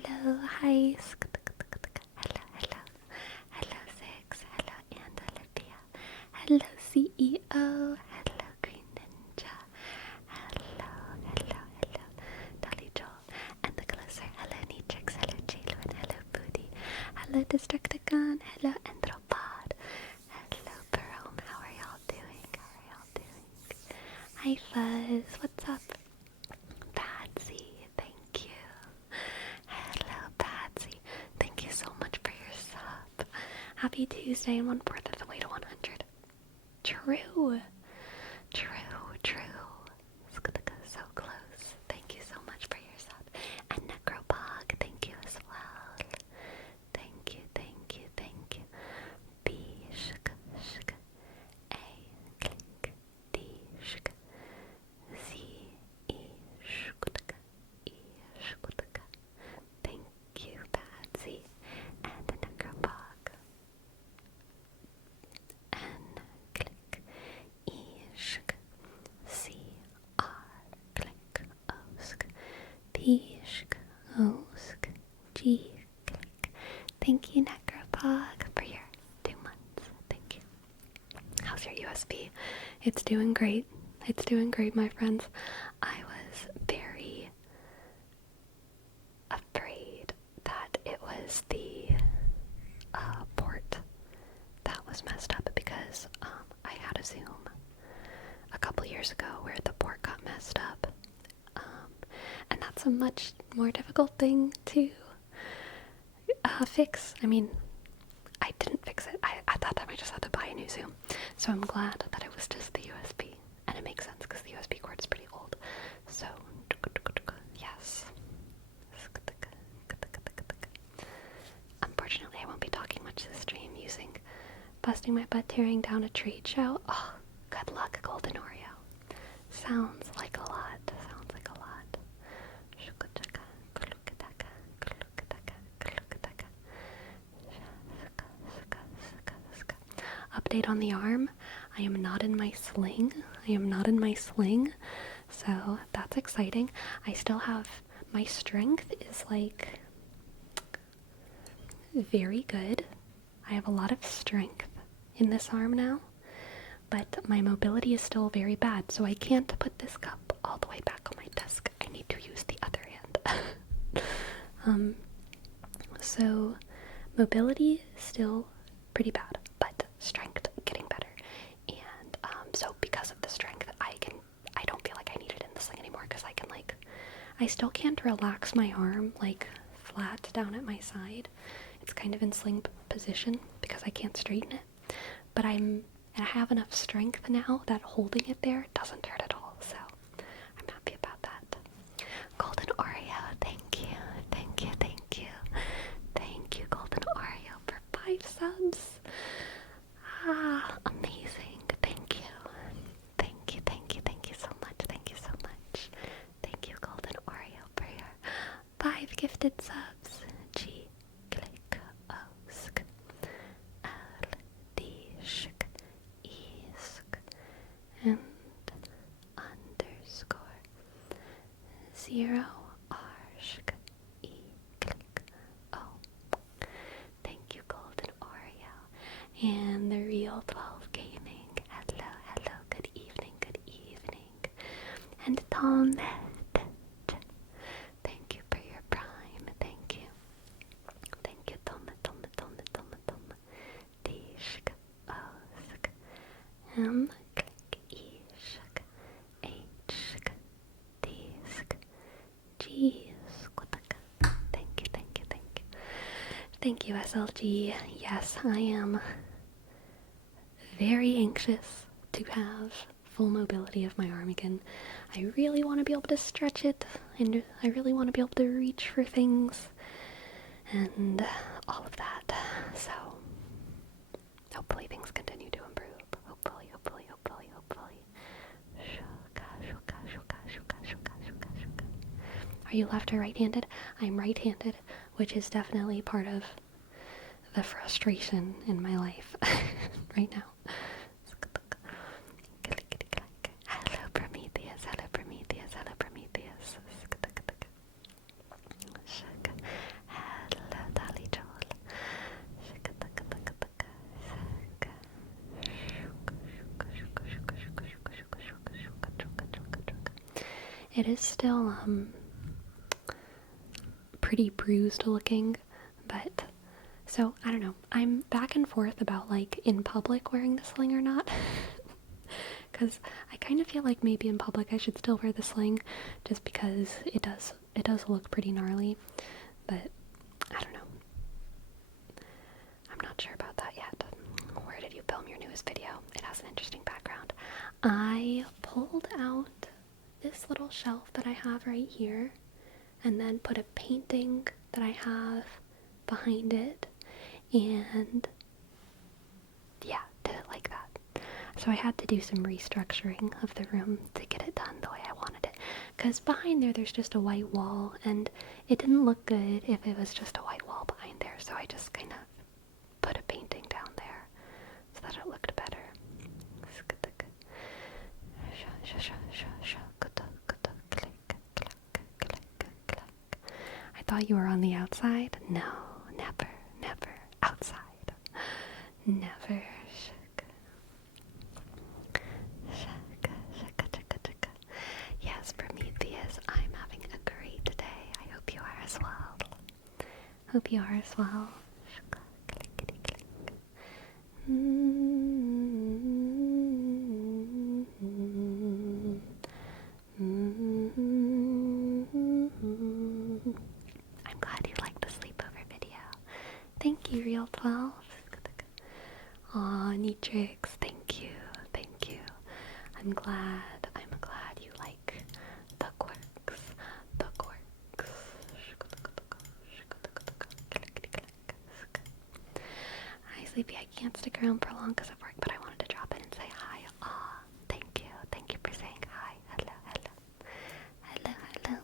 hello, hi, hello, hello, hello, Six, hello, and Olivia, hello, CEO, hello, Green Ninja, hello, hello, hello, Dolly Joel, and the Closer, hello, Neatrix, hello, Jaylwin, hello, Booty, hello, Destructicon, hello, Andropod, hello, Perome, how are y'all doing, Hi, Fuzz, what's up? Patsy, thank you. Hello, Patsy. Thank you so much for your sub. Happy Tuesday and 1/4 of the way to 100. True. So close. Thank you so much for your sub. And Necropog, thank you as well. Thank you. B, shk, A, click, D, shk, C, E, shk, E, shk. Thank you, Patsy, and Necropog. N, click, E, shk, C, R, click, osk, P, shk, osk, G, click. Thank you, Necropog, for your 2 months. Thank you. How's your USB? It's doing great. It's doing great, my friends. I was very afraid that it was the port that was messed up because I had a Zoom a couple years ago where the port got messed up. And that's a much more difficult thing to fix. I mean, I didn't fix it. At that time I just had to buy a new Zoom. So I'm glad that it was just the USB. And it makes sense because the USB cord is pretty old. So, yes. Unfortunately, I won't be talking much this stream using busting my butt tearing down a trade show. Oh, good luck, Golden Oreo. Sounds like a lot. Update on the arm. I am not in my sling. So that's exciting. I still have my strength is like very good. I have a lot of strength in this arm now, but my mobility is still very bad, so I can't put this cup all the way back on my desk. I need to use the other hand. So mobility is still pretty bad, but strength getting better. And so because of the strength, I don't feel like I need it in the sling anymore because I still can't relax my arm like flat down at my side. It's kind of in sling position because I can't straighten it. But I have enough strength now that holding it there doesn't hurt at all. So I'm happy about that. Golden Oreo, thank you. Thank you, Golden Oreo, for 5 subs. Amazing. Thank you so much. Thank you, Golden Oreo, for your 5 gifted subs. G, click, osk, L, D, shk, E, sk, and underscore 0, R, shk, E, click, O. Thank you, Golden Oreo. And the Real 12 Gaming. Hello, good evening. And Tom, thank you for your prime. Thank you, Tom. Dishk, osk, M, click, ishk, hk, disk, G, squataka. Thank you. Thank you, SLG. Yes, I am very anxious to have full mobility of my arm again. I really want to be able to stretch it, and I really want to be able to reach for things, and all of that. So, hopefully things continue to improve. Hopefully. Are you left or right-handed? I'm right-handed, which is definitely part of the frustration in my life right now. Hello, Prometheus. It is still pretty bruised looking, but so I don't know. I'm back and forth about like in public wearing the sling or not. Because I kind of feel like maybe in public I should still wear the sling just because it does look pretty gnarly, but I don't know. I'm not sure about that yet. Where did you film your newest video? It has an interesting background. I pulled out this little shelf that I have right here and then put a painting that I have behind it, and yeah, did it like that. So I had to do some restructuring of the room to get it done the way I wanted it, because behind there's just a white wall, and it didn't look good if it was just a white wall behind there, so I just kind of put a painting down there so that it looked better. I thought you were on the outside. No, never, never outside. Never. Yes, Prometheus, I'm having a great day. I hope you are as well. Hope you are as well. I'm glad you liked the sleepover video. Thank you, Real 12. Aw, Neatrix, thank you, thank you. I'm glad you like the quirks, the quirks. Hi, Sleepy, I can't stick around for long because of work, but I wanted to drop in and say hi. Aw, thank you for saying hi. Hello, hello, hello, hello.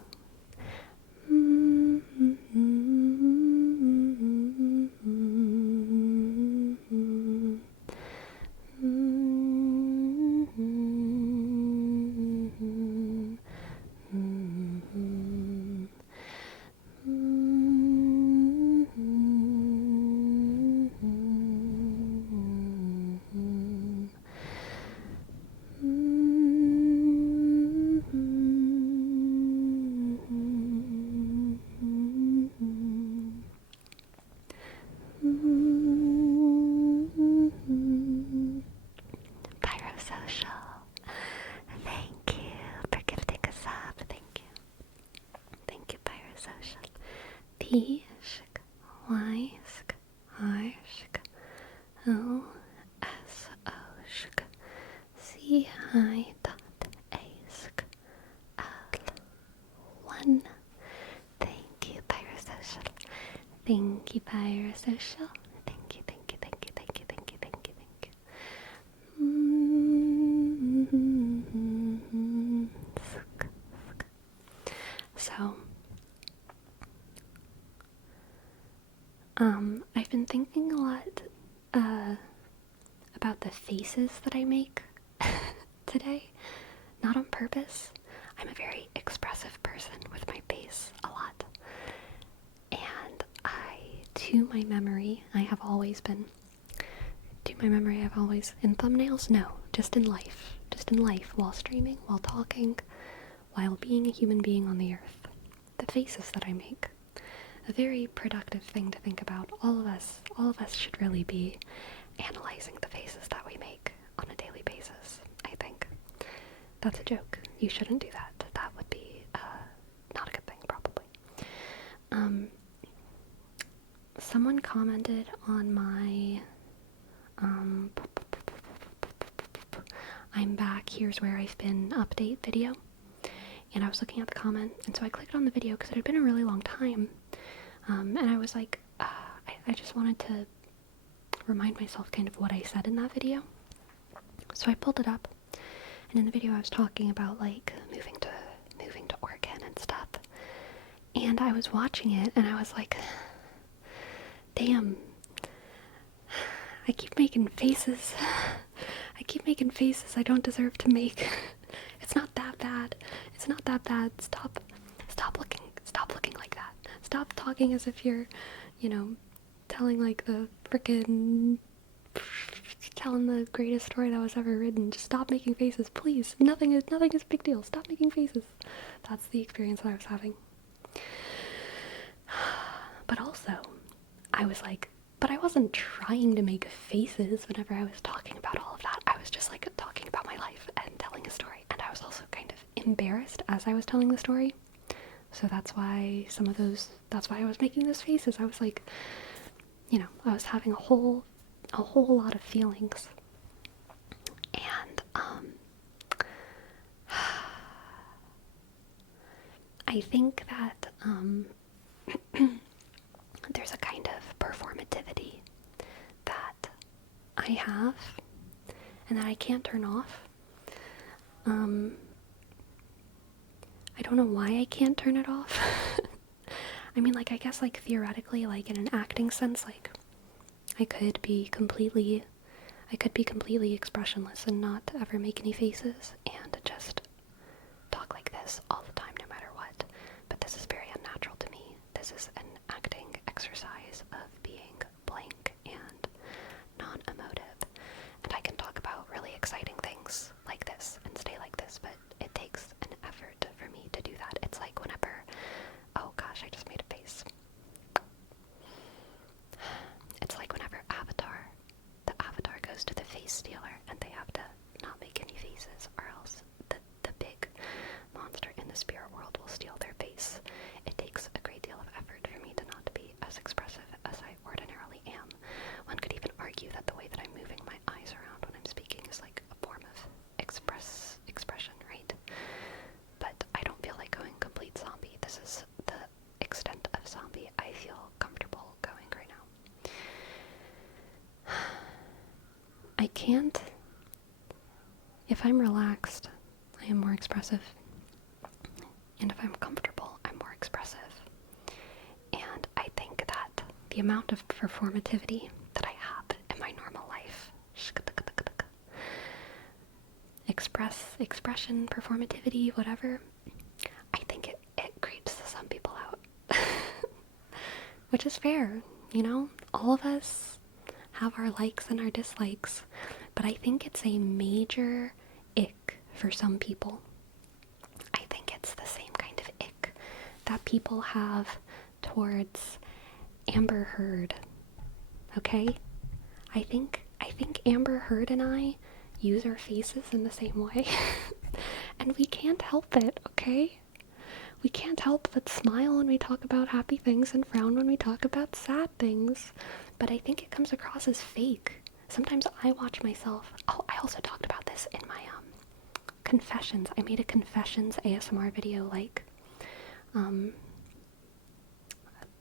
Pyrosocial. Thank you for gifting a sub. Thank you. Thank you, Pyrosocial. P-shk, Y-shk, R-shk, O-S-O-shk, C-I dot A-shk, L-1. Thank you, Pyrosocial. Thank you, Pyrosocial. Thank you, thank you, thank you, thank you, thank you, thank you, thank you. So, I've been thinking a lot, about the faces that I make today. Not on purpose. I'm a very expressive person with my face a lot. And to my memory, I've always, in thumbnails? No, just in life, while streaming, while talking, while being a human being on the earth. The faces that I make. A very productive thing to think about. All of us should really be analyzing the faces that we make on a daily basis, I think. That's a joke. You shouldn't do that. That would be, not a good thing, probably. Someone commented on my, I'm back, here's where I've been update video. And I was looking at the comment, and so I clicked on the video because it had been a really long time. And I was like, I just wanted to remind myself kind of what I said in that video. So I pulled it up, and in the video I was talking about like moving to Oregon and stuff. And I was watching it, and I was like, damn, I keep making faces. I keep making faces I don't deserve to make. It's not that bad. It's not that bad. Stop looking like that. Stop talking as if you're, telling like the frickin' telling the greatest story that was ever written. Just stop making faces, please. Nothing is a big deal. Stop making faces. That's the experience that I was having. But also, I was like, but I wasn't trying to make faces whenever I was talking about all of that. I was just like talking about my life and telling a story. And I was also kind of embarrassed as I was telling the story. So that's why that's why I was making those faces. I was like, I was having a whole lot of feelings. And, I think that, there's a kind of performativity that I have and that I can't turn off. I don't know why I can't turn it off. I mean, like, I guess, like, theoretically, like, in an acting sense, like, I could be completely expressionless and not ever make any faces and just talk like this all the time, no matter what. But this is very unnatural to me. This is an acting exercise of being blank and non-emotive. And I can talk about really exciting things like this and stay like this, but it takes an effort for me to do that. It's like whenever, oh gosh, I just made a face. It's like whenever the Avatar goes to the face stealer and they have to not make any faces, or else the big monster in the spirit world will steal their face. It takes a great deal of effort for me to not be as expressive as I ordinarily am. One could even argue that the way that I'm moving my eyes around when I'm speaking is like a form of expression, right? But I don't feel like going complete zombie. This is the extent of zombie I feel comfortable going right now. I can't. If I'm relaxed, I am more expressive. And if I'm comfortable, I'm more expressive. And I think that the amount of performativity that I have in my normal life, expression, performativity, whatever, I think it creeps some people out. Which is fair, all of us have our likes and our dislikes, but I think it's a major ick for some people. I think it's the same kind of ick that people have towards Amber Heard. Okay? I think Amber Heard and I use our faces in the same way. And we can't help it, okay? We can't help but smile when we talk about happy things and frown when we talk about sad things. But I think it comes across as fake. Sometimes I watch myself. Oh, I also talked about this in my confessions. I made a confessions ASMR video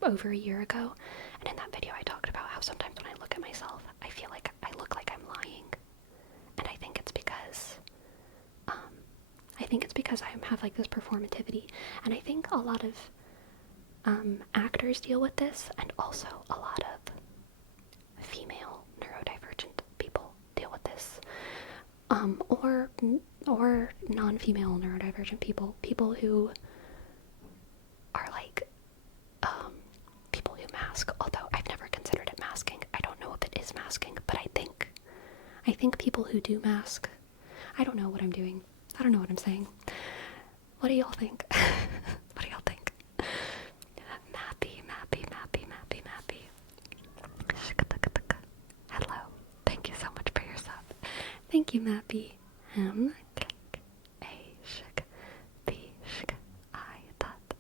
over a year ago, and in that video I talked about how sometimes when I look at myself, I feel like I look like I'm lying, and I think it's because I have like this performativity, and I think a lot of actors deal with this, and also a lot of female neurodivergent people deal with this, or non-female neurodivergent people who are like people who mask, although I've never considered it masking. I don't know if it is masking, but I think people who do mask, I don't know what I'm doing. I don't know what I'm saying. What do y'all think? What do y'all think? Mappy. Hello. Thank you so much for your sub. Thank you, Mappy. Click A shk B shk I dot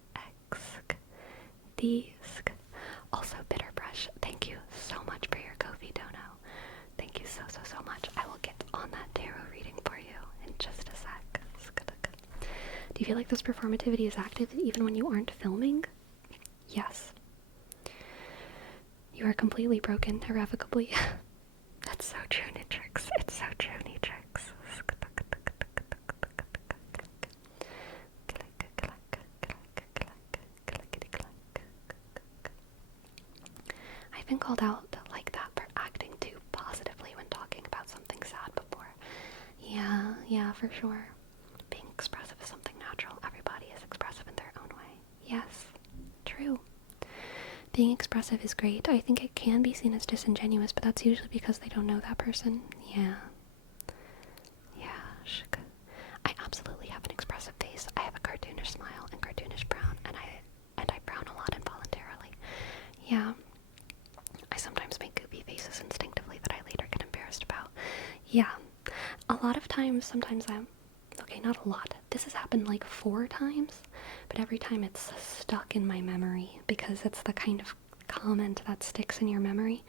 X D sk. Also, Bitterbrush, thank you so much for your Ko-fi dono. Thank you so much. I will get on that tarot reading for you in just a sec. Do you feel like this performativity is active even when you aren't filming? Yes. You are completely broken, irrevocably. That's so true, Nitrix. It's so true, Nitrix. I've been called out like that for acting too positively when talking about something sad before. Yeah, for sure. Being expressive is something natural. Everybody is expressive in their own way. Yes, true. Being expressive is great. I think it can be seen as disingenuous, but that's usually because they don't know that person. Yeah. Yeah. I absolutely have an expressive face. I have a cartoonish smile and cartoonish frown, and I frown a lot involuntarily. Yeah. I sometimes make goofy faces instinctively that I later get embarrassed about. Yeah. A lot of times, sometimes okay, not a lot. This has happened like 4 times, but every time it's stuck in my memory because it's the kind of comment that sticks in your memory.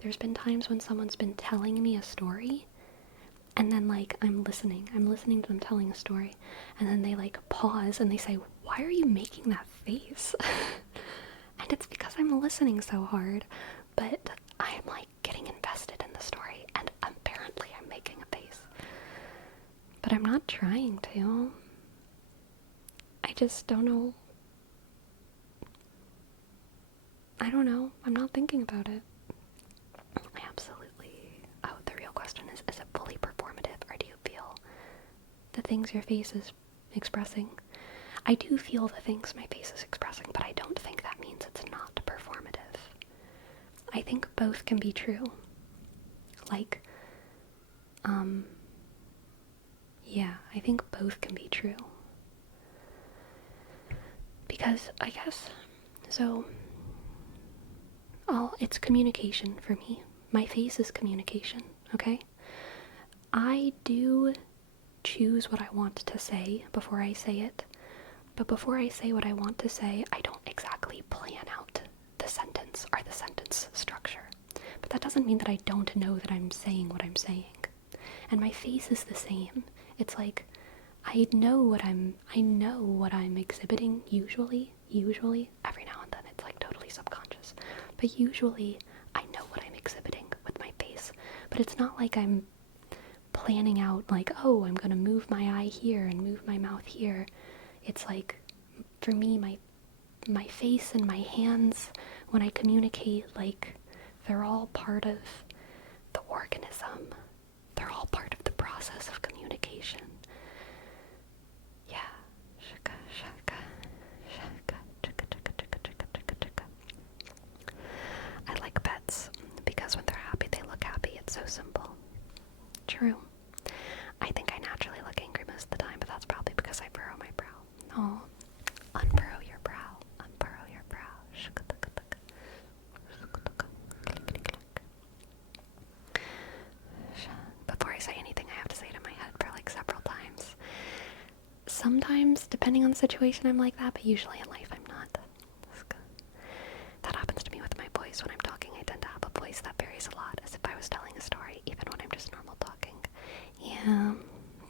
There's been times when someone's been telling me a story, and then like I'm listening to them telling a story, and then they like pause and they say, "Why are you making that face?" And it's because I'm listening so hard, but I'm like getting invested in the story, and apparently I'm making a face. But I'm not trying to. I just don't know. I don't know. I'm not thinking about it. I absolutely. Oh, the real question is it fully performative, or do you feel the things your face is expressing? I do feel the things my face is expressing, but I don't think that means it's not performative. I think both can be true. Like, yeah, I think both can be true. Because, I guess, so, it's communication for me. My face is communication, okay? I do choose what I want to say before I say it, but before I say what I want to say, I don't exactly plan out the sentence or the sentence structure. But that doesn't mean that I don't know that I'm saying what I'm saying. And my face is the same. It's like I know what I'm exhibiting usually, every now and then it's like totally subconscious. But usually I know what I'm exhibiting with my face. But it's not like I'm planning out like, oh, I'm gonna move my eye here and move my mouth here. It's like, for me, my face and my hands, when I communicate, like, they're all part of the organism. They're all part of the process of communication. Yeah. Shaka, shaka, shaka, chaka, chaka, chaka, chaka, chaka, chaka. I like pets because when they're happy, they look happy. It's so simple. True. I think I naturally look angry most of the time, but that's probably because I furrow my brow. Oh, unfurrow your brow. Unfurrow your brow. Before I say anything, I have to say it in my head for like several times. Sometimes, depending on the situation, I'm like that, but usually in life, I'm not. That happens to me with my voice. When I'm talking, I tend to have a voice that varies a lot, as if I was telling a story, even when I'm just normal talking.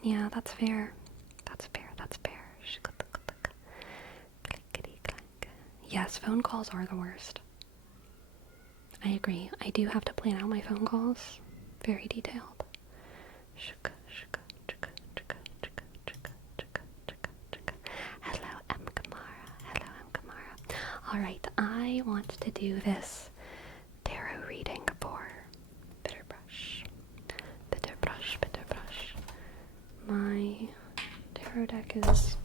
Yeah, that's fair. That's fair. Yes, phone calls are the worst. I agree. I do have to plan out my phone calls. Very detailed. Hello, M. Kamara. Alright, I want to do this tarot reading for Bitterbrush. My tarot deck is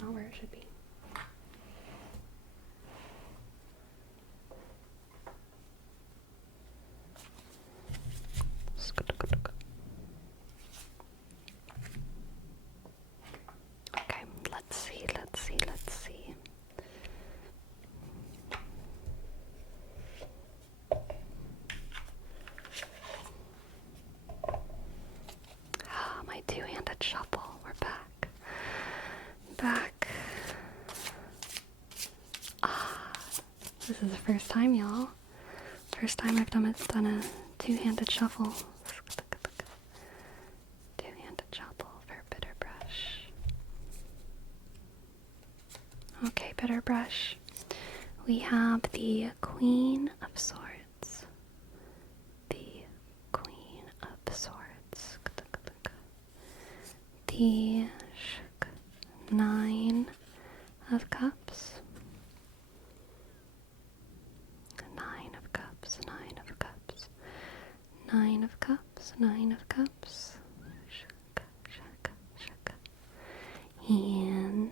not where it should be. Okay, let's see. My two-handed shuffle. We're back. This is the first time, y'all. First time I've done a two-handed shuffle. Two-handed shuffle for Bitterbrush. Okay, Bitterbrush. We have the Queen of Swords. The Queen of Swords. The Nine of Cups. Nine of Cups. And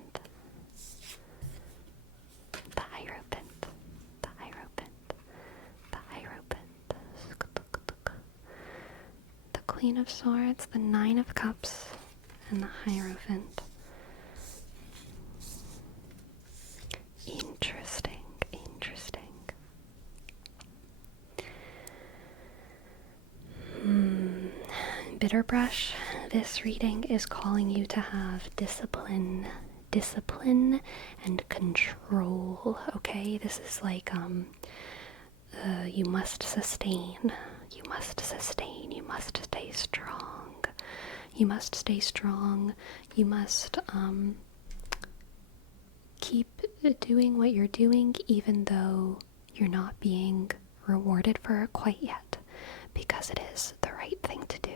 Queen of Swords, the Nine of Cups, and the Hierophant. Interesting. Bitterbrush, this reading is calling you to have discipline and control, okay? This is like, you must sustain, you must stay strong, you must, keep doing what you're doing even though you're not being rewarded for it quite yet, because it is the right thing to do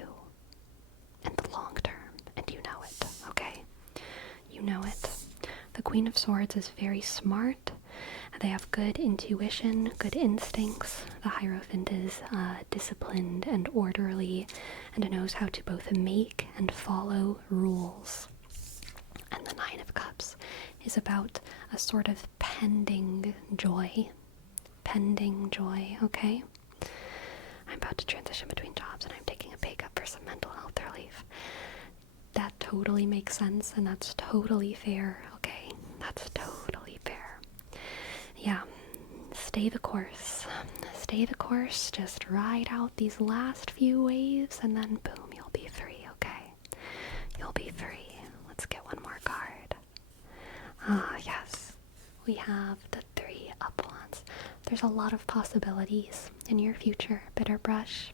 in the long term, and you know it, okay? You know it. The Queen of Swords is very smart. They have good intuition, good instincts. The Hierophant is disciplined and orderly and knows how to both make and follow rules. And the Nine of Cups is about a sort of pending joy, okay? I'm about to transition between jobs and I'm taking a pay cut for some mental health relief. That totally makes sense, and that's totally fair, okay? That's totally fair. Yeah, stay the course. Just ride out these last few waves, and then boom, you'll be free, okay? You'll be free. Let's get one more card. Yes. We have the Three of Wands. There's a lot of possibilities in your future, Bitterbrush.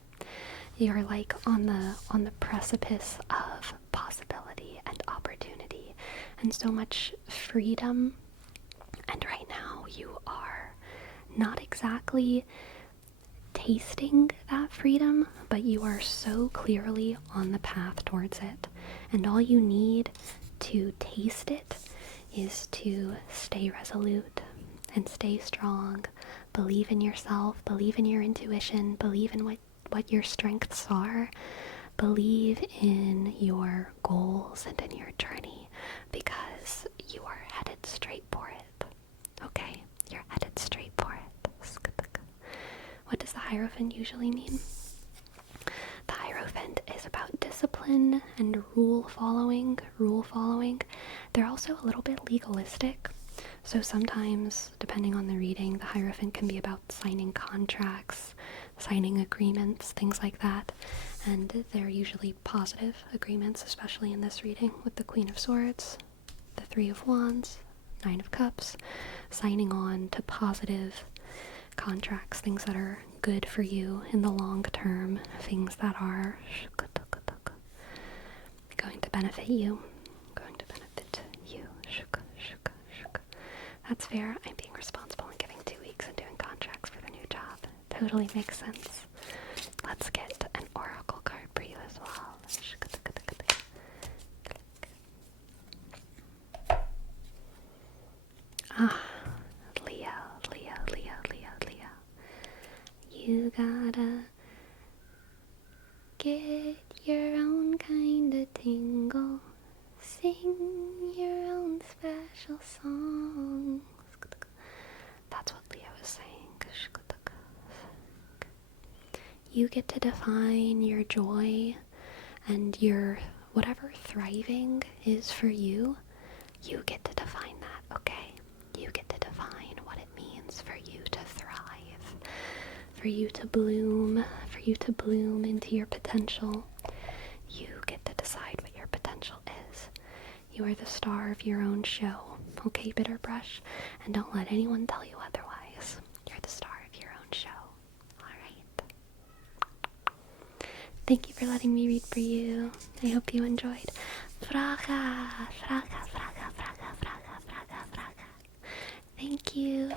You're like on the precipice of possibility and opportunity and so much freedom. And right now you are not exactly tasting that freedom, but you are so clearly on the path towards it. And all you need to taste it is to stay resolute and stay strong. Believe in yourself, believe in your intuition, believe in what your strengths are. Believe in your goals and in your journey, because you are headed straight for it. Okay? You're headed straight for it. What does the Hierophant usually mean? The Hierophant is about discipline and rule following. They're also a little bit legalistic. So sometimes, depending on the reading, the Hierophant can be about signing contracts, signing agreements, things like that. And they're usually positive agreements, especially in this reading with the Queen of Swords, the Three of Wands, Nine of Cups, signing on to positive contracts, things that are good for you in the long term, things that are going to benefit you, That's fair. I'm being responsible and giving 2 weeks and doing contracts for the new job. Totally makes sense. Let's get an oracle card for you as well. Leo. You gotta get your own kind of tingle. Sing your own special song. That's what Leo is saying. You get to define your joy and your whatever thriving is for you. You get to define that, okay? You get to define what it means for you to thrive, for you to bloom into your potential. You get to decide what your potential is. You are the star of your own show, okay, Bitterbrush? And don't let anyone tell you otherwise. You're the star of your own show, alright? Thank you for letting me read for you. I hope you enjoyed. Fraga. Thank you.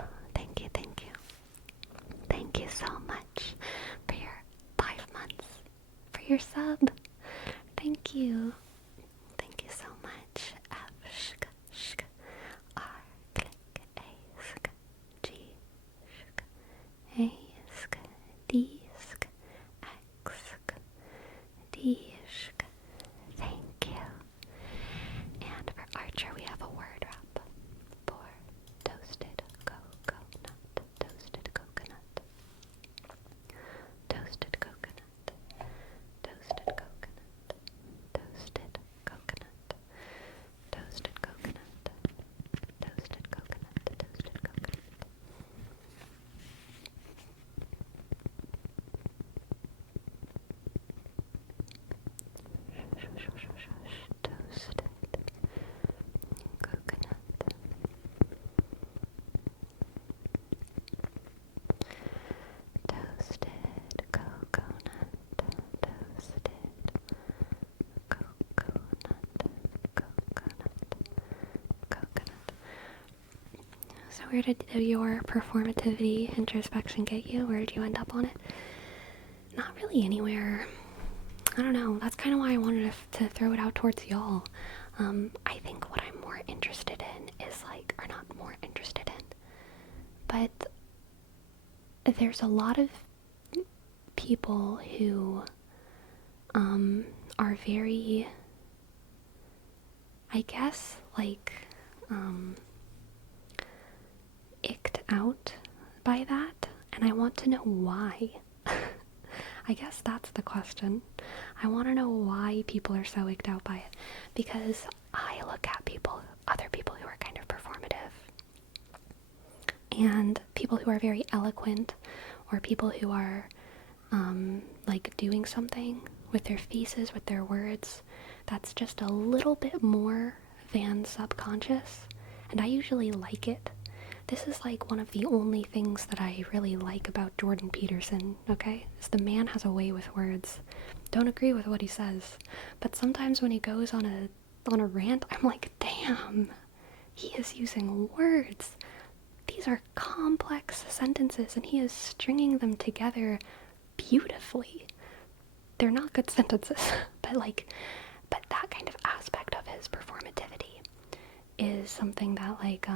Thank you so much for your 5 months, for your sub. Thank you. Thank you so much. F, shk, shk, R, click, A, sk, G, shk, A, sk, D, sk, X, sk, D, shk. Thank you. And for Archer, we have a word wrap for toasted coconut. Toasted coconut. Toasted coconut. Toasted Toasted coconut. Toasted coconut. Toasted coconut. So where did your performativity introspection get you? Where did you end up on it? Not really anywhere. I don't know. That's kind of why I wanted to throw it out towards y'all. I think what I'm more interested in is like, or not more interested in, but there's a lot of people who are very, I guess, like, icked out by that, and I want to know why. I guess that's the question. I want to know why people are so icked out by it, because I look at other people who are kind of performative, and people who are very eloquent, or people who are like doing something with their faces, with their words, that's just a little bit more than subconscious, and I usually like it. This is like one of the only things that I really like about Jordan Peterson, okay? Is the man has a way with words. Don't agree with what he says, but sometimes when he goes on a rant, I'm like, damn, he is using words. These are complex sentences, and he is stringing them together beautifully. They're not good sentences, but that kind of aspect of his performativity is something that like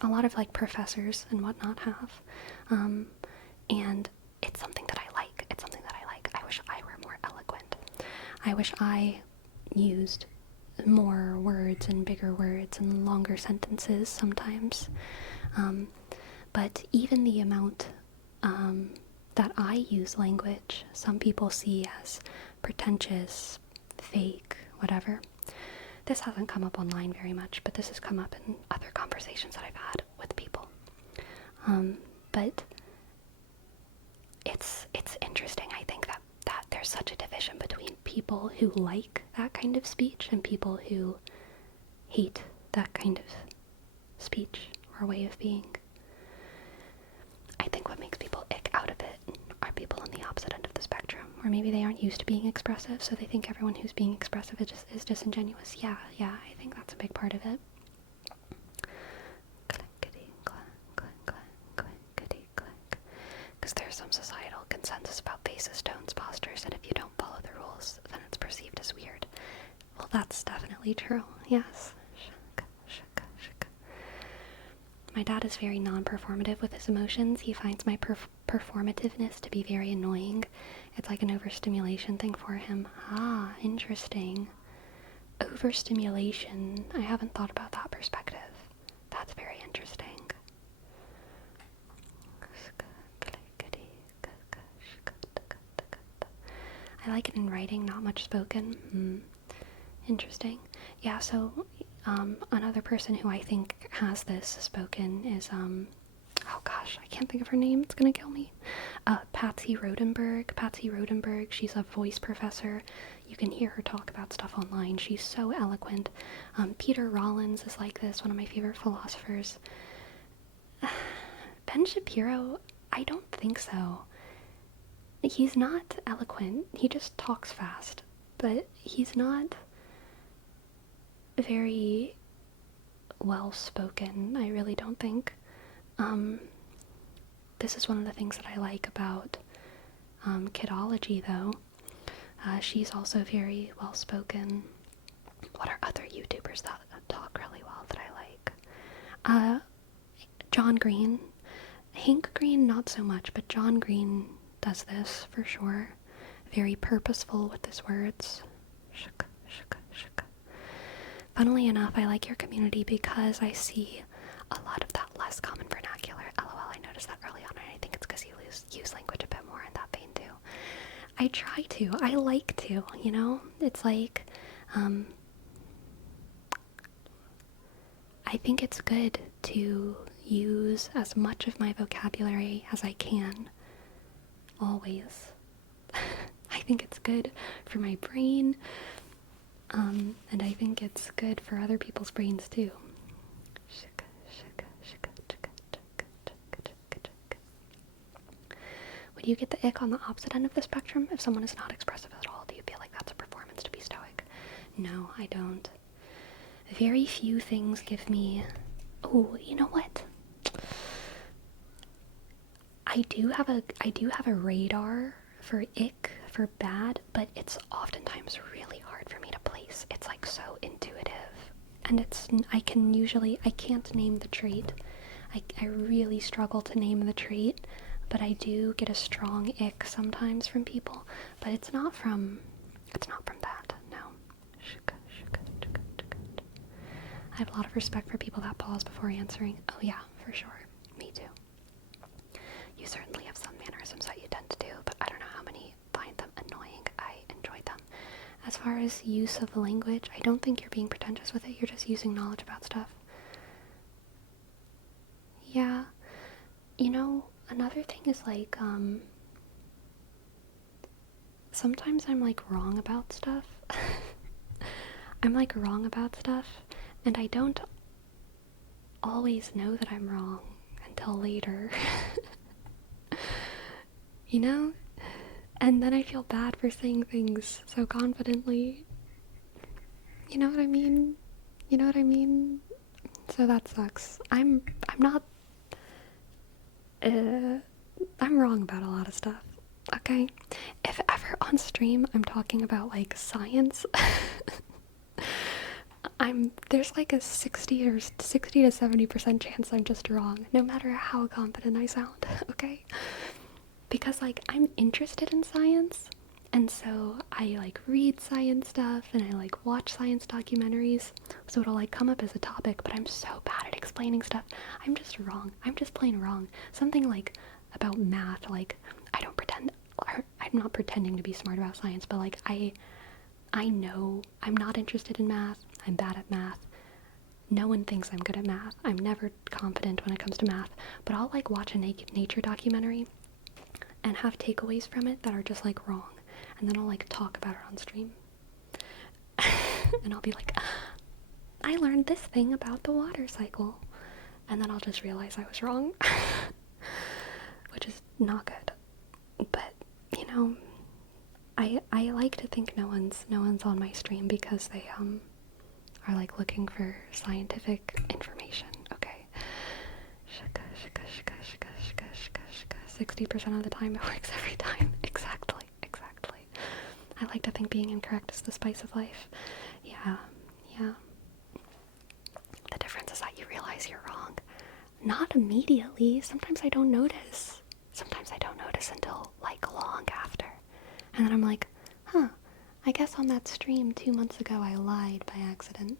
a lot of like professors and whatnot have, and it's something that I like. It's something that I like. I wish I were more eloquent. I wish I used more words and bigger words and longer sentences sometimes, but even the amount that I use language, some people see as pretentious, fake, whatever. This hasn't come up online very much, but this has come up in other conversations that I've had with people. But it's interesting, I think, that there's such a division between people who like that kind of speech and people who hate that kind of speech or way of being. I think what makes people ick out of it are people on the opposite end of the spectrum, or maybe they aren't used to being expressive, so they think everyone who's being expressive is disingenuous. Yeah, I think that's a big part of it. Because there's some societal consensus about faces, tones, postures, and if you don't follow the rules, then it's perceived as weird. Well, that's definitely true, yes. My dad is very non-performative with his emotions. He finds my performativeness to be very annoying. It's like an overstimulation thing for him. Ah, interesting. Overstimulation. I haven't thought about that perspective. That's very interesting. I like it in writing, not much spoken. Interesting. Yeah, so another person who I think has this spoken is, oh gosh, I can't think of her name, it's gonna kill me. Patsy Rodenberg, she's a voice professor. You can hear her talk about stuff online. She's so eloquent. Peter Rollins is like this, one of my favorite philosophers. Ben Shapiro, I don't think so. He's not eloquent, he just talks fast, but he's not very well spoken, I really don't think. This is one of the things that I like about Kidology, though. She's also very well spoken. What are other YouTubers that talk really well that I like? John Green. Hank Green, not so much, but John Green does this for sure. Very purposeful with his words. Shuk, shuk, shuk. Funnily enough, I like your community because I see a lot of that less common vernacular. LOL, I noticed that early on, and I think it's because you use language a bit more in that vein too. I try to. I like to, you know? It's like, I think it's good to use as much of my vocabulary as I can. Always. I think it's good for my brain, and I think it's good for other people's brains too. Would you get the ick on the opposite end of the spectrum if someone is not expressive at all? Do you feel like that's a performance to be stoic? No, I don't. Very few things give me... Oh, you know what? I do have a radar for ick, for bad, but it's oftentimes really hard for me to place. It's like so intuitive. And I can't name the trait. I really struggle to name the trait, but I do get a strong ick sometimes from people. But it's not from that, no. I have a lot of respect for people that pause before answering. Oh yeah, for sure. Me too. You certainly have some mannerisms that you tend to do, but I don't know how many find them annoying. I enjoy them. As far as use of language, I don't think you're being pretentious with it. You're just using knowledge about stuff. Yeah. You know, another thing is like, sometimes I'm like wrong about stuff. I'm like wrong about stuff, and I don't always know that I'm wrong until later. You know? And then I feel bad for saying things so confidently. You know what I mean? You know what I mean? So that sucks. I'm wrong about a lot of stuff. Okay? If ever on stream I'm talking about like science, there's like a 60 to 70% chance I'm just wrong, no matter how confident I sound, okay? Because like I'm interested in science, and so I like read science stuff and I like watch science documentaries, so it'll like come up as a topic, but I'm so bad at explaining stuff. I'm just wrong. I'm just plain wrong. Something like about math, like I'm not pretending to be smart about science, but like I know I'm not interested in math. I'm bad at math. No one thinks I'm good at math. I'm never confident when it comes to math, but I'll like watch a nature documentary and have takeaways from it that are just like wrong, and then I'll like talk about it on stream. And I'll be like, I learned this thing about the water cycle, and then I'll just realize I was wrong. Which is not good. But you know, I like to think no one's on my stream because they are like looking for scientific information. Okay. 60% of the time it works every time. Exactly. I like to think being incorrect is the spice of life. Yeah. The difference is that you realize you're wrong. Not immediately. Sometimes I don't notice. Until like long after. And then I'm like, I guess on that stream 2 months ago I lied by accident.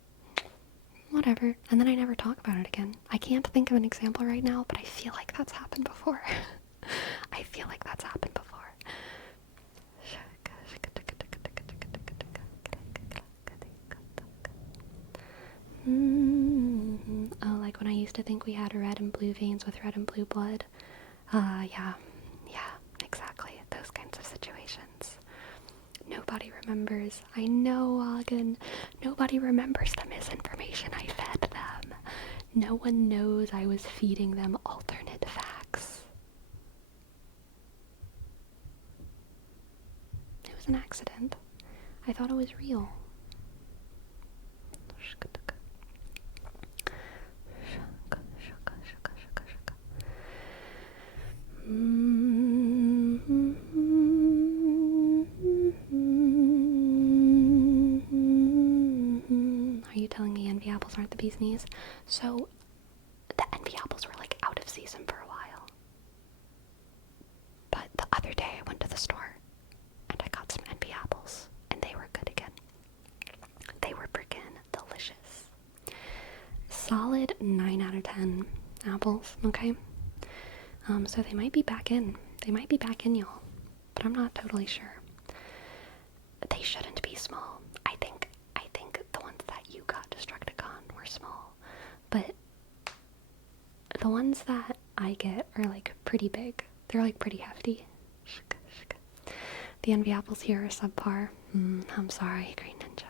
Whatever. And then I never talk about it again. I can't think of an example right now, but I feel like that's happened before. Oh, like when I used to think we had red and blue veins with red and blue blood. Yeah, exactly. Those kinds of situations. Nobody remembers. I know, Agan. Nobody remembers the misinformation I fed them. No one knows I was feeding them alternate facts. It was an accident. I thought it was real. Are you telling me envy apples aren't the bee's knees? So, the envy apples were like out of season for a while. But the other day I went to the store and I got some envy apples and they were good again. They were freaking delicious. Solid 9 out of 10 apples, okay? So they might be back in. Y'all. But I'm not totally sure. They shouldn't be small. I think the ones that you got Destructicon were small. But the ones that I get are like pretty big. They're like pretty hefty. The envy apples here are subpar. I'm sorry, Green Ninja.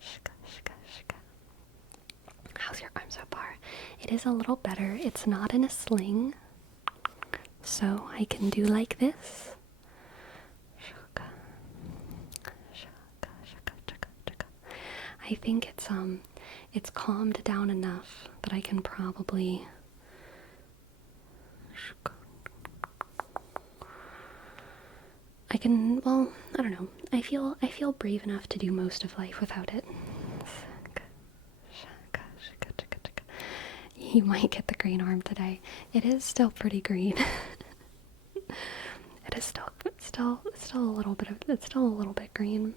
Shika, shika, shika. How's your arm so far? It is a little better. It's not in a sling, so I can do like this. Shaka, shaka, shaka, shaka, shaka. I think it's calmed down enough that I can probably. Well, I don't know. I feel brave enough to do most of life without it. You might get the green arm today. It is still pretty green. It is still a little bit green.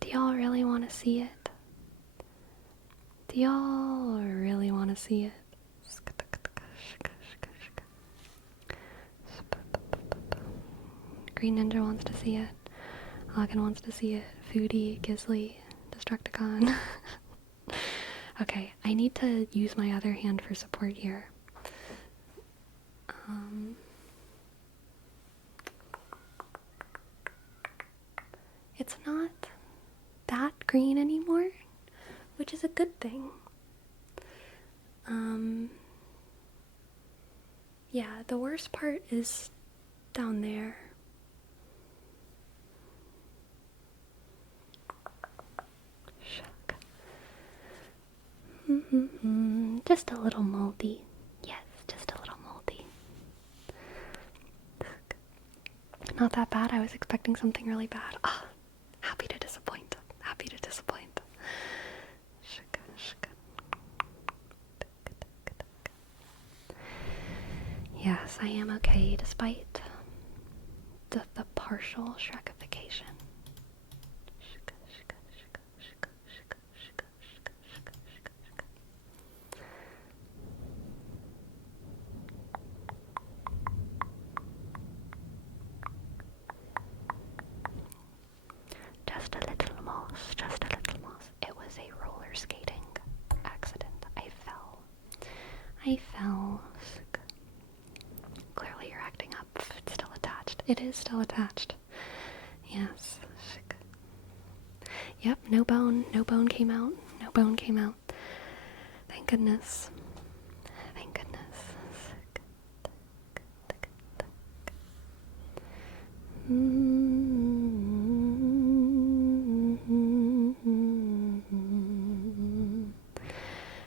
Do y'all really want to see it? Do y'all really want to see it? Green Ninja wants to see it. Hagen wants to see it. Foodie, Gisley, Destructicon. Okay, I need to use my other hand for support here. It's not that green anymore, which is a good thing. Yeah, the worst part is down there. Shuck. Just a little moldy. Yes, just a little moldy. Not that bad. I was expecting something really bad. Ah, happy to disappoint. Happy to disappoint. Yes, I am okay despite the partial Shrekification. Just a little moss, just a little moss. It was a roller skating accident. I fell. Clearly you're acting up. It's still attached. It is still attached. Yes. Yep, no bone came out. No bone came out. Thank goodness. Thank goodness.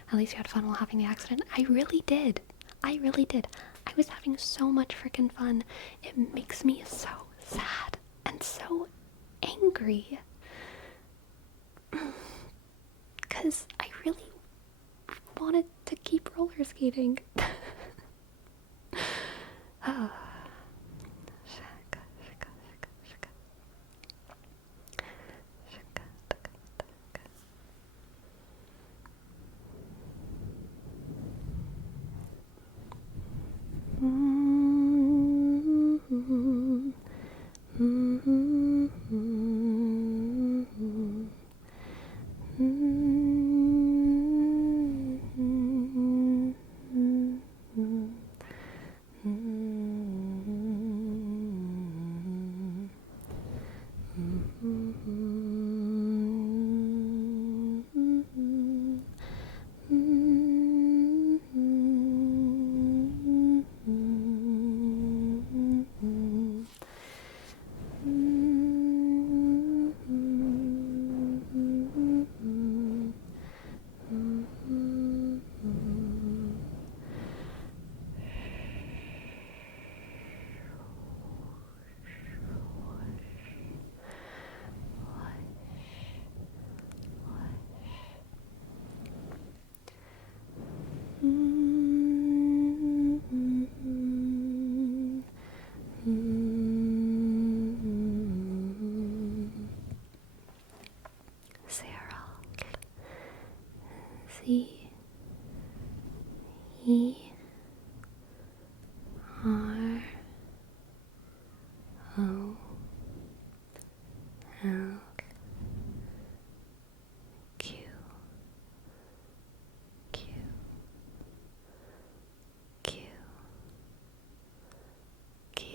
At least you had fun while having the accident. I really did. I was having so much freaking fun. It makes me so sad and so angry. Because I really wanted to keep roller skating.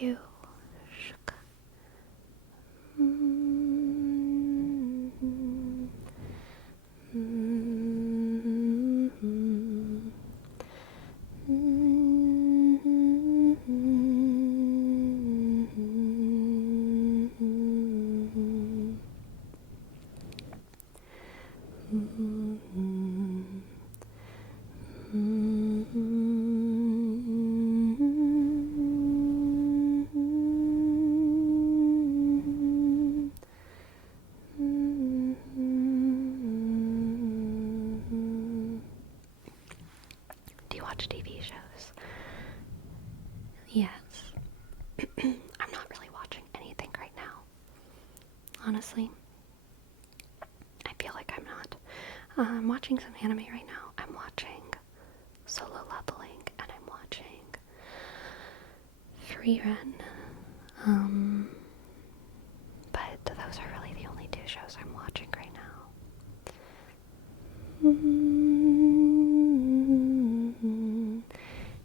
you. Do you watch TV shows? Yes. I'm not really watching anything right now. Honestly. I feel like I'm not. I'm watching some anime right now. I'm watching Solo Leveling and I'm watching Free Run. But those are really the only two shows I'm watching right now.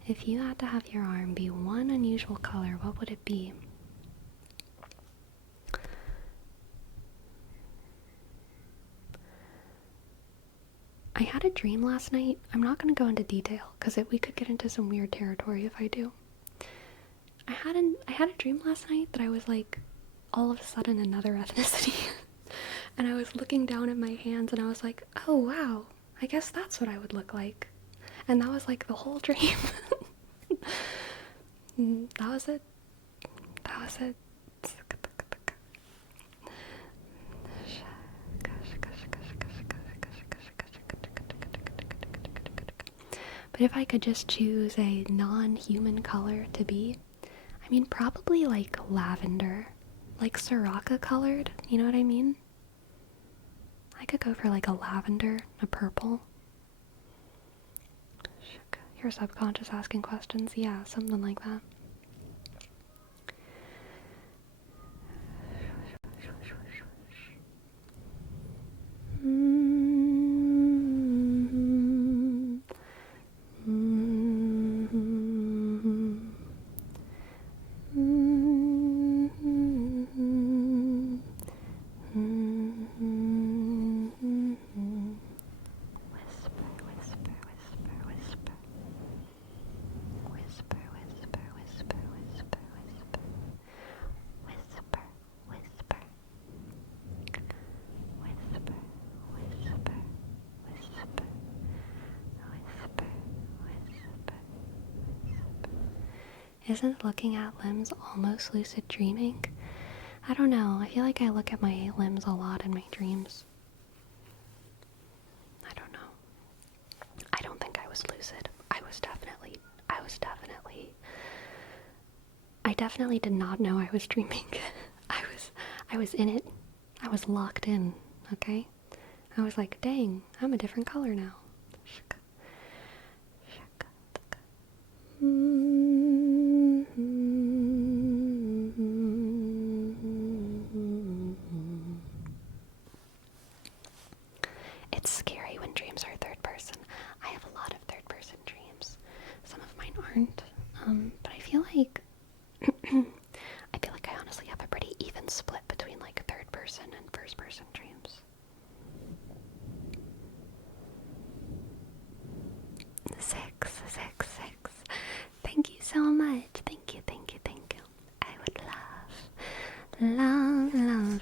If you had to have your arm be one unusual color, what would it be? I had a dream last night. I'm not going to go into detail because we could get into some weird territory if I do. I had a dream last night that I was like all of a sudden another ethnicity. And I was looking down at my hands and I was like, oh wow, I guess that's what I would look like. And that was like the whole dream. That was it. That was it. But if I could just choose a non-human color to be, I mean, probably like lavender. Like Soraka colored, you know what I mean? I could go for like a lavender, a purple. Your subconscious asking questions, yeah, something like that. Isn't looking at limbs almost lucid dreaming? I don't know. I feel like I look at my limbs a lot in my dreams. I don't know. I don't think I was lucid. I definitely did not know I was dreaming. I was in it. I was locked in, okay? I was like, dang, I'm a different color now. It's scary when dreams are third person. I have a lot of third person dreams. Some of mine aren't. But I feel like I honestly have a pretty even split between like third person and first person dreams. Six. Thank you so much. Thank you. I would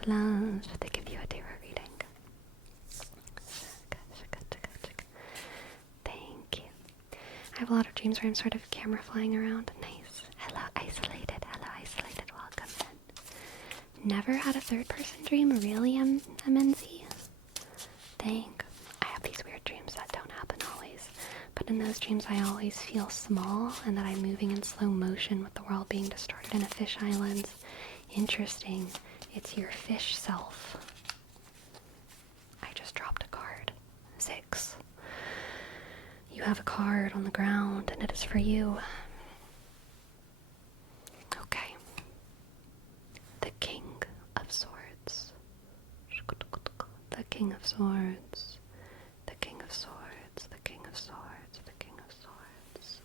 love to give you a tarot reading. Thank you. I have a lot of dreams where I'm sort of camera flying around. Nice. Hello, isolated. Welcome in. Never had a third person dream, really, MNZ? Dang. I have these weird dreams that don't happen always. But in those dreams, I always feel small and that I'm moving in slow motion with the world being distorted in a fish island. Interesting. It's your fish self. I just dropped a card. 6. You have a card on the ground and it is for you. Okay. The King of Swords. The King of Swords. The King of Swords. The King of Swords. The King of Swords.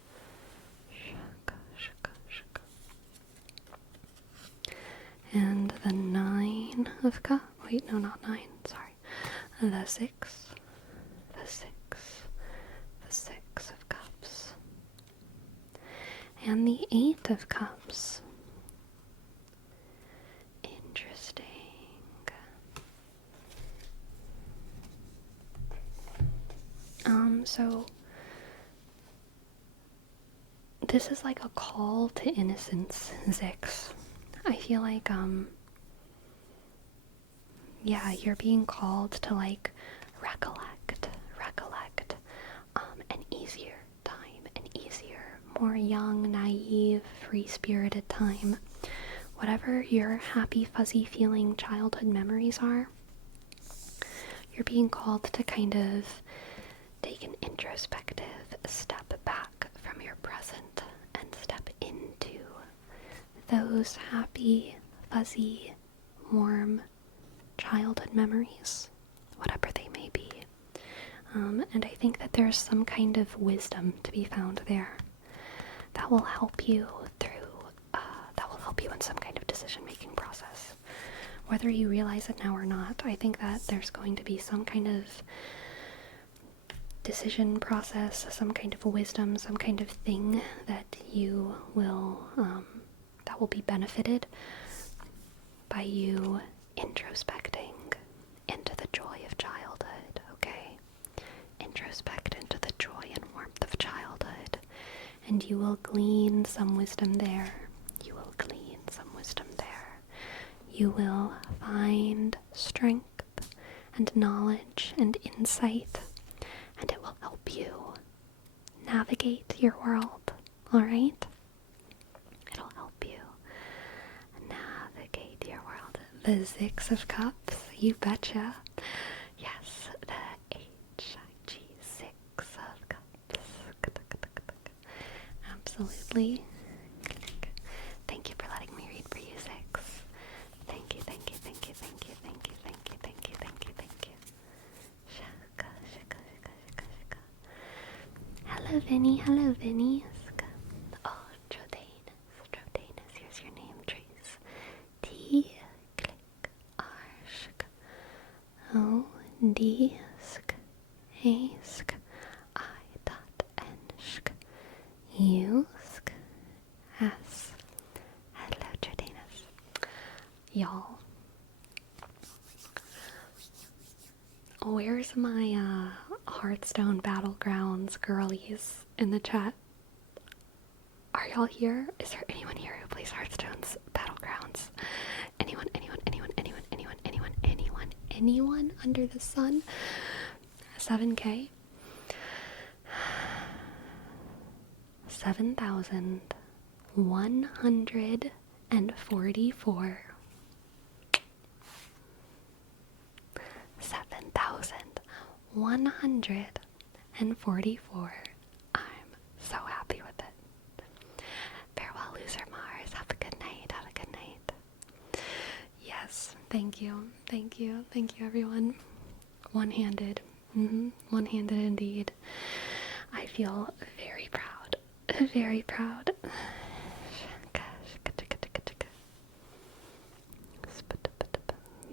of cups. Wait, no, not 9. Sorry. The 6. The 6. The 6 of cups. And the 8 of cups. Interesting. So this is like a call to innocence, Zix. I feel like, yeah, you're being called to, like, recollect, an easier time, an easier, more young, naive, free-spirited time. Whatever your happy, fuzzy feeling childhood memories are, you're being called to kind of take an introspective step back from your present and step into those happy, fuzzy, warm childhood memories, whatever they may be. And I think that there's some kind of wisdom to be found there that will help you in some kind of decision-making process. Whether you realize it now or not, I think that there's going to be some kind of decision process, some kind of wisdom, some kind of thing that you will, that will be benefited by you introspecting into the joy of childhood, okay? Introspect into the joy and warmth of childhood, and you will glean some wisdom there. You will glean some wisdom there. You will find strength and knowledge and insight, and it will help you navigate your world, alright? It'll help you navigate your world. The 6 of Cups, you betcha. Yes, the HIG6 of Cups. Absolutely. Thank you for letting me read for you, 6. Thank you, thank you, thank you, thank you, thank you, thank you, thank you, thank you, thank you. Shaka, shaka, shaka, shaka, shaka. Hello, Vinny. Hello, Vinny. Oh, Trodanus. Here's your name, Trace. T, click, R, shk. O, D, sk. A, sk. I, dot, N, shk. U, sk. S. Hello, Trodanus. Y'all. Where's my, Hearthstone Battlegrounds girlies in the chat? Are y'all here? Is there anyone here who plays Hearthstone's Battlegrounds? Anyone under the sun? 7K? 7,144. 7,144. I'm so happy with it. Farewell, loser Mars. Have a good night. Have a good night. Yes, thank you. Thank you. Thank you, everyone. One-handed. One-handed indeed. I feel very proud. Very proud.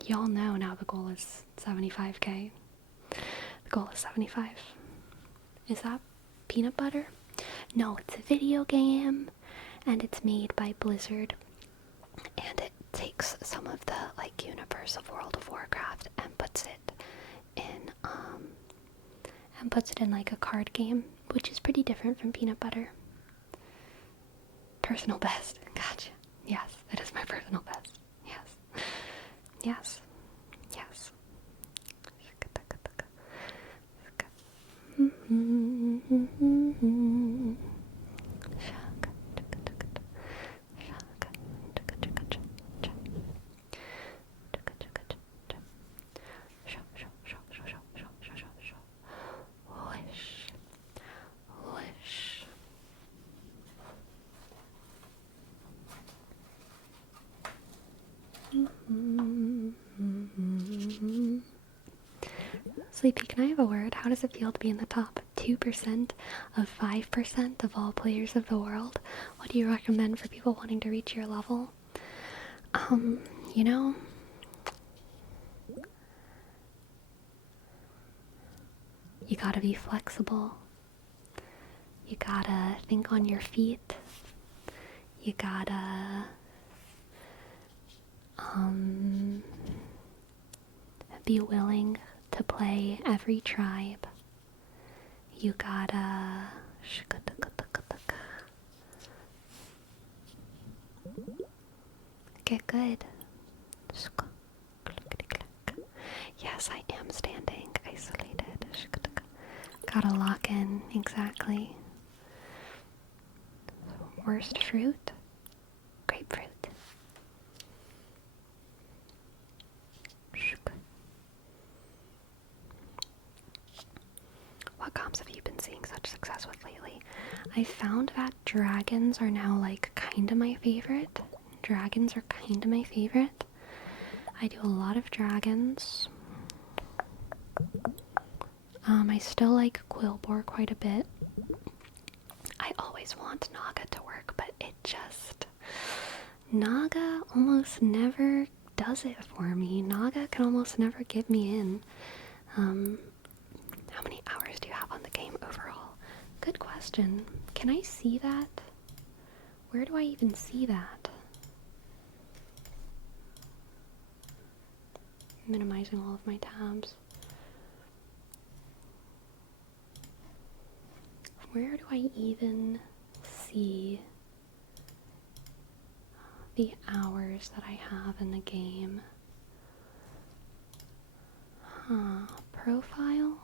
Y'all know now the goal is 75K. The goal is 75. Is that peanut butter? No, it's a video game, and it's made by Blizzard, and it takes some of the, like, universe of World of Warcraft and puts it in like a card game, which is pretty different from peanut butter. Personal best. Gotcha. Yes, it is my personal best. Yes. Yes. Yes. Sleepy, can I have a word? How does it feel to be in the top 2% of 5% of all players of the world? What do you recommend for people wanting to reach your level? You know, You gotta be flexible. You gotta think on your feet. You gotta be willing to play every tribe. You gotta get good. Yes, I am standing isolated. Gotta lock in, exactly. Worst fruit? Grapefruit. What comps have you been seeing such success with lately? I found that dragons are now like kinda my favorite. Dragons are kinda my favorite. I do a lot of dragons. I still like Quillbore quite a bit. I always want Naga to work, but it just... Naga almost never does it for me. Naga can almost never get me in. How many hours do you have on the game overall? Good question. Can I see that? Where do I even see that? Minimizing all of my tabs. Where do I even see the hours that I have in the game? Profile?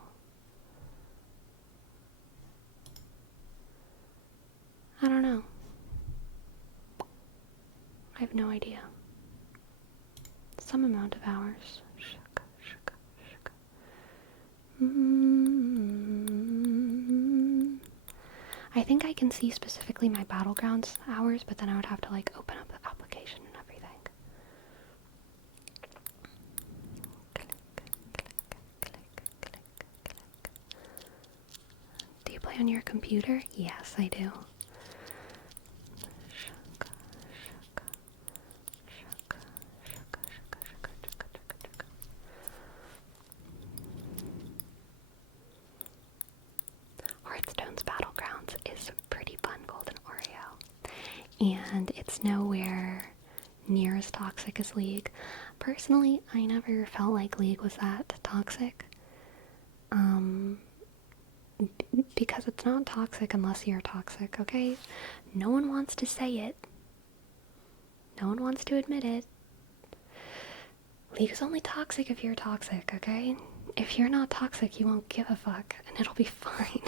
I don't know. I have no idea. Some amount of hours. I think I can see specifically my Battlegrounds hours, but then I would have to like open up the application and everything. Do you play on your computer? Yes, I do. Hearthstone's Battlegrounds is pretty fun, Golden Oreo. And it's nowhere near as toxic as League. Personally, I never felt like League was that toxic. Because it's not toxic unless you're toxic, okay? No one wants to say it. No one wants to admit it. League is only toxic if you're toxic, okay? If you're not toxic, you won't give a fuck, and it'll be fine.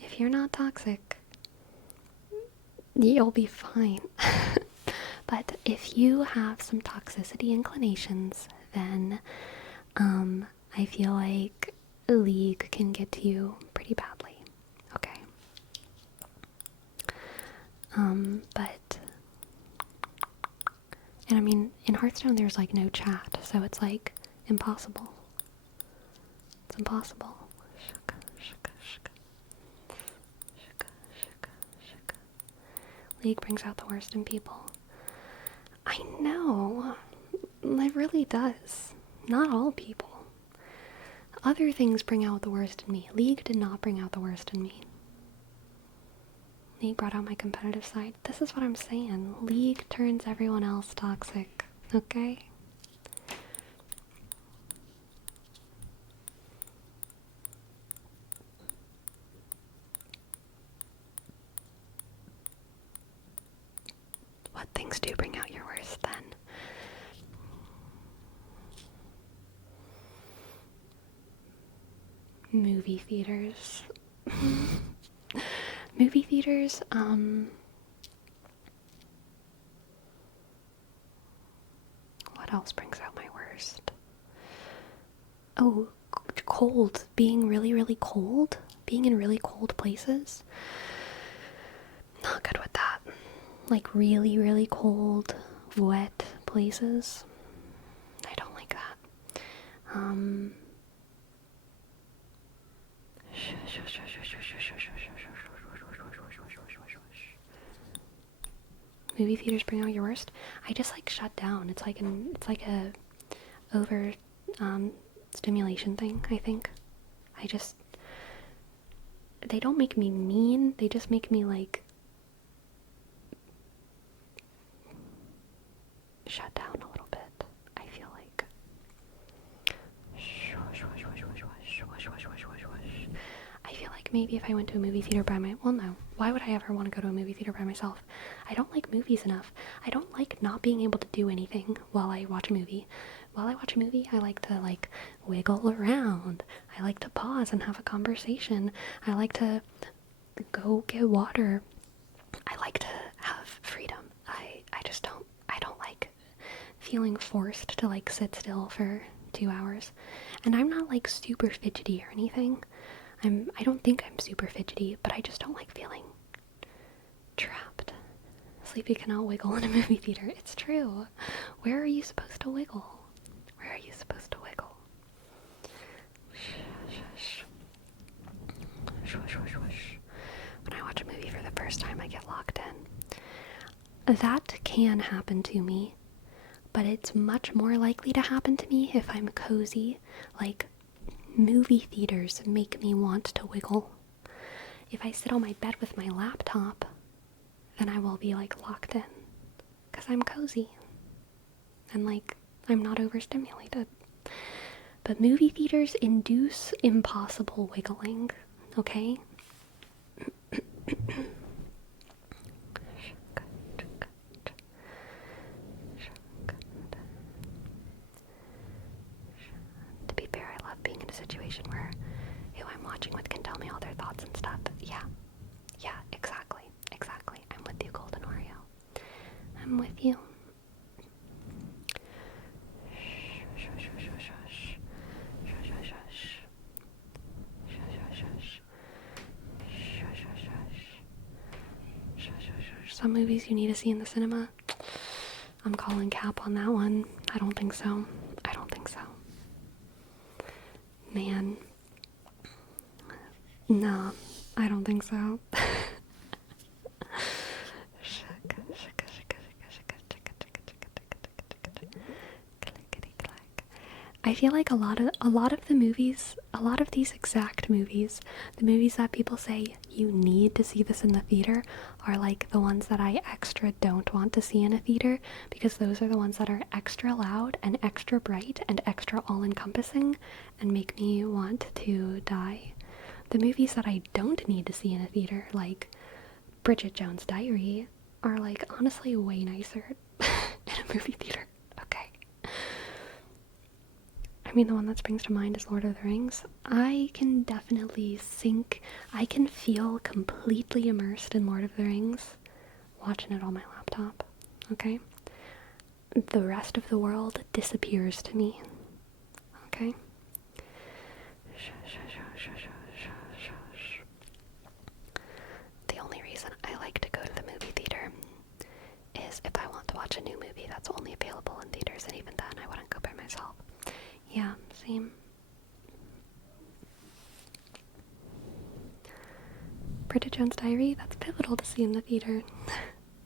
If you're not toxic, you'll be fine. But if you have some toxicity inclinations, then I feel like League can get to you pretty badly. Okay. But and I mean, in Hearthstone there's like no chat, so it's like impossible. It's impossible. League brings out the worst in people. I know. It really does. Not all people. Other things bring out the worst in me. League did not bring out the worst in me. League brought out my competitive side. This is what I'm saying. League turns everyone else toxic. Okay? What things do bring out your worst then? Movie theaters. Movie theaters, what else brings out my worst? Oh, cold. Being really, really cold. Being in really cold places. Not good with that. Like really, really cold, wet places. I don't like that. Movie theaters bring out your worst. I just like shut down. It's like a over stimulation thing, I think. They don't make me mean, they just make me like shut down a little bit. I feel like I feel like maybe if I went to a movie theater well, no. Why would I ever want to go to a movie theater by myself? I don't like movies enough. I don't like not being able to do anything while I watch a movie. While I watch a movie, I like to like wiggle around. I like to pause and have a conversation. I like to go get water. I like to have freedom. I don't like feeling forced to like sit still for 2 hours. And I'm not like super fidgety or anything. I don't think I'm super fidgety, but I just don't like feeling trapped. Sleepy cannot wiggle in a movie theater. It's true. Where are you supposed to wiggle? Where are you supposed to wiggle? Shush. When I watch a movie for the first time, I get locked in. That can happen to me, but it's much more likely to happen to me if I'm cozy. Like, movie theaters make me want to wiggle. If I sit on my bed with my laptop, then I will be like locked in, because I'm cozy and like I'm not overstimulated. But movie theaters induce impossible wiggling, okay? To be fair, I love being in a situation where who I'm watching with can tell me all their thoughts and stuff. Yeah, exactly. I'm with you, Golden Oreo. I'm with you. Some movies you need to see in the cinema. I'm calling cap on that one. I don't think so. Man. No, I don't think so. I feel like a lot of the movies, a lot of these exact movies, the movies that people say you need to see this in the theater, are like the ones that I extra don't want to see in a theater, because those are the ones that are extra loud and extra bright and extra all-encompassing and make me want to die. The movies that I don't need to see in a theater, like Bridget Jones' Diary, are like honestly way nicer in a movie theater. Okay. I mean, the one that springs to mind is Lord of the Rings. I can definitely I can feel completely immersed in Lord of the Rings watching it on my laptop, okay? The rest of the world disappears to me, okay? The only reason I like to go to the movie theater is if I want to watch a new movie that's only available in theaters, and even then I wouldn't go by myself. Yeah, same. Bridget Jones' Diary, that's pivotal to see in the theater.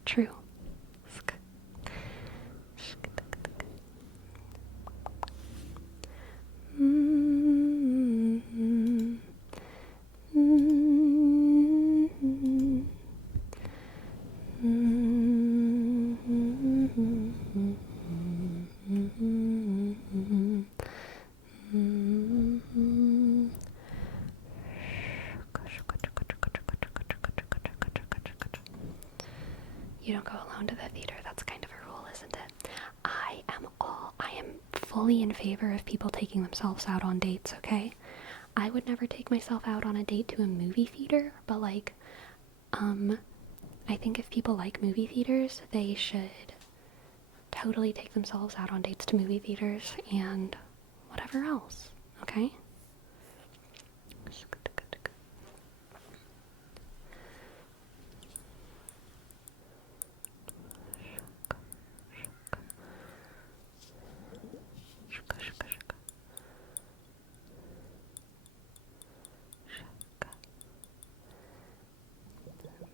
True. You don't go alone to the theater. That's kind of a rule, isn't it? I am fully in favor of people taking themselves out on dates, okay? I would never take myself out on a date to a movie theater, but like, I think if people like movie theaters, they should totally take themselves out on dates to movie theaters and whatever else, okay?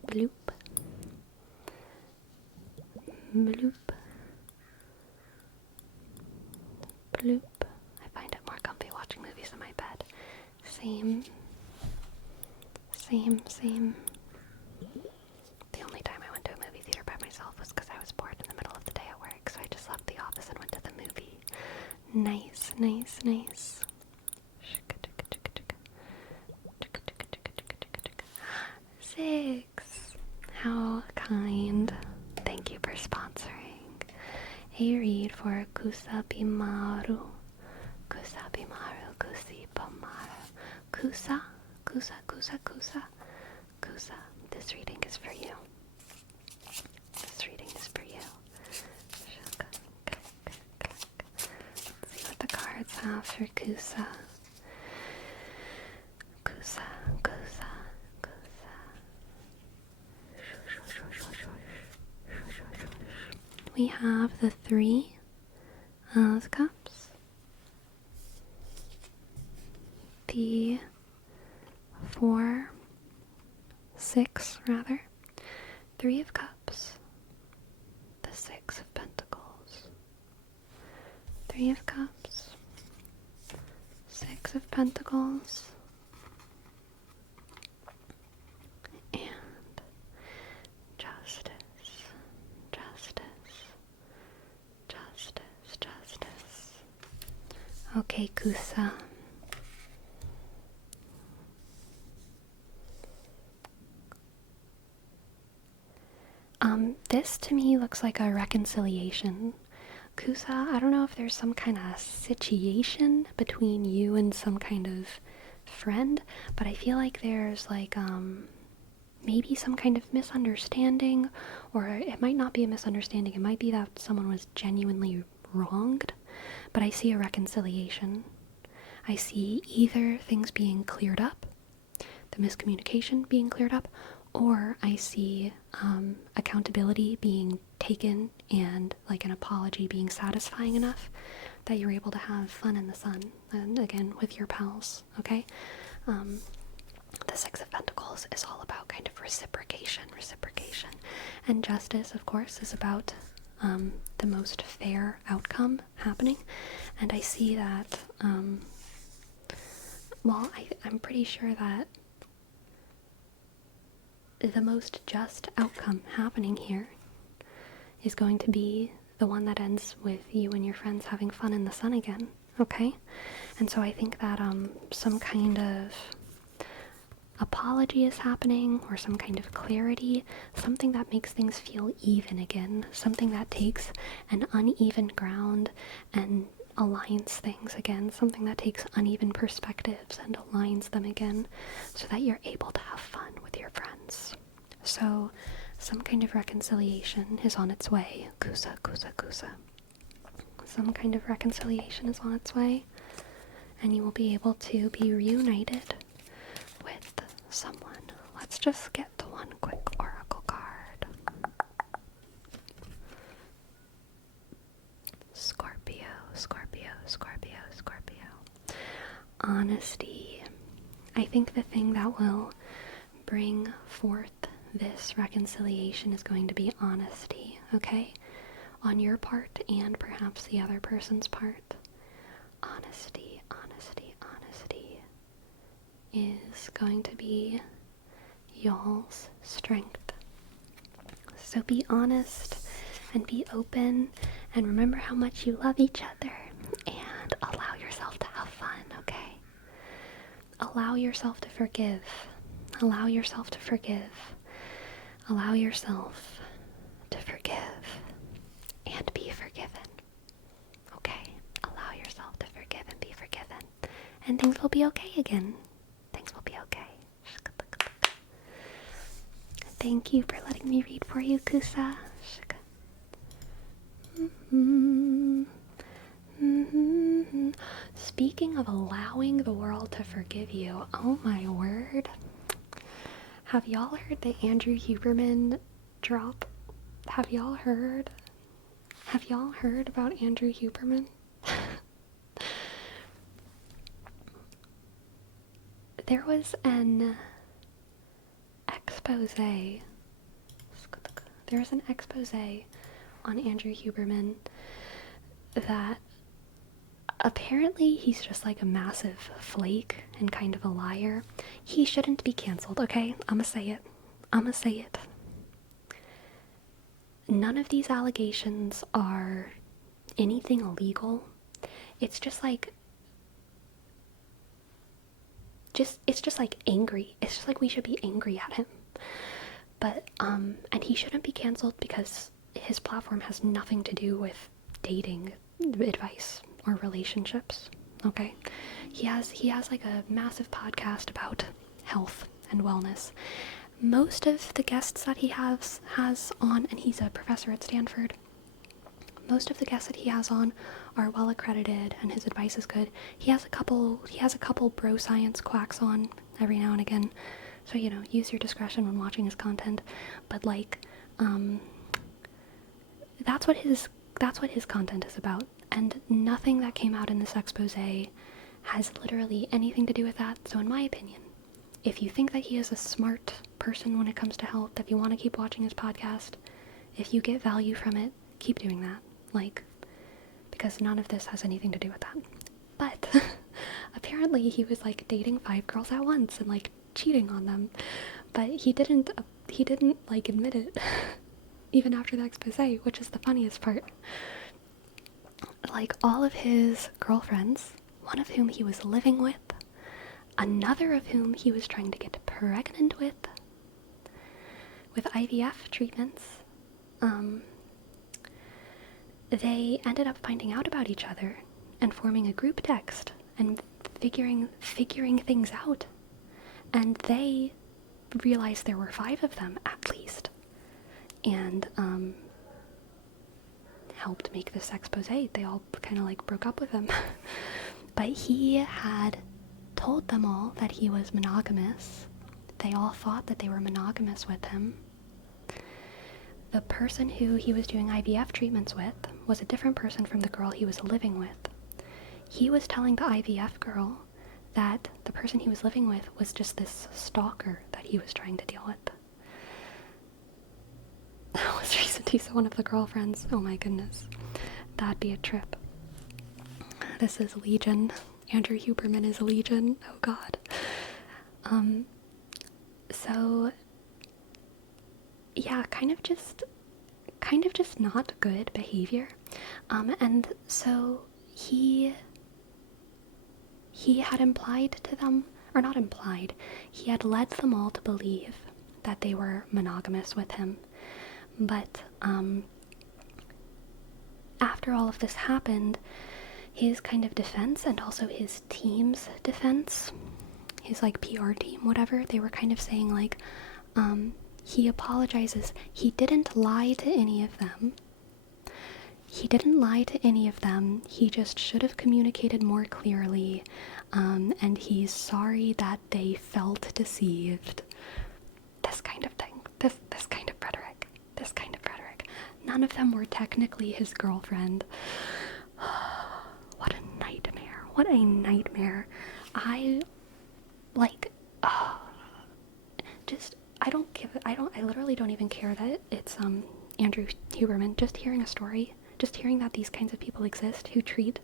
Bloop. Bloop. Bloop. I find it more comfy watching movies in my bed. Same. Same. The only time I went to a movie theater by myself was because I was bored in the middle of the day at work, so I just left the office and went to the movie. Nice. 6. How kind. Thank you for sponsoring. A read for Kusabimaru. Kusa. This reading is for you. Let's see what the cards have for Kusa. We have the 3 of Cups, the 6 rather, 3 of Cups, the 6 of Pentacles, 3 of Cups, 6 of Pentacles, and Justice. Okay, Kusa. This to me looks like a reconciliation. Kusa, I don't know if there's some kind of situation between you and some kind of friend, but I feel like there's like, maybe some kind of misunderstanding, or it might not be a misunderstanding, it might be that someone was genuinely wronged, but I see a reconciliation. I see either things being cleared up, the miscommunication being cleared up, or I see accountability being taken and like an apology being satisfying enough that you're able to have fun in the sun, and again with your pals, okay? The 6 of Pentacles is all about kind of reciprocation, and Justice, of course, is about the most fair outcome happening, and I see that, I'm pretty sure that the most just outcome happening here is going to be the one that ends with you and your friends having fun in the sun again, okay? And so I think that some kind of apology is happening, or some kind of clarity, something that makes things feel even again, something that takes an uneven ground and aligns things again, something that takes uneven perspectives and aligns them again, so that you're able to have fun with your friends. So some kind of reconciliation is on its way. Kusa. Some kind of reconciliation is on its way, and you will be able to be reunited with someone. Let's just get to one quick oracle card. Scorpio. Honesty. I think the thing that will bring forth this reconciliation is going to be honesty, okay? On your part and perhaps the other person's part. Honesty is going to be y'all's strength. So be honest and be open, and remember how much you love each other, and allow yourself to have fun, okay? Allow yourself to forgive. Allow yourself to forgive and be forgiven. Okay? Allow yourself to forgive and be forgiven. And things will be okay again. Things will be okay. Thank you for letting me read for you, Kusa. Speaking of allowing the world to forgive you, oh my word. Have y'all heard the Andrew Huberman drop? Have y'all heard about Andrew Huberman? There was an expose. On Andrew Huberman that apparently he's just like a massive flake and kind of a liar. He shouldn't be canceled, okay? I'ma say it. I'ma say it. None of these allegations are anything illegal. It's just like it's just like angry. It's just like we should be angry at him. But and he shouldn't be canceled because his platform has nothing to do with dating advice or relationships. Okay? He has like a massive podcast about health and wellness. Most of the guests that he has on, and he's a professor at Stanford, most of the guests that he has on are well accredited and his advice is good. He has a couple bro science quacks on every now and again. So, use your discretion when watching his content. But like, that's what his content is about. And nothing that came out in this expose has literally anything to do with that. So in my opinion, if you think that he is a smart person when it comes to health, if you want to keep watching his podcast, if you get value from it, keep doing that. Like, because none of this has anything to do with that. But apparently he was like dating 5 girls at once and like cheating on them. But he didn't like admit it even after the expose, which is the funniest part. Like, all of his girlfriends, one of whom he was living with, another of whom he was trying to get pregnant with IVF treatments, they ended up finding out about each other and forming a group text and figuring things out. And they realized there were 5 of them at least, and helped make this expose. They all kind of like broke up with him. But he had told them all that he was monogamous. They all thought that they were monogamous with him. The person who he was doing IVF treatments with was a different person from the girl he was living with. He was telling the IVF girl that the person he was living with was just this stalker that he was trying to deal with. I was recently saw one of the girlfriends. Oh my goodness. That'd be a trip. This is Legion. Andrew Huberman is Legion. Oh god. So yeah, kind of just not good behavior. And so he had implied to them, or not implied, he had led them all to believe that they were monogamous with him. But after all of this happened, his kind of defense, and also his team's defense, his like PR team, whatever, they were kind of saying like, he apologizes. He didn't lie to any of them. He just should have communicated more clearly, and he's sorry that they felt deceived. This kind of thing. This kind of rhetoric. None of them were technically his girlfriend. What a nightmare. I literally don't even care that it's Andrew Huberman. Just hearing a story, just hearing that these kinds of people exist who treat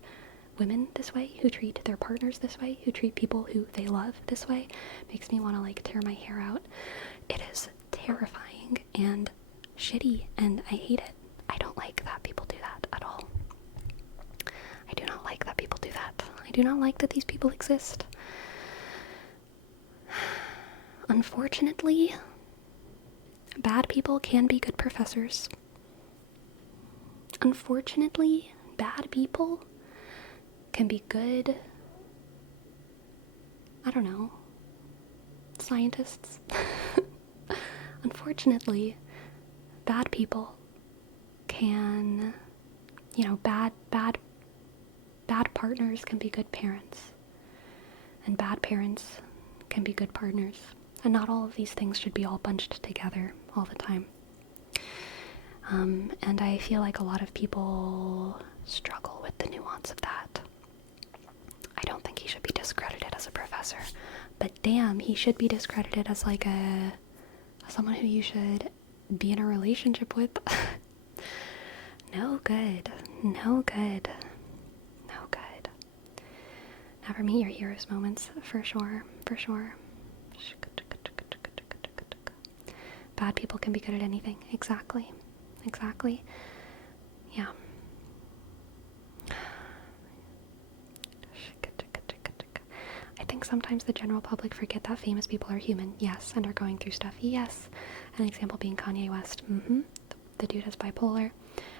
women this way, who treat their partners this way, who treat people who they love this way, makes me want to like tear my hair out. It is terrifying and shitty, and I hate it. I don't like that people do that at all. I do not like that people do that. I do not like that these people exist. Unfortunately, bad people can be good professors. Unfortunately, bad people can be good, I don't know, scientists. Unfortunately, bad people can, bad partners can be good parents, and bad parents can be good partners, and not all of these things should be all bunched together all the time. And I feel like a lot of people struggle with the nuance of that. I don't think he should be discredited as a professor, but damn, he should be discredited as like someone who you should be in a relationship with. No good. Never meet your heroes moments, for sure, for sure. Bad people can be good at anything. Exactly. Exactly. Yeah. I think sometimes the general public forget that famous people are human, yes, and are going through stuff, yes. An example being Kanye West. The dude is bipolar.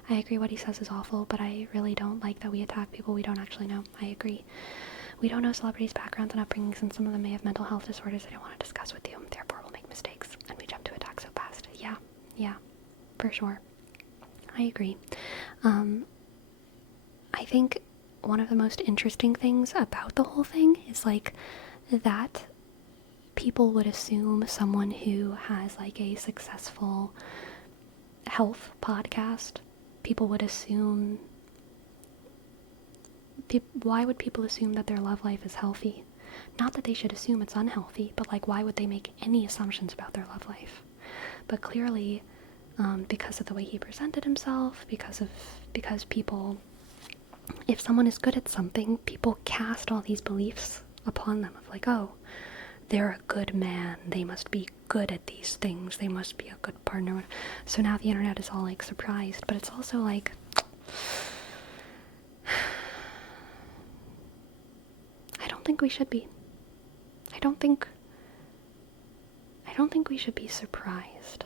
I agree what he says is awful, but I really don't like that we attack people we don't actually know. I agree. We don't know celebrities' backgrounds and upbringings, and some of them may have mental health disorders I don't want to discuss with you. Therefore, we'll make mistakes, and we jump to attack so fast. Yeah, for sure. I agree. I think one of the most interesting things about the whole thing is like that people would assume someone who has like a successful health podcast, people would assume, why would people assume that their love life is healthy? Not that they should assume it's unhealthy, but like why would they make any assumptions about their love life? But clearly, because of the way he presented himself, because people, if someone is good at something, people cast all these beliefs upon them of like, oh, they're a good man, they must be good at these things, they must be a good partner. So now the internet is all like surprised, but it's also like, I don't think we should be. I don't think we should be surprised.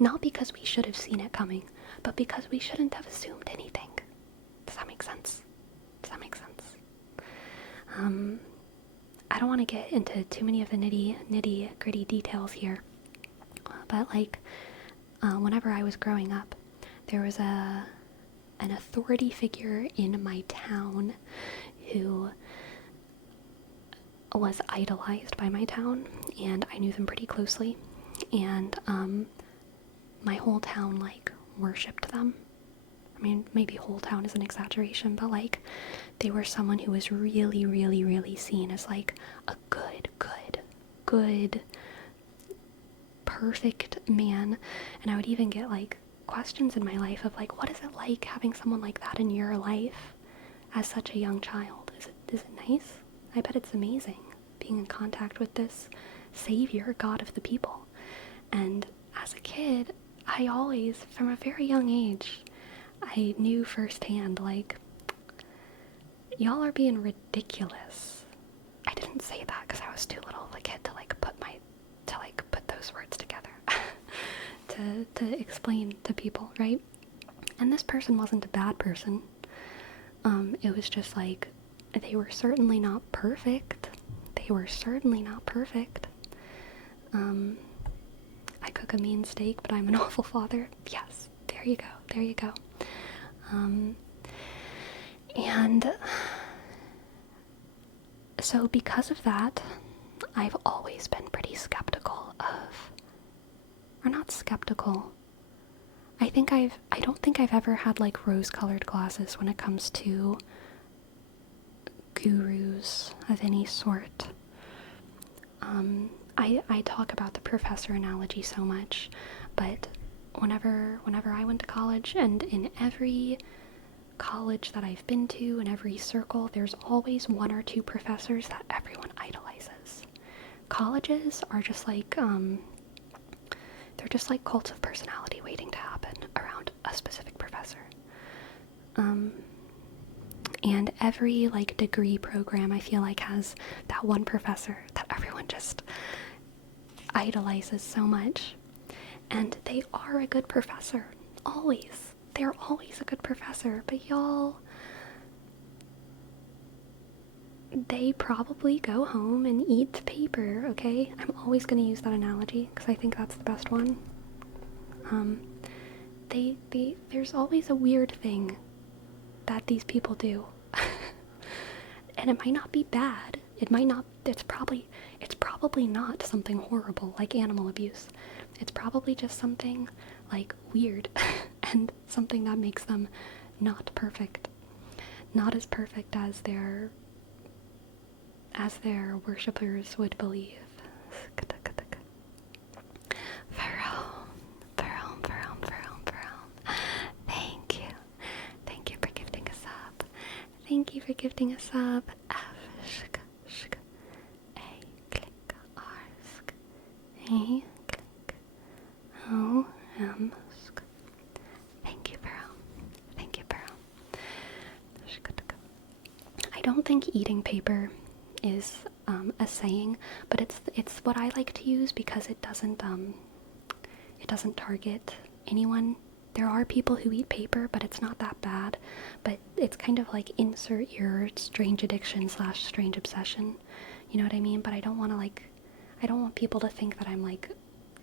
Not because we should have seen it coming, but because we shouldn't have assumed anything. Does that make sense? I don't want to get into too many of the nitty gritty details here, but like, whenever I was growing up, there was an authority figure in my town who was idolized by my town, and I knew them pretty closely, and my whole town like worshipped them. I mean, maybe whole town is an exaggeration, but like they were someone who was really, really, really seen as like a good, perfect man. And I would even get like questions in my life of like, what is it like having someone like that in your life as such a young child? Is it nice? I bet it's amazing being in contact with this savior, God of the people. And as a kid, I always, from a very young age, I knew firsthand, like, y'all are being ridiculous. I didn't say that because I was too little of a kid to put those words together to explain to people, right? And this person wasn't a bad person. It was just like, they were certainly not perfect. I cook a mean steak, but I'm an awful father. Yes, there you go. And so because of that, I've always been pretty skeptical of, or not skeptical, I don't think I've ever had like rose-colored glasses when it comes to gurus of any sort. I talk about the professor analogy so much, but whenever I went to college, and in every college that I've been to, in every circle, there's always one or two professors that everyone idolizes. Colleges are just like, they're just like cults of personality waiting to happen around a specific professor. And every like degree program I feel like has that one professor that everyone just idolizes so much. And they are a good professor. Always. They're always a good professor. But y'all, they probably go home and eat the paper, okay? I'm always going to use that analogy because I think that's the best one. There's always a weird thing that these people do. And it might not be bad. It's probably not something horrible like animal abuse. It's probably just something like weird and something that makes them not perfect. Not as perfect as their worshippers would believe. Thank you. Thank you for gifting a sub. Okay. O-M. Thank you, Pearl. Thank you, Pearl. I don't think eating paper is a saying, but it's what I like to use because it doesn't target anyone. There are people who eat paper, but it's not that bad. But it's kind of like insert your strange addiction / strange obsession. You know what I mean? But I don't want people to think that I'm like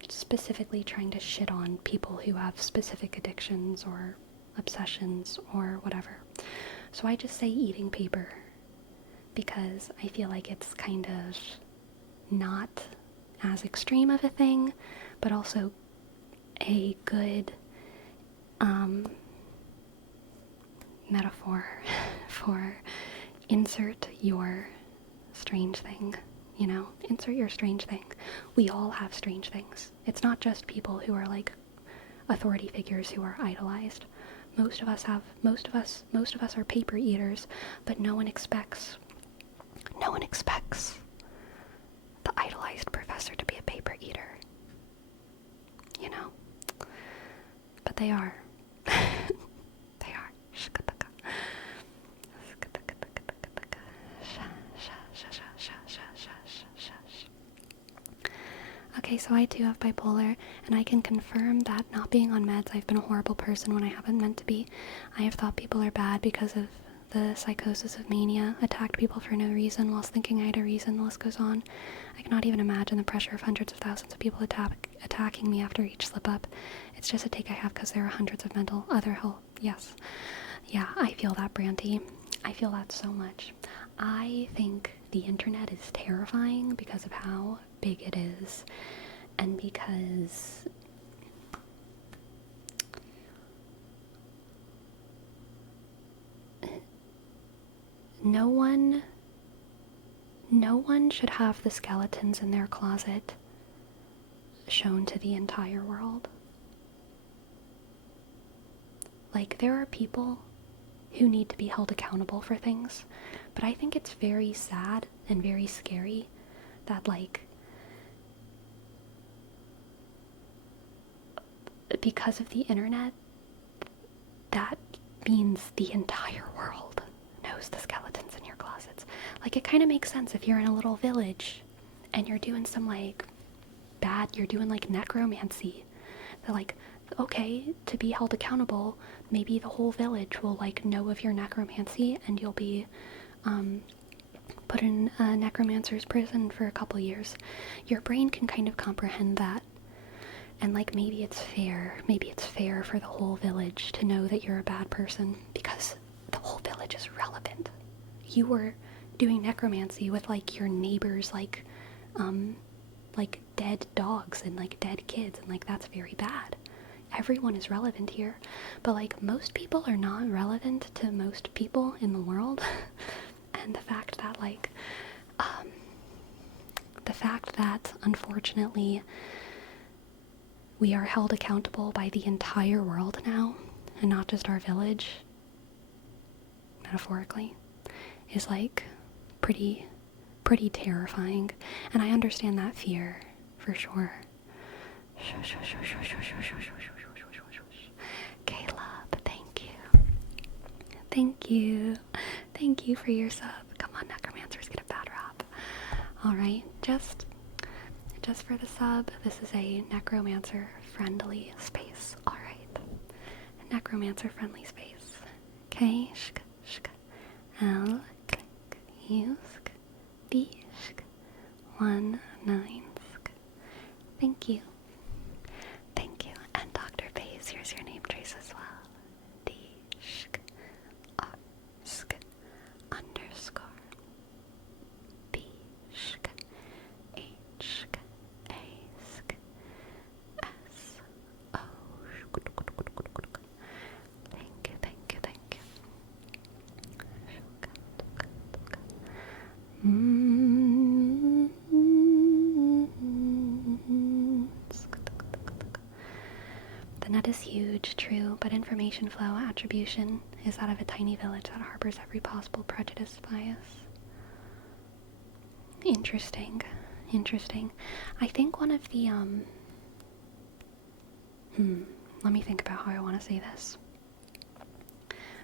specifically trying to shit on people who have specific addictions or obsessions or whatever. So I just say eating paper because I feel like it's kind of not as extreme of a thing, but also a good metaphor for insert your strange thing, you know? Insert your strange thing. We all have strange things. It's not just people who are like authority figures who are idolized. Most of us are paper eaters, but no one expects the idolized professor to be a paper eater. You know? But they are. They are. Okay, so I too have bipolar, and I can confirm that not being on meds, I've been a horrible person when I haven't meant to be. I have thought people are bad because of the psychosis of mania, attacked people for no reason whilst thinking I had a reason, the list goes on. I cannot even imagine the pressure of hundreds of thousands of people attacking me after each slip-up. It's just a take I have because there are hundreds of other health. Yes. Yeah, I feel that, Branty. I feel that so much. I think the internet is terrifying because of how big it is, and because no one should have the skeletons in their closet shown to the entire world. Like, there are people who need to be held accountable for things, but I think it's very sad and very scary that, like, because of the internet, that means the entire world knows the skeletons in your closets. Like, it kind of makes sense if you're in a little village and you're doing some, like, you're doing, like, necromancy. They're like, okay, to be held accountable, maybe the whole village will, like, know of your necromancy, and you'll be put in a necromancer's prison for a couple years. Your brain can kind of comprehend that. And, like, maybe it's fair for the whole village to know that you're a bad person, because the whole village is relevant. You were doing necromancy with, like, your neighbors, like dead dogs and, like, dead kids, and, like, that's very bad. Everyone is relevant here, but, like, most people are not relevant to most people in the world. And the fact that, like, unfortunately, we are held accountable by the entire world now, and not just our village, metaphorically, is, like, pretty terrifying. And I understand that fear, for sure. Caleb, thank you. Thank you for your sub. Come on, necromancers, get a bad rap. Alright, just for the sub, this is a necromancer-friendly space. Alright. A necromancer-friendly space. Okay? Shk, shk. L, click, U, sk, B, shk. 1, 9, sk. Thank you. Thank you. And Dr. Bays, here's your name trace as well. D, shk, R, sk, underscore. B, shk, H, sk, A, sk, S, O, shk. Thank you. The net is huge, true, but information flow attribution is that of a tiny village that harbors every possible prejudice bias. Interesting. interesting. I think one of the, let me think about how I want to say this.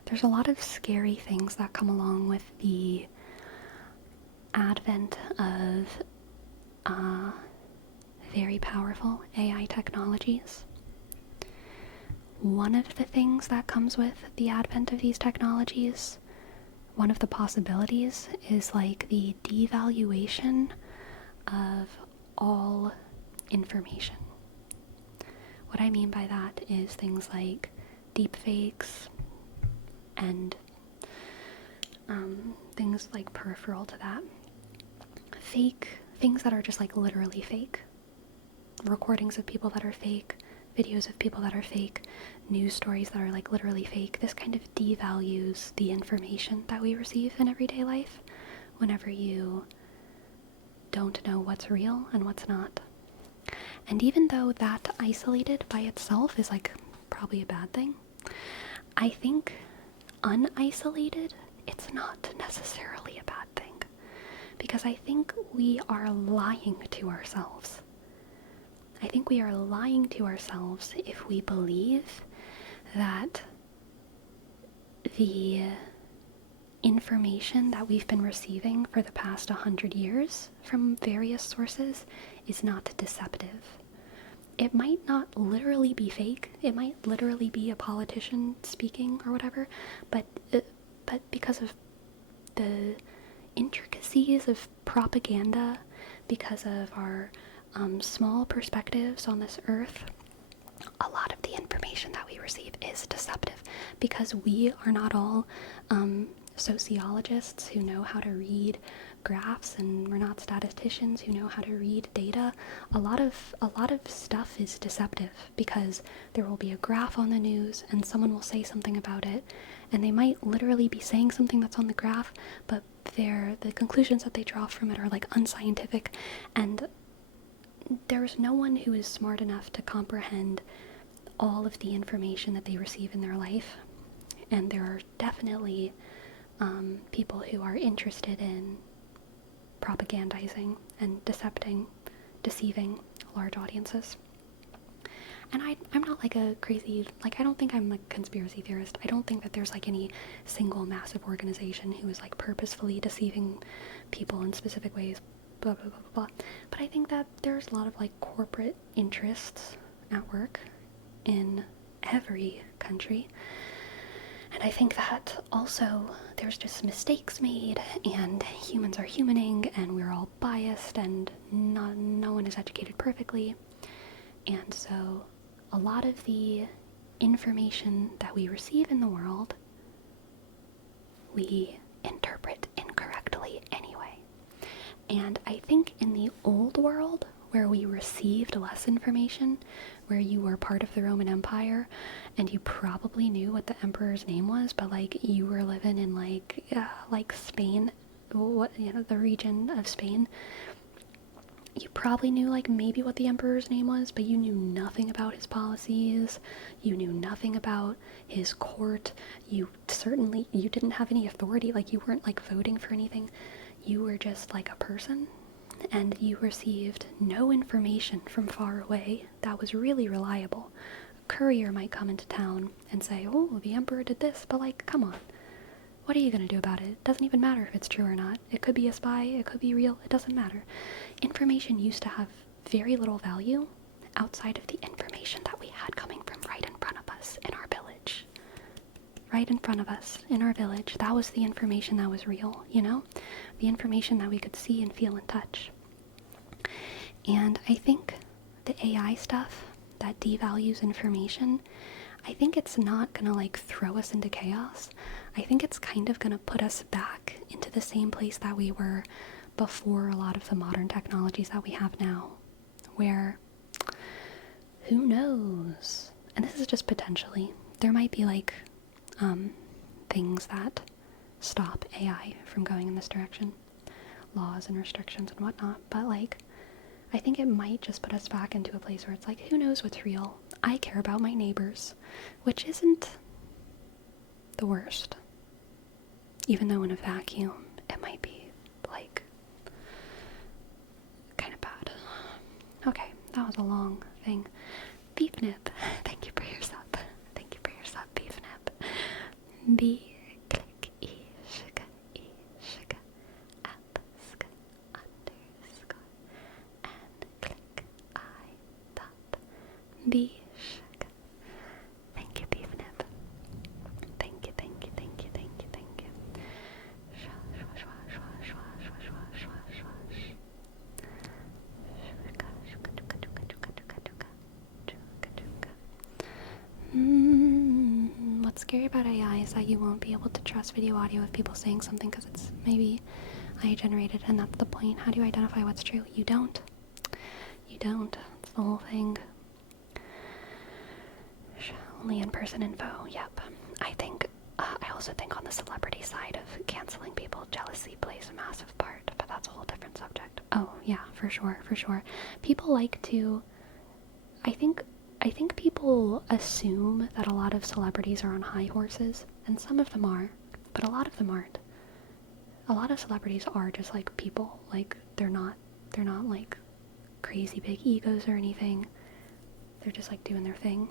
There's a lot of scary things that come along with the advent of very powerful AI technologies. One of the things that comes with the advent of these technologies, one of the possibilities, is like the devaluation of all information. What I mean by that is things like deepfakes and things like peripheral to that. Fake things that are just like literally fake. Recordings of people that are fake, videos of people that are fake, news stories that are like literally fake. This kind of devalues the information that we receive in everyday life whenever you don't know what's real and what's not. And even though that isolated by itself is like probably a bad thing, I think unisolated, it's not necessarily a bad thing. Because I think we are lying to ourselves. I think we are lying to ourselves if we believe that the information that we've been receiving for the past 100 years from various sources is not deceptive. It might not literally be fake. It might literally be a politician speaking or whatever, but because of the intricacies of propaganda, because of our small perspectives on this earth, a lot of the information that we receive is deceptive because we are not all sociologists who know how to read graphs, and we're not statisticians who know how to read data. A lot of stuff is deceptive because there will be a graph on the news and someone will say something about it, and they might literally be saying something that's on the graph, but the conclusions that they draw from it are like unscientific, and there's no one who is smart enough to comprehend all of the information that they receive in their life. And there are definitely people who are interested in propagandizing and deceiving large audiences. And I'm not like a crazy, like I don't think I'm a conspiracy theorist. I don't think that there's like any single massive organization who is like purposefully deceiving people in specific ways, blah, blah, blah, blah, blah. But I think that there's a lot of like corporate interests at work in every country. And I think that also there's just mistakes made, and humans are humaning, and we're all biased, and no one is educated perfectly. And so a lot of the information that we receive in the world, we interpret incorrectly anyway. And I think in the old world, where we received less information, where you were part of the Roman Empire, and you probably knew what the emperor's name was, but like you were living in like Spain, the region of Spain, you probably knew like maybe what the emperor's name was, but you knew nothing about his policies, you knew nothing about his court, you didn't have any authority, like you weren't like voting for anything, you were just like a person, and you received no information from far away that was really reliable. A courier might come into town and say, oh, the emperor did this, but like, come on. What are you going to do about it? It doesn't even matter if it's true or not. It could be a spy, it could be real, it doesn't matter. Information used to have very little value outside of the information that we had coming from right in front of us in our village. Right in front of us in our village. That was the information that was real, the information that we could see and feel and touch. And I think the AI stuff that devalues information, I think it's not gonna like throw us into chaos. I think it's kind of gonna put us back into the same place that we were before a lot of the modern technologies that we have now, where who knows? And this is just potentially. There might be like things that stop AI from going in this direction, laws and restrictions and whatnot, but like I think it might just put us back into a place where it's like, who knows what's real? I care about my neighbors, which isn't the worst. Even though in a vacuum, it might be like kind of bad. That was a long thing. Beef nip. Thank you for your sub. Thank you for your sub, beef nip. B click E sugar up sk underscore and click I dot B sugar. Thank you, beef nip. Thank you, thank you, thank you, thank you, thank you. What's scary about AI is that you won't be able to trust video audio of people saying something because it's maybe AI generated, and that's the point. How do you identify what's true? You don't. You don't. It's the whole thing. Only in-person info. Yep. I also think on the celebrity side of canceling people, jealousy plays a massive part, but that's a whole different subject. Oh, yeah, for sure, for sure. People like to, I think people assume that a lot of celebrities are on high horses, and some of them are, but a lot of them aren't. A lot of celebrities are just like people. Like, they're not like crazy big egos or anything. They're just like doing their thing.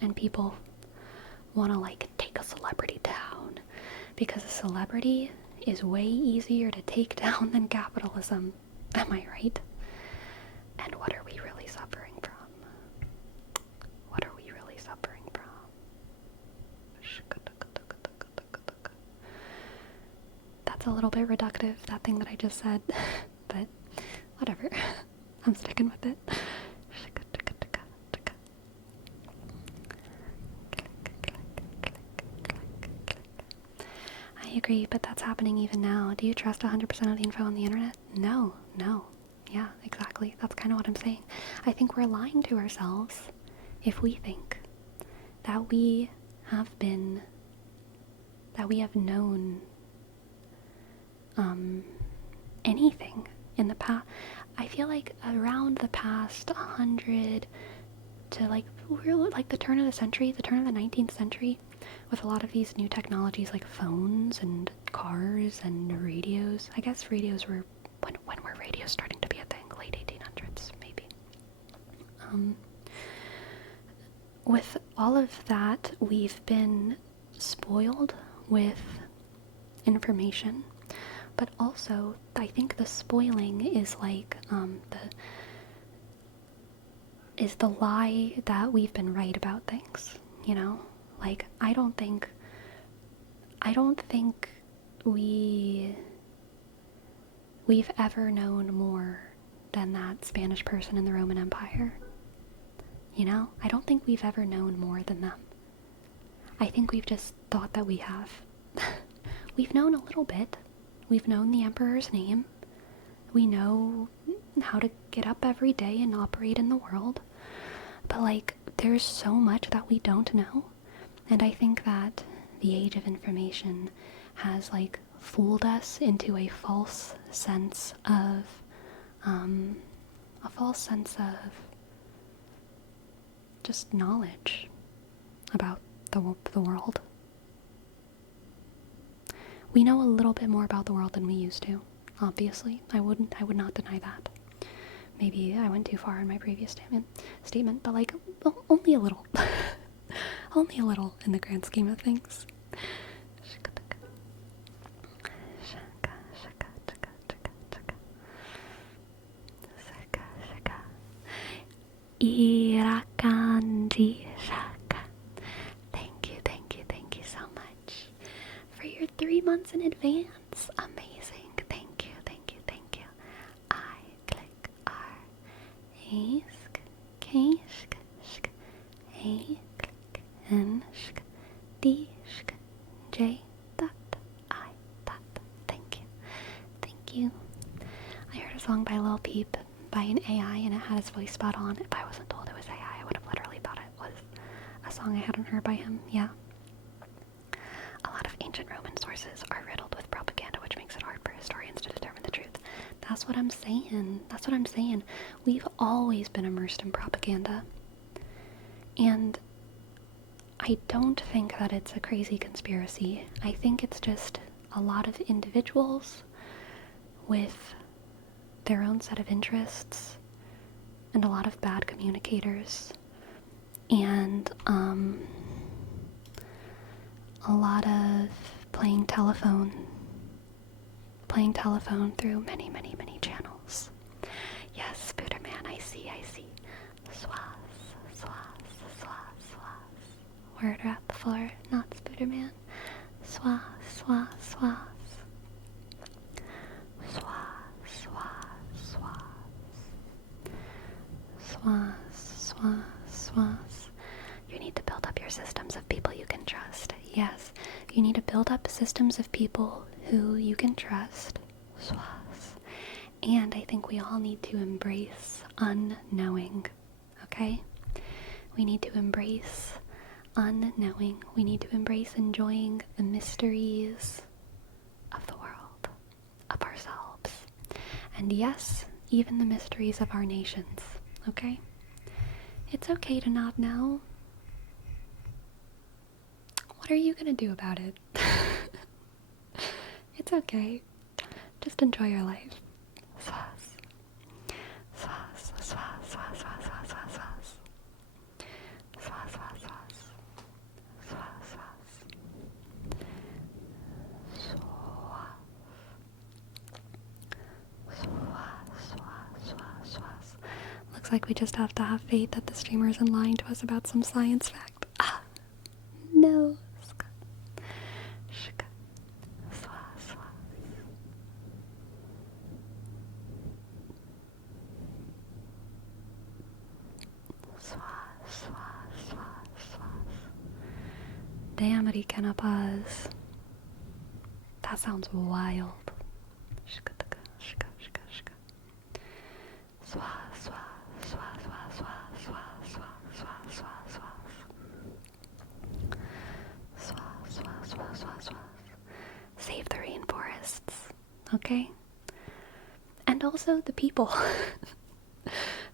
And people want to like take a celebrity down because a celebrity is way easier to take down than capitalism. Am I right? And what are we really suffering from? What are we really suffering from? That's a little bit reductive, that thing that I just said, but whatever. I'm sticking with it. I agree, but that's happening even now. Do you trust 100% of the info on the internet? No. Yeah, exactly. That's kind of what I'm saying. I think we're lying to ourselves if we think that we have known anything in the past. I feel like around the past 100 to like the turn of the century, the turn of the 19th century, with a lot of these new technologies like phones and cars and radios. I guess radios were, when were radios starting to be a thing? Late 1800s, maybe. With all of that, we've been spoiled with information, but also I think the spoiling is like the lie that we've been right about things, you know? Like, I don't think we've ever known more than that Spanish person in the Roman Empire. You know? I don't think we've ever known more than them. I think we've just thought that we have. We've known a little bit. We've known the emperor's name. We know how to get up every day and operate in the world. But, like, there's so much that we don't know. And I think that the age of information has, like, fooled us into a false sense of, just knowledge about the world. We know a little bit more about the world than we used to, obviously. I would not deny that. Maybe I went too far in my previous statement, but like, only a little. Only a little in the grand scheme of things. Irakanji Shaka. Thank you so much for your 3 months in advance. Amazing. Thank you. I click R. Ask. Kashk. Shk. A click N. Shk. D. Shk. J. Dot. I. Dot. Thank you. I heard a song by Lil Peep by an AI and it had his voice spot on. If I wasn't told it was AI, I would have literally thought it was a song I hadn't heard by him. Yeah. A lot of ancient Roman sources are riddled with propaganda, which makes it hard for historians to determine the truth. That's what I'm saying. We've always been immersed in propaganda. And I don't think that it's a crazy conspiracy. I think it's just a lot of individuals with their own set of interests and a lot of bad communicators, and a lot of playing telephone through many, many, many channels. Yes, Spooderman, I see. Swaz, swaz, swaz, swaz. Word rap before, not Spooderman. Swaz, swaz, swaz. Swaz, swaz, swaz. Swaz, swaz, swaz. You need to build up your systems of people you can trust. Yes, you need to build up systems of people who you can trust. Swaz. And I think we all need to embrace unknowing, okay? We need to embrace unknowing. We need to embrace enjoying the mysteries of the world, of ourselves. And yes, even the mysteries of our nations, okay? It's okay to not know. What are you gonna do about it? It's okay. Just enjoy your life. Swaz. Swaz, swaz, swaz, swaz, swaz, swaz, swaz. Swaz, swaz, swaz. Swaz, swaz. Swaz. Swaz, swaz, swaz. Looks like we just have to have faith that the streamer isn't lying to us about some science fact. Ah, no. Damn it, Ikenapaz. That sounds wild. Save the rainforests, okay? And also the people.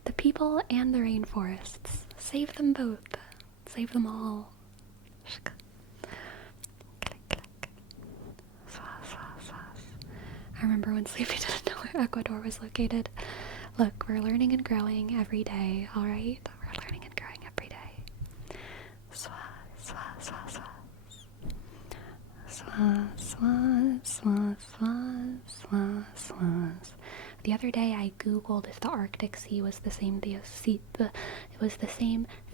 The people and the rainforests. Save them both. Save them all. I remember when Sleepy didn't know where Ecuador was located. Look, we're learning and growing every day, alright? We're learning and growing every day. Swaz, swaz, swaz, swaz. Swaz, swaz, swaz, swaz, swaz. The other day I googled if the Arctic Sea was the same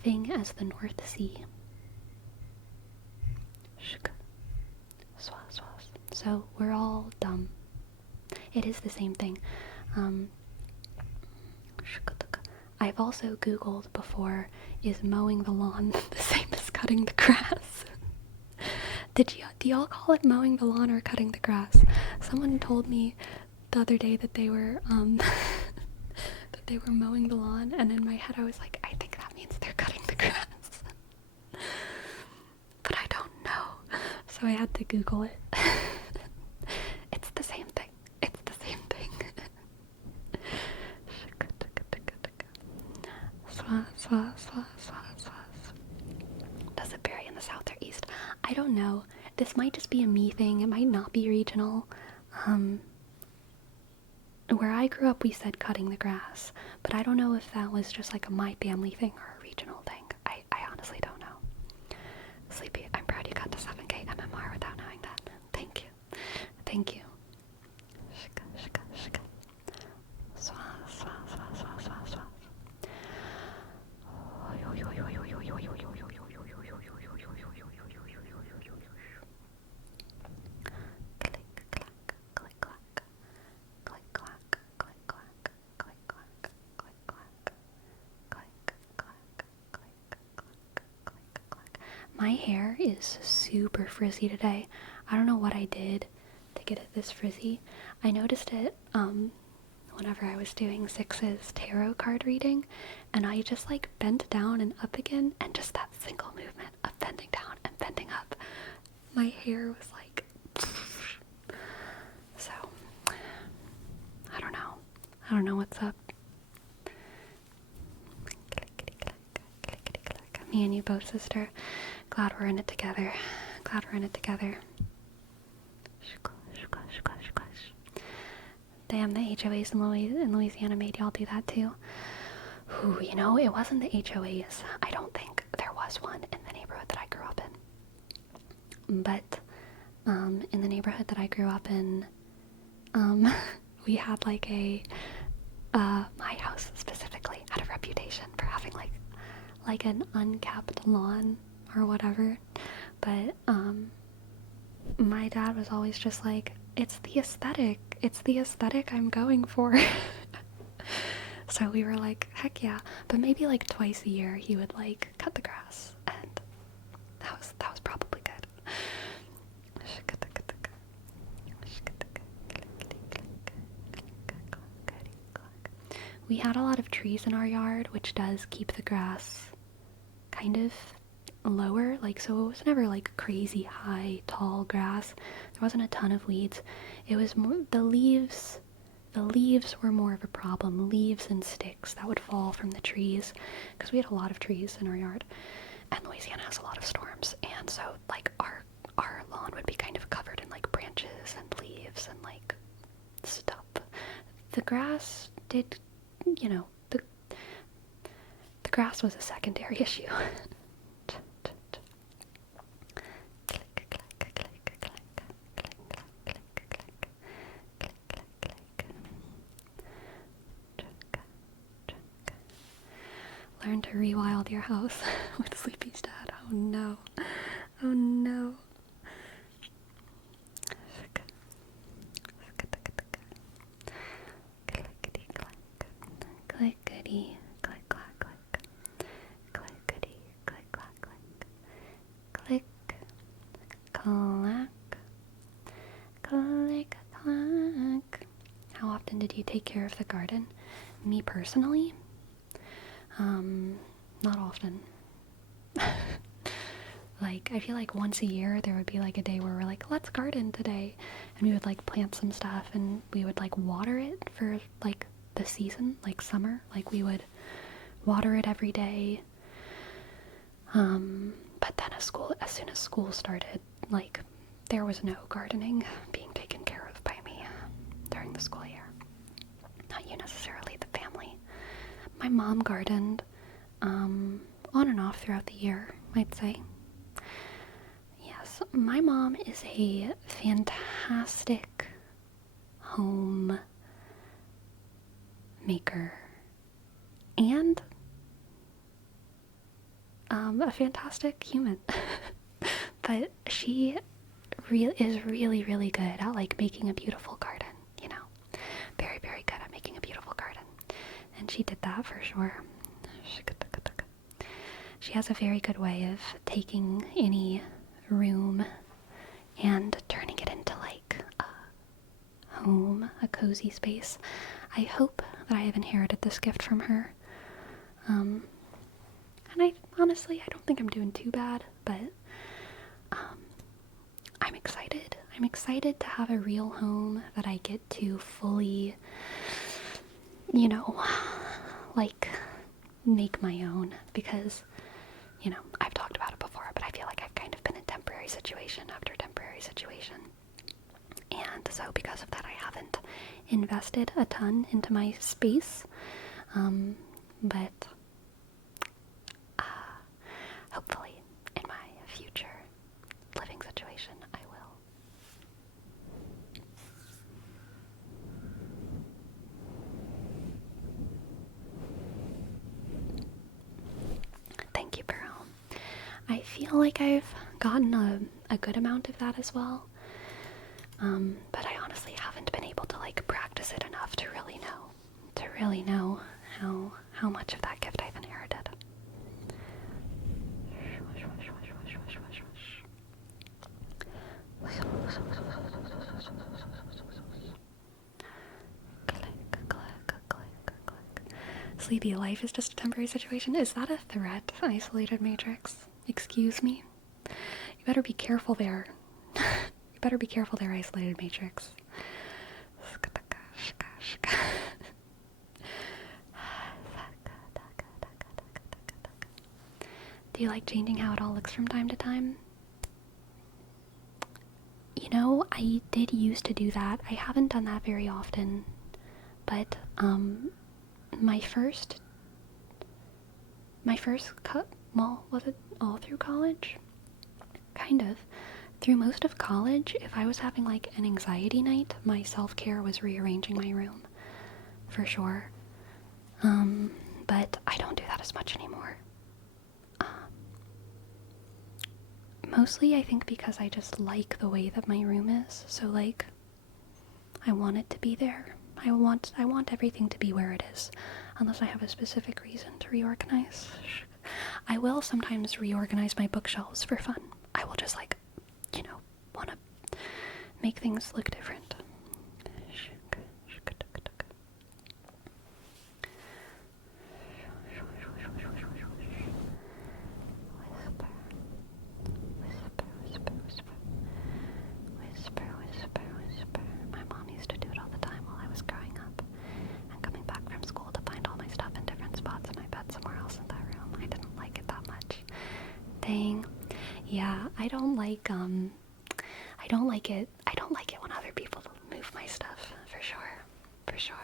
thing as the North Sea. Swaz, swaz. So we're all dumb. It is the same thing. I've also googled before, is mowing the lawn the same as cutting the grass? Do y'all call it mowing the lawn or cutting the grass? Someone told me the other day that they were that they were mowing the lawn, and in my head I was like, I think that means they're cutting the grass. But I don't know. So I had to Google it. It's the same thing. It's the same thing. Does it vary in the south or east? I don't know. This might just be a me thing. It might not be regional. Where I grew up, we said cutting the grass, but I don't know if that was just like a my family thing or a regional thing. I honestly don't know. Sleepy, I'm proud you got to 7K MMR without knowing that. Thank you. Thank you. My hair is super frizzy today. I don't know what I did to get it this frizzy. I noticed it whenever I was doing Six's tarot card reading, and I just like bent down and up again, and just that single movement of bending down and bending up, my hair was like so I don't know what's up. Me and you both, sister. Glad we're in it together. Damn, the HOAs in Louisiana made y'all do that too. Ooh, it wasn't the HOAs. I don't think there was one in the neighborhood that I grew up in. But in the neighborhood that I grew up in, we had like my house specifically had a reputation for having like an unkept lawn or whatever. But my dad was always just like, it's the aesthetic I'm going for. So we were like, heck yeah. But maybe like twice a year he would like cut the grass, and that was probably good. We had a lot of trees in our yard, which does keep the grass kind of lower, like, so it was never like crazy high tall grass. There wasn't a ton of weeds. It was more the leaves were more of a problem. Leaves and sticks that would fall from the trees, because we had a lot of trees in our yard, and Louisiana has a lot of storms, and so like our lawn would be kind of covered in like branches and leaves and like stuff. The grass did, the grass was a secondary issue. Learn to rewild your house with Sleepy's dad. Oh no. Oh no. Clickety clack. Clickety clack clack clack. Clickety clack clack clack. Click clack. Click clack. How often did you take care of the garden? Me personally? Not often. Like, I feel like once a year there would be like a day where we're like, let's garden today. And we would like plant some stuff, and we would like water it for like the season, like summer. Like we would water it every day. But then as soon as school started, like there was no gardening being taken care of by me during the school year. Not you necessarily, the family. My mom gardened, on and off throughout the year, I'd say. Yes, my mom is a fantastic home maker and a fantastic human. But she is really, really good at like making a beautiful garden, very, very good at making a beautiful garden. And she did that for sure. She has a very good way of taking any room and turning it into like a home, a cozy space. I hope that I have inherited this gift from her. And I honestly, I don't think I'm doing too bad, but I'm excited. I'm excited to have a real home that I get to fully, like make my own, because I've talked about it before, but I feel like I've kind of been in temporary situation after temporary situation. And so because of that, I haven't invested a ton into my space. But hopefully in my future living situation, I will. Thank you, Pearl. I feel like I've gotten a good amount of that as well. But I honestly haven't been able to like practice it enough to really know how much of that gift I've inherited. Sleepy, life is just a temporary situation. Is that a threat, isolated matrix? Excuse me? You better be careful there. You better be careful there, isolated matrix. Do you like changing how it all looks from time to time? I did used to do that. I haven't done that very often. But, my first my first well, was it all through college? Kind of. Through most of college, if I was having like an anxiety night, my self-care was rearranging my room, for sure. But I don't do that as much anymore. Mostly I think because I just like the way that my room is. So like, I want it to be there. I want everything to be where it is, unless I have a specific reason to reorganize. I will sometimes reorganize my bookshelves for fun. I will just like, want to make things look different. Whisper. My mom used to do it all the time while I was growing up. And coming back from school to find all my stuff in different spots in my bed somewhere else in that room. I didn't like it that much. Dang. Yeah, I don't like it. I don't like it when other people move my stuff, for sure. For sure.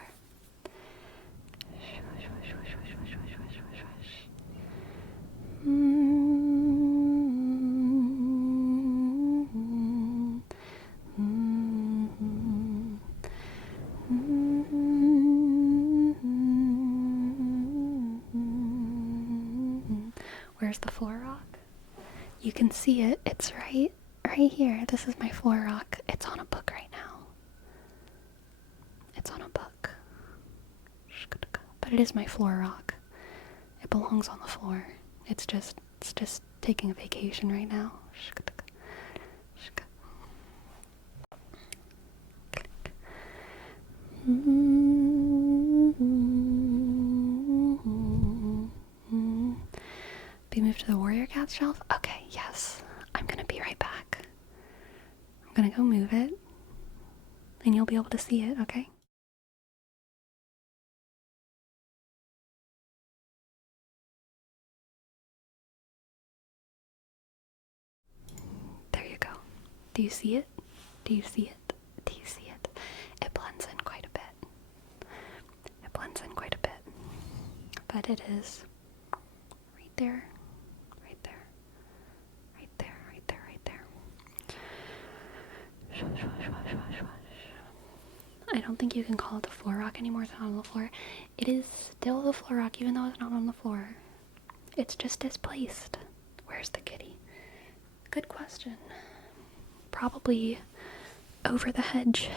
Where's the floor rock? You can see it. It's right here. This is my floor rock. It's on a book right now. It's on a book. But it is my floor rock. It belongs on the floor. It's just taking a vacation right now. Be moved to the Warrior Cats shelf? Okay, yes. I'm gonna be right back. I'm gonna go move it, and you'll be able to see it, okay? There you go. Do you see it? Do you see it? Do you see it? It blends in quite a bit. It blends in quite a bit. But it is right there. Right there. Right there. Right there. Right there. I don't think you can call it the floor rock anymore. It's not on the floor. It is still the floor rock, even though it's not on the floor. It's just displaced. Where's the kitty? Good question. Probably over the hedge,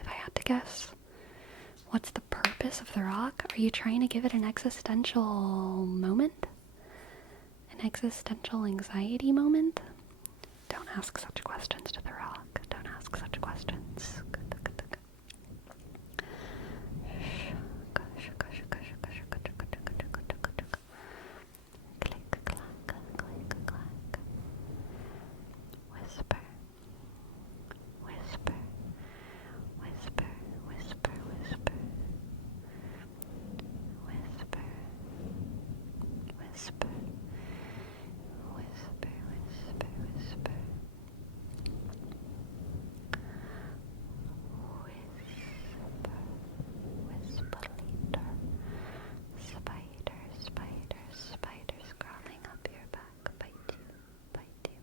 if I had to guess. What's the purpose of the rock? Are you trying to give it an existential moment? An existential anxiety moment? Don't ask such questions to the rock. Don't ask such questions. Click, clack, click, clack. Whisper. Whisper. Whisper. Whisper. Whisper. Whisper. Whisper. Whisper. Whisper. Whisper. Whisper later. Spiders crawling up your back, bite you.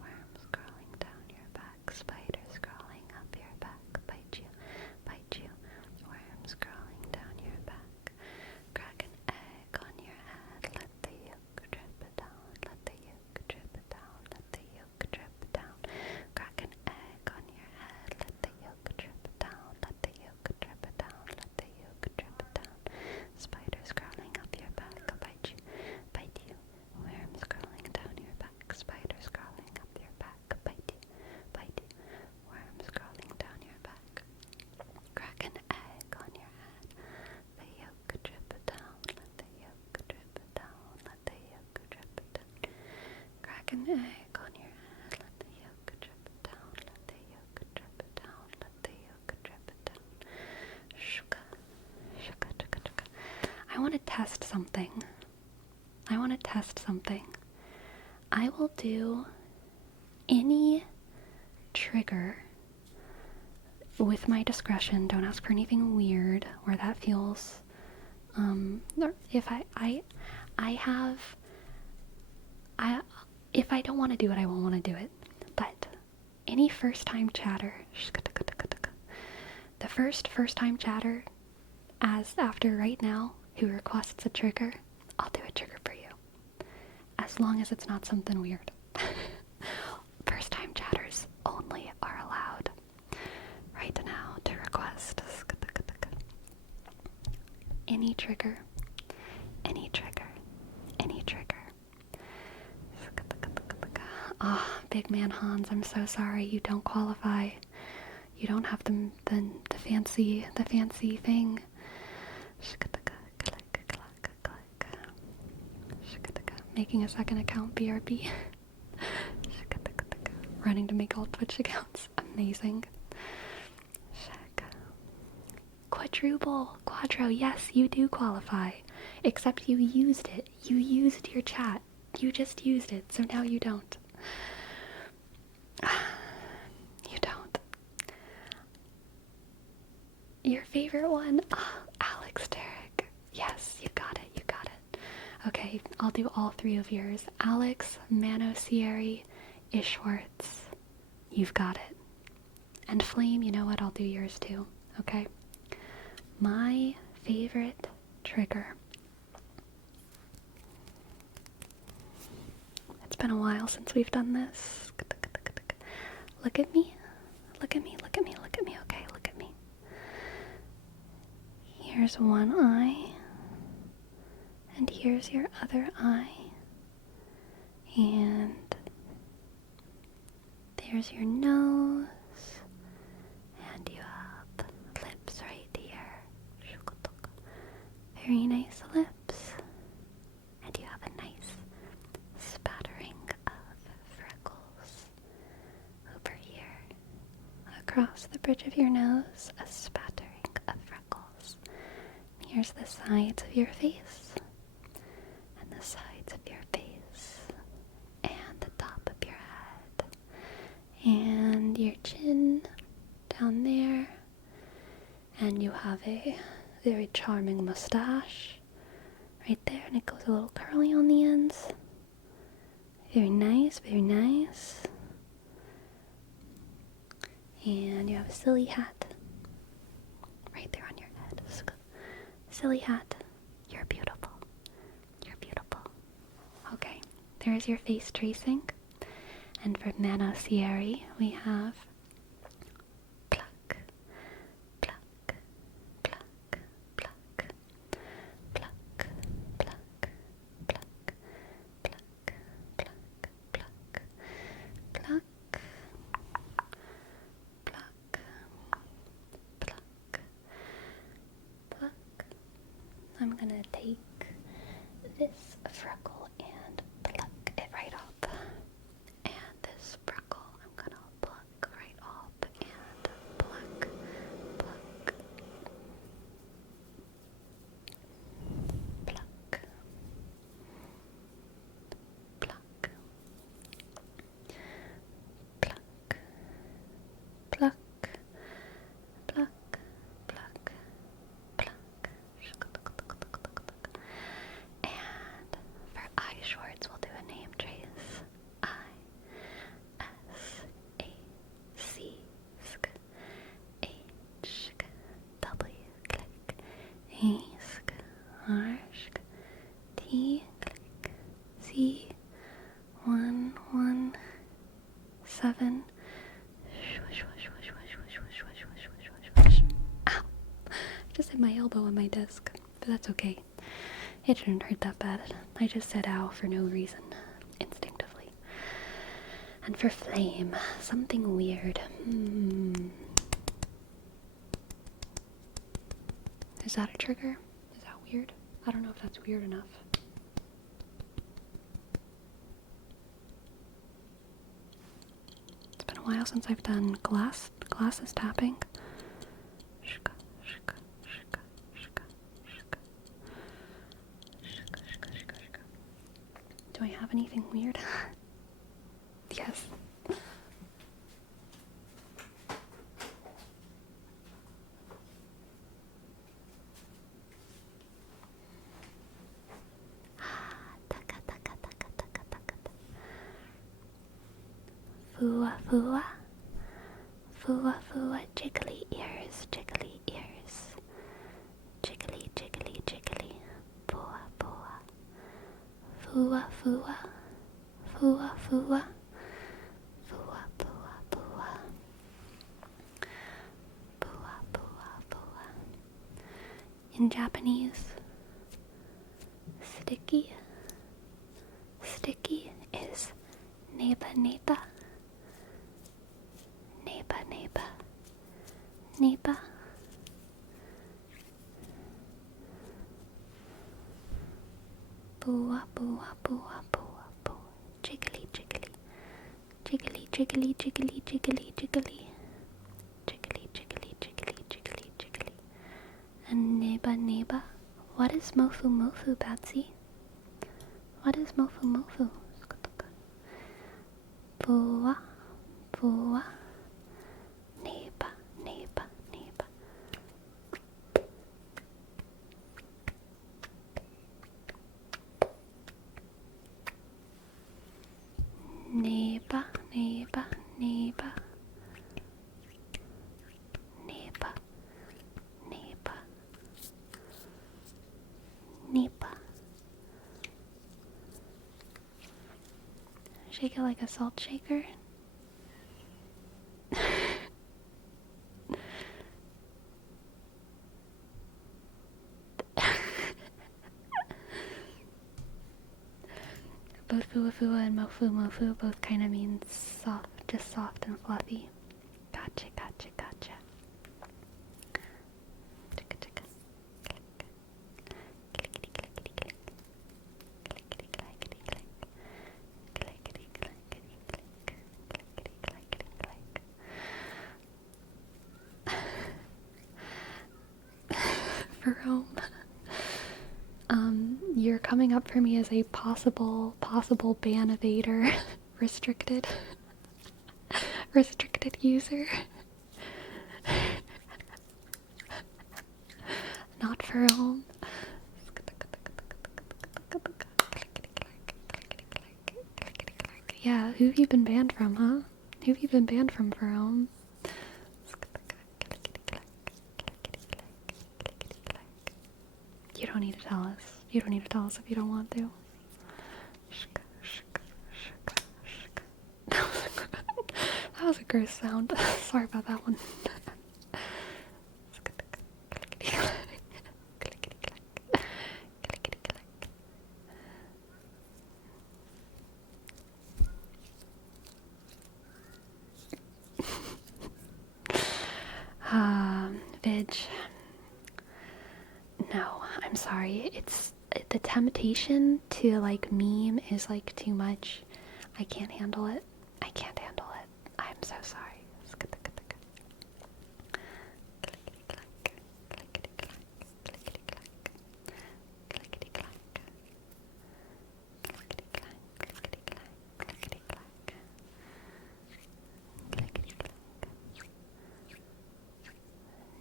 Worms crawling down your back, spiders crawling up your back, bite you. Worms crawling down your back. Crack an egg on your head, let the yolk drip down, let the yolk drip down, let the yolk drip down. Crack an egg on your head, let the yolk drip down, let the yolk drip down, let the yolk drip down. Spiders crawling up your back, bite you. Worms crawling down your back, spiders crawling up your back, bite you. Worms crawling down your back. Crack an egg on your head, the yolk drip down, let the yolk drip down, let the yolk drip down. Crack an egg on your head, let the yolk drip down, let the yolk drip down, let the yolk drip down. Shuka. I want to test something. I will do any trigger with my discretion. Don't ask for anything weird or that feels, or if I if I don't want to do it, I won't want to do it. But any first time chatter, the first time chatter, as after right now, who requests a trigger, I'll do a trigger for you. As long as it's not something weird. First time chatters only are allowed right now to request any trigger, any trigger, any trigger. Ah, oh, big man Hans, I'm so sorry, you don't qualify. You don't have the fancy thing. Making a second account, BRB. Running to make all Twitch accounts. Amazing. Quadro, yes, you do qualify. Except you used it. You used your chat. You just used it, so now you don't. You don't. Your favorite one? Oh, Alex Derrick. Yes, you got it, you got it. Okay, I'll do all three of yours. Alex, Mano Sierra, Ishwartz. You've got it. And Flame, you know what? I'll do yours too. Okay? My favorite trigger. It's been a while since we've done this. Look at me. Look at me, look at me, look at me. Okay, look at me. Here's one eye. And here's your other eye. And there's your nose. And you have lips right here. Very nice lips. And you have a nice spattering of freckles over here. Across the bridge of your nose, a spattering of freckles. Here's the sides of your face. And the sides of your face. And the top of your head. And your chin down there. And you have a very charming mustache right there, and it goes a little curly on the ends. Very nice, very nice. And you have a silly hat right there on your head. Silly hat. You're beautiful. You're beautiful. Okay, there's your face tracing. And for Mano Sierra, we have pluck, pluck, pluck, pluck, pluck, pluck, pluck, pluck, pluck, pluck, pluck, pluck, pluck. I'm gonna take this freckle and pluck it right off. And this freckle I'm gonna pluck right off and pluck, pluck, pluck, pluck, pluck, pluck, pluck, pluck, pluck. And for eye shorts, we'll do a name trace. I-S-A-C-H-W click A-sk arshk T click C 117 Ow! I just hit my elbow on my desk, but that's okay. It shouldn't hurt that bad. I just said ow for no reason, instinctively. And for Flame, something weird. Is that a trigger? Is that weird? I don't know if that's weird enough. It's been a while since I've done glasses tapping. Do I have anything weird? Yes. Fua fua. Fua fua, jiggly ears, jiggly ears. Jiggly, jiggly, jiggly. Fua fua. Fua fua. Fua fua. Fua fua fua. Fua fua fua. In Japanese, sticky. Sticky is neighbor, neighbor. Neighbor, neighbor. Neighbor. Bua, bua, bua, bua, bua. Jiggly, jiggly. Jiggly, jiggly, jiggly, jiggly, jiggly. Jiggly, jiggly, jiggly, jiggly, jiggly. And neighbor, neighbor. What is mofu, mofu, Batsy? What is mofu, mofu? Bua, bua. Neighbor, neighbor, neighbor. Neighbor, neighbor, neighbor. Neighbor, neighbor. Neighbor. Shake it like a salt shaker. Both fua fua and mofu mofu both kind of mean soft, just soft and fluffy. Gotcha, gotcha, gotcha. Chicka, chicka. Clickety, clickety, click. Clickety, clackety, click. Clickety, clackety, click. Clickety, clackety, click. For home. You're coming up for me as a possible ban evader, restricted user. Not for home. Yeah, who have you been banned from, huh? Who have you been banned from for home? You don't need to tell us. You don't need to tell us if you don't want to. That was a gross sound. Sorry about that one. Vig. No, I'm sorry. It's the temptation to like meme is like too much. I can't handle it. I can't handle it. I'm so sorry.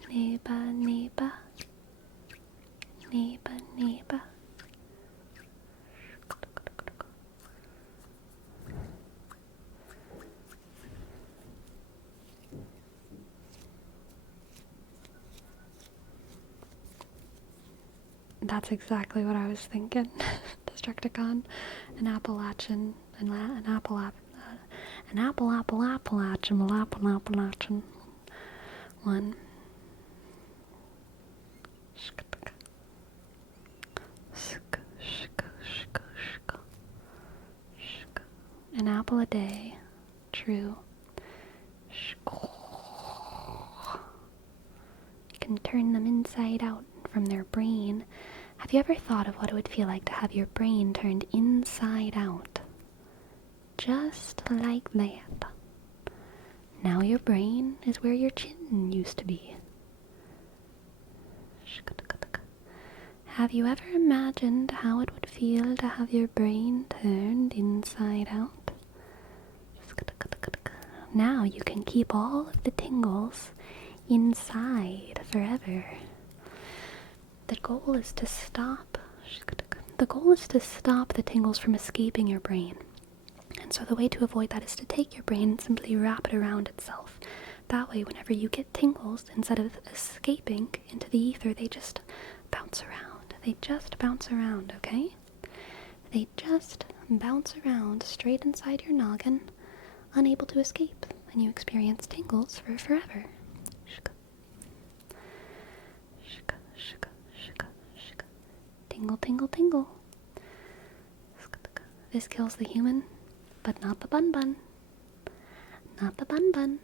Neighbor, neighbor. Neighbor, neighbor. That's exactly what I was thinking. Destructicon, an Appalachian, an Appalachian one. An apple a day, true. You can turn them inside out from their brain. Have you ever thought of what it would feel like to have your brain turned inside out? Just like that. Now your brain is where your chin used to be. Have you ever imagined how it would feel to have your brain turned inside out? Now you can keep all of the tingles inside forever. The goal is to stop the tingles from escaping your brain. And so the way to avoid that is to take your brain and simply wrap it around itself. That way, whenever you get tingles, instead of escaping into the ether, they just bounce around. They just bounce around, okay? They just bounce around straight inside your noggin, unable to escape, and you experience tingles for forever. Tingle, tingle, tingle. This kills the human, but not the bun bun. Not the bun bun.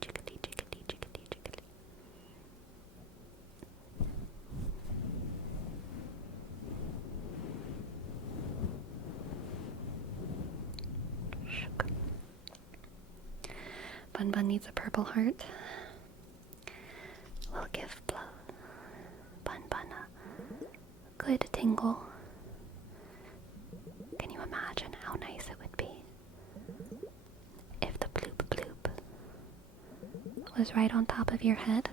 Chickadee, chickadee, chickadee, chickadee. Bun Bun needs a purple heart. We'll give Bun Bun a good tingle. Can you imagine how nice it would be if the bloop bloop was right on top of your head?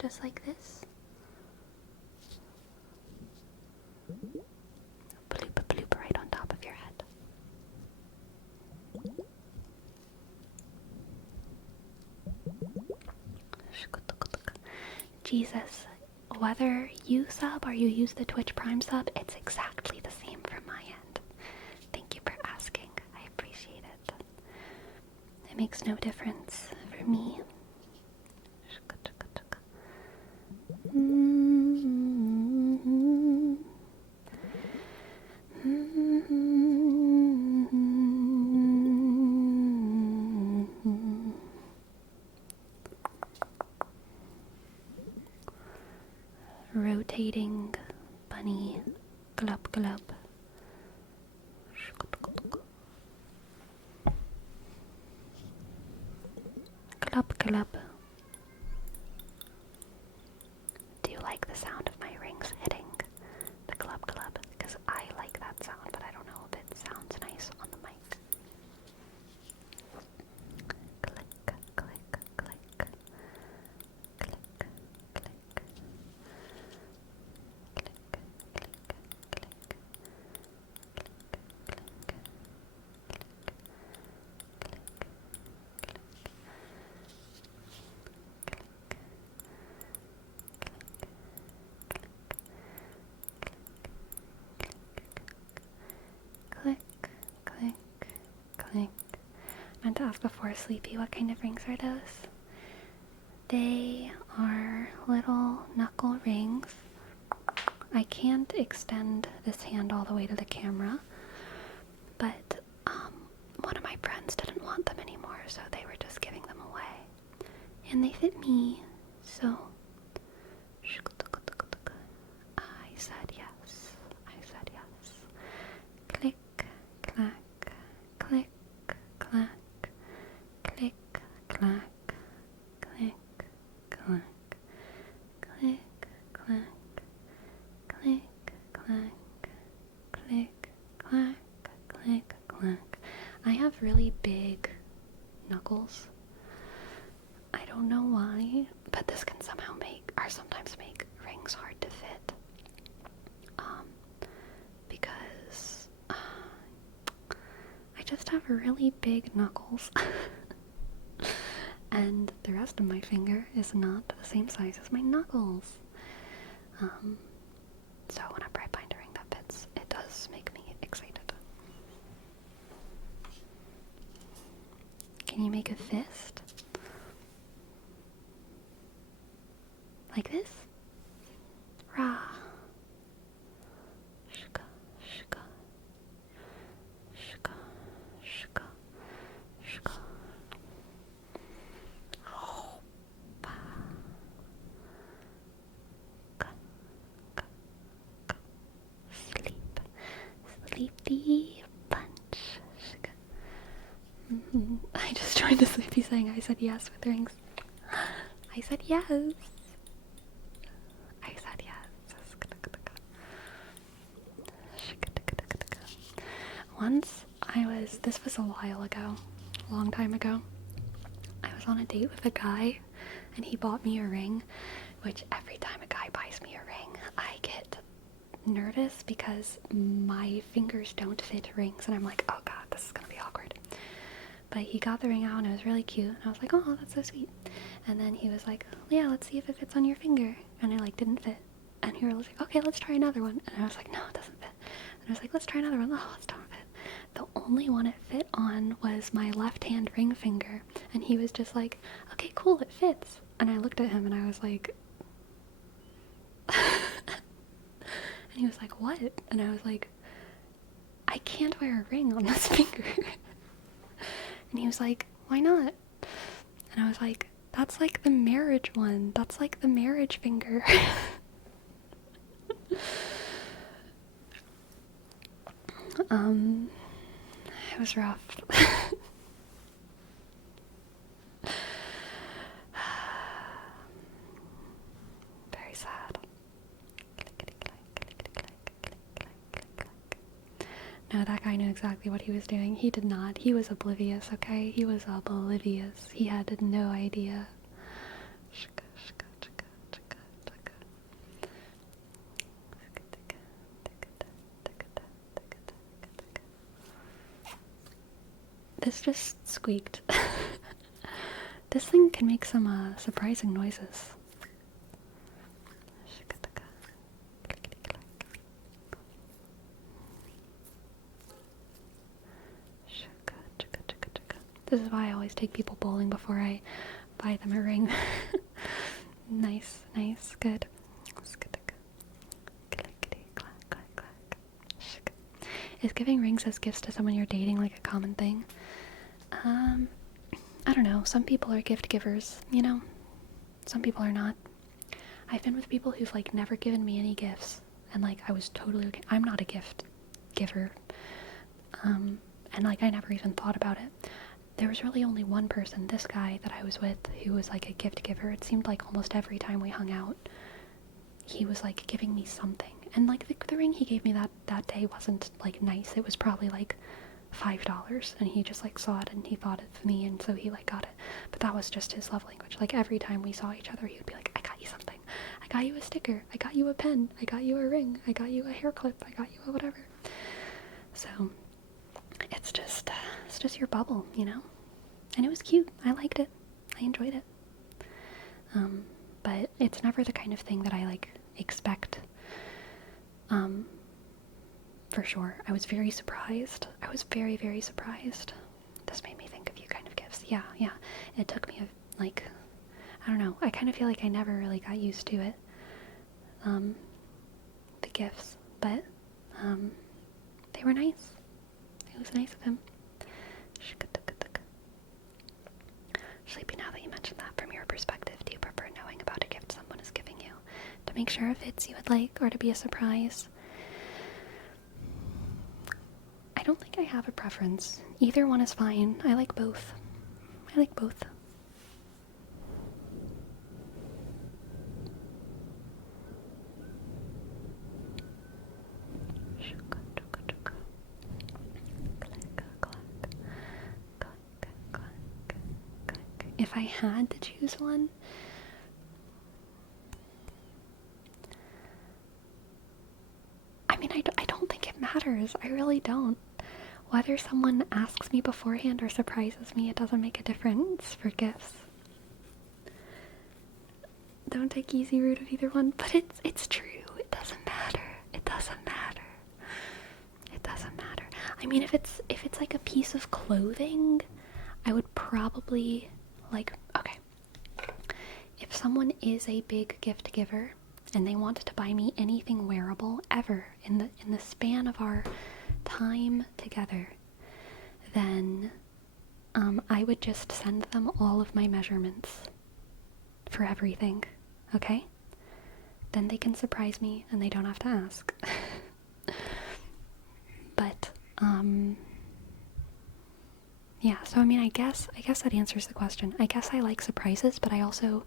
Just like this. Bloop bloop right on top of your head. Jesus, whether you sub or you use the Twitch Prime sub, it's exactly the same from my end. Thank you for asking. I appreciate it. It makes no difference for me. Rotating bunny glub glub. Glub glub. Do you like the sound of my rings hitting the glub glub? Because I like that sound, but I don't know if it sounds nice on the mic. Click, click, click. Click, click. Click, click, click. I meant to ask before, Sleepy, what kind of rings are those? They are little knuckle rings. I can't extend this hand all the way to the camera, but one of my friends didn't want them anymore, so they were just giving them away. And they fit me, so I said yes. I said yes. Click, clack, click, clack, click, clack, click, clack, click, clack, click, clack, click, clack, click, clack. I have really big knuckles. I don't know why, but this can somehow sometimes make rings hard to fit. Because I just have really big knuckles. And the rest of my finger is not the same size as my knuckles. So whenever I find a ring that fits, it does make me excited. Can you make a fist? Like this? Rah. Shka, shka. Shka, shka, shka. Oh, pa. Ka, ka, ka. Sleep. Sleepy punch. Shka. I just joined the sleepy saying I said yes with rings. I said yes. I said yes. Once this was a while ago, a long time ago, on a date with a guy and he bought me a ring, which every time a guy buys me a ring, I get nervous because my fingers don't fit rings, and I'm like, oh god, this is gonna be awkward. But he got the ring out and it was really cute, and I was like, oh, that's so sweet. And then he was like, yeah, let's see if it fits on your finger, and it like didn't fit. And he was like, okay, let's try another one. And I was like, no, it doesn't fit. And I was like, let's try another one. Oh, it don't fit. The only one it fit on was my left hand ring finger, and he was just like, okay, cool, it fits. And I looked at him and I was like, and he was like, what? And I was like, I can't wear a ring on this finger. And he was like, why not? And I was like, that's like the marriage one. That's like the marriage finger. It was rough. Very sad. No, that guy knew exactly what he was doing. He did not. He was oblivious, okay? He was oblivious. He had no idea. This just squeaked. This thing can make some surprising noises. This is why I always take people bowling before I buy them a ring. Nice, nice, good. Is giving rings as gifts to someone you're dating like a common thing? I don't know. Some people are gift givers, you know? Some people are not. I've been with people who've like never given me any gifts, and like I was totally okay. I'm not a gift giver. And like I never even thought about it. There was really only one person, this guy that I was with, who was like a gift giver. It seemed like almost every time we hung out, he was like giving me something. And like the ring he gave me that day wasn't like nice. It was probably like $5, and he just like saw it and he thought of me, and so he like got it. But that was just his love language. Like every time we saw each other, he would be like, I got you something. I got you a sticker. I got you a pen. I got you a ring. I got you a hair clip. I got you a whatever. So it's just your bubble, you know? And it was cute. I liked it. I enjoyed it. But it's never the kind of thing that I like expect. For sure. I was very surprised. I was very, very surprised. This made me think of you kind of gifts. Yeah. It took me like, I don't know. I kind of feel like I never really got used to it. The gifts. But, they were nice. It was nice of him. Sleepy, now that you mentioned that, from your perspective, do you prefer knowing about a gift someone is giving you to make sure it fits you would like, or to be a surprise? I don't think I have a preference. Either one is fine. I like both. If I had to choose one, I mean, I don't think it matters. I really don't. Whether someone asks me beforehand or surprises me, it doesn't make a difference for gifts. Don't take easy route of either one, but it's true. It doesn't matter. It doesn't matter. It doesn't matter. I mean, if it's like a piece of clothing, I would probably like, okay. If someone is a big gift giver and they wanted to buy me anything wearable ever in the span of our time together, then I would just send them all of my measurements for everything, okay? Then they can surprise me and they don't have to ask. But yeah, so I mean, I guess that answers the question. I guess I like surprises, but I also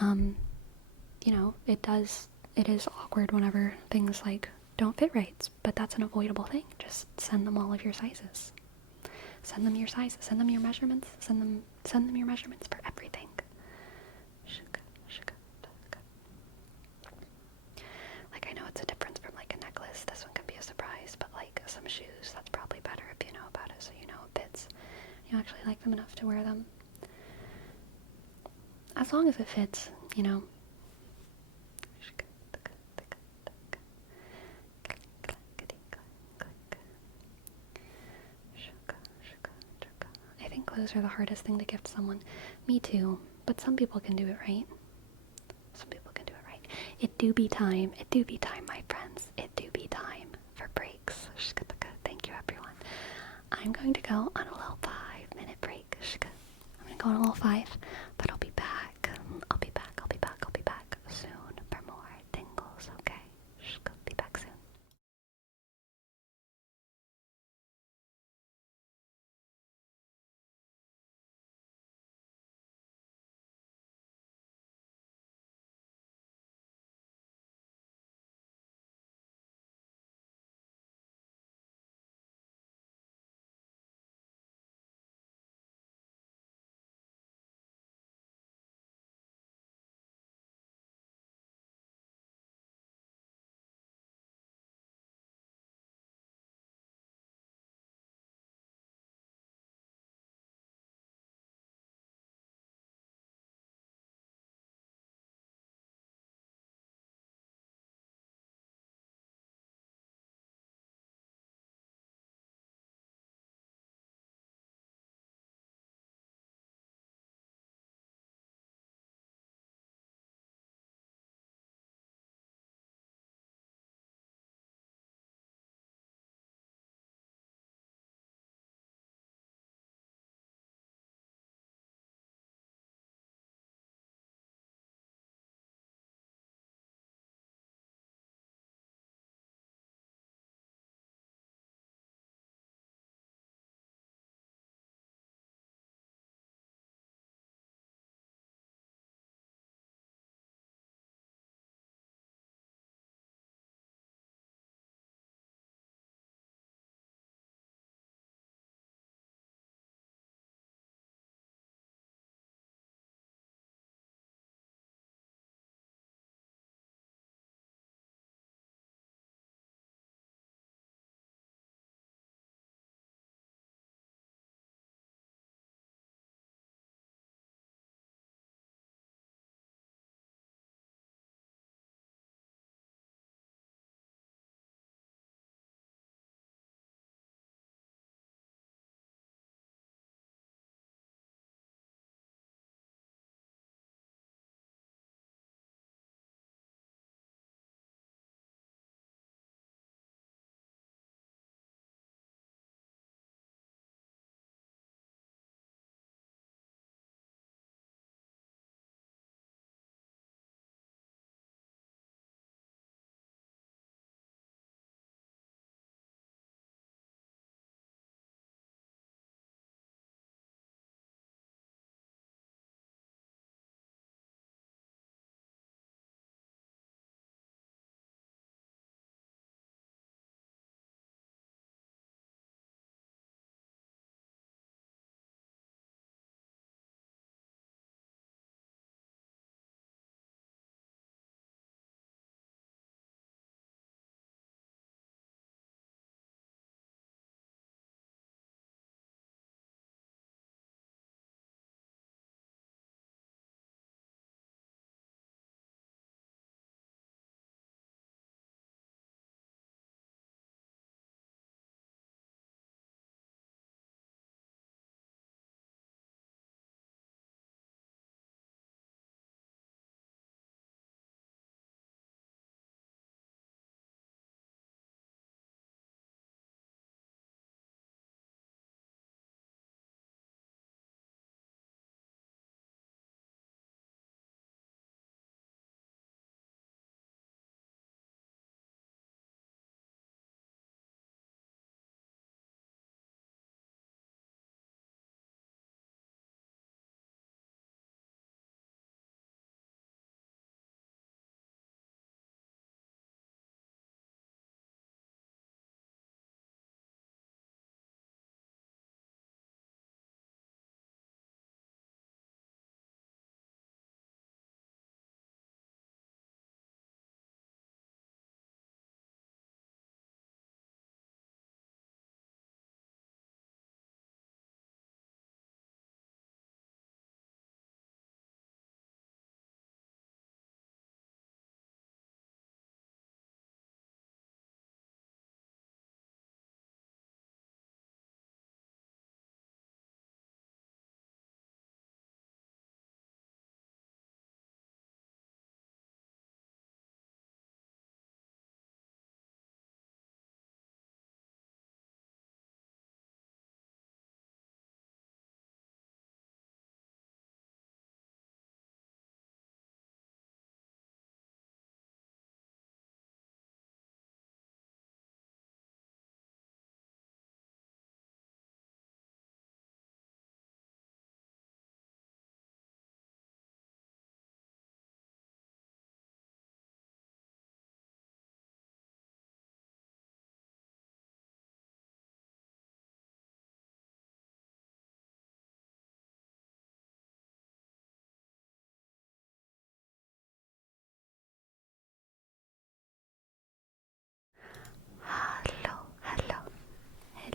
you know, it is awkward whenever things like don't fit right, but that's an avoidable thing. Just send them all of your sizes. Send them your sizes. Send them your measurements. Send them your measurements for I'm enough to wear them. As long as it fits, you know. I think clothes are the hardest thing to gift someone. Me too, but some people can do it right. Some people can do it right. It do be time. It do be time, my friends. It do be time for breaks. Thank you, everyone. I'm going to go on a little 5-minute break. I'm going to go on a little 5, but I'll be back. I'll be back. I'll be back. I'll be back soon for more tingles, okay? Be back soon.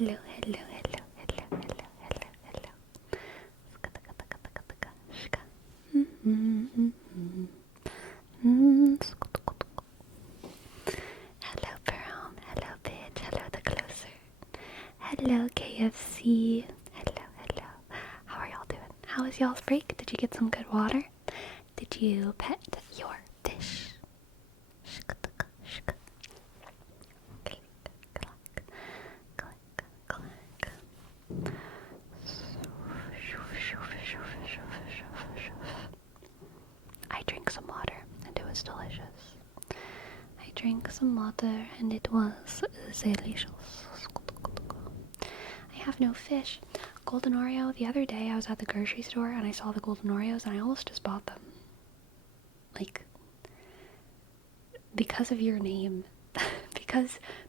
hello, hello, hello, hello, hello, hello, hello. Hello, Brown. Hello, bitch. Hello, the closer. Hello, KFC. Hello, hello. How are y'all doing? How was y'all's break? Did you get some good water? Did you pet your fish? I drank some water and it was delicious. I drank some water and it was delicious. I have no fish. Golden Oreo, the other day I was at the grocery store and I saw the Golden Oreos and I almost just bought them. Like, because of your name.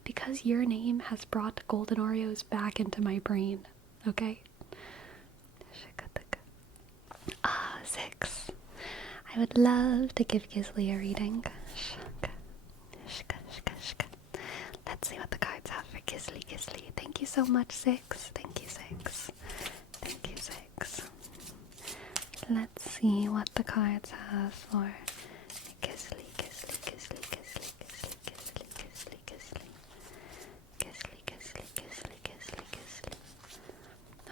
because your name has brought Golden Oreos back into my brain. Okay? Ah, 6. I would love to give Gisley a reading. Let's see what the cards have for Gisley. Thank you so much, 6. Thank you, 6. Thank you, 6. Let's see what the cards have for Gisley.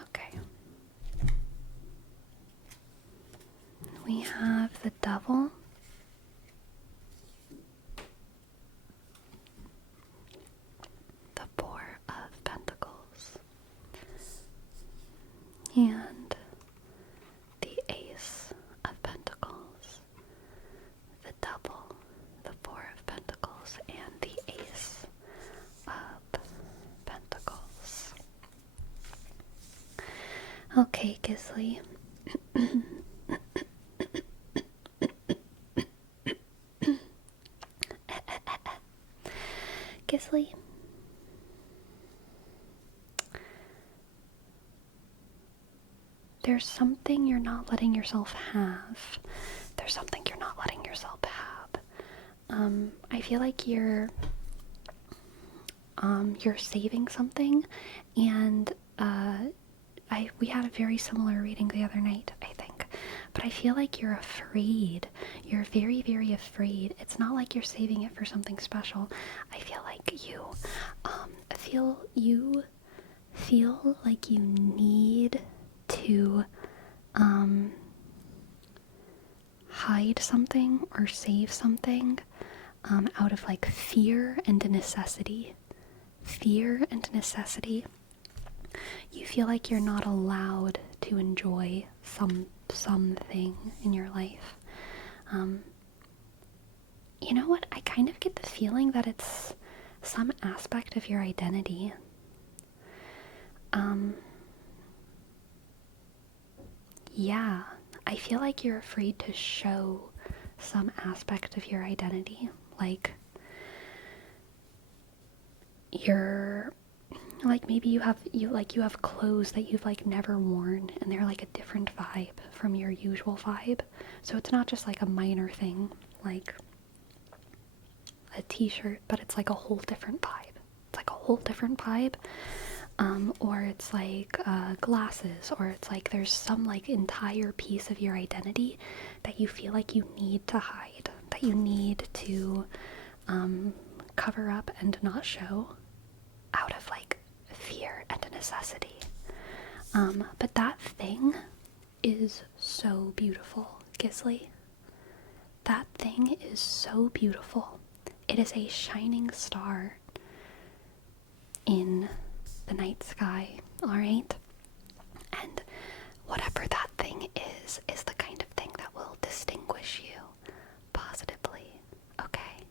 Okay. We have the Devil. The Four of Pentacles. And the Ace of Pentacles. The Double, the Four of Pentacles, and the Ace of Pentacles. Okay, Gisley. Gisley. There's something you're not letting yourself have. There's something you're not letting yourself have. I feel like you're saving something, and we had a very similar reading the other night, I think. But I feel like you're afraid. You're very, very afraid. It's not like you're saving it for something special. I feel like you feel like you need to hide something or save something out of like fear and necessity. Fear and necessity. You feel like you're not allowed to enjoy something in your life. You know what? I kind of get the feeling that it's some aspect of your identity. Yeah, I feel like you're afraid to show some aspect of your identity. Like, you're like, maybe you have clothes that you've like never worn and they're like a different vibe from your usual vibe. So it's not just like a minor thing like a t-shirt, but it's like a whole different vibe. It's like a whole different vibe. Or it's like glasses, or it's like there's some like entire piece of your identity that you feel like you need to hide, that you need to cover up and not show out of like fear and necessity. But that thing is so beautiful, Gisley. That thing is so beautiful. It is a shining star in the night sky, alright? And whatever that thing is the kind of thing that will distinguish you positively, okay?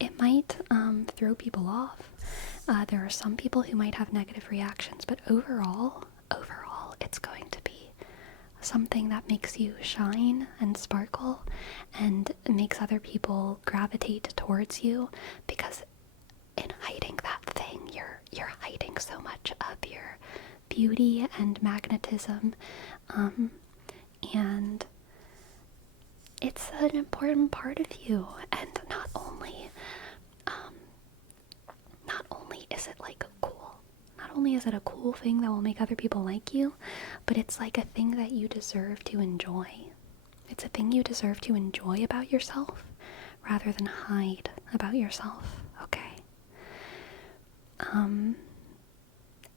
It might throw people off. There are some people who might have negative reactions, but overall, it's going to be something that makes you shine and sparkle and makes other people gravitate towards you, because in hiding that thing, you're hiding so much of your beauty and magnetism, and it's an important part of you. And not only is it like cool, not not only is it a cool thing that will make other people like you, but it's like a thing that you deserve to enjoy. It's a thing you deserve to enjoy about yourself rather than hide about yourself, okay?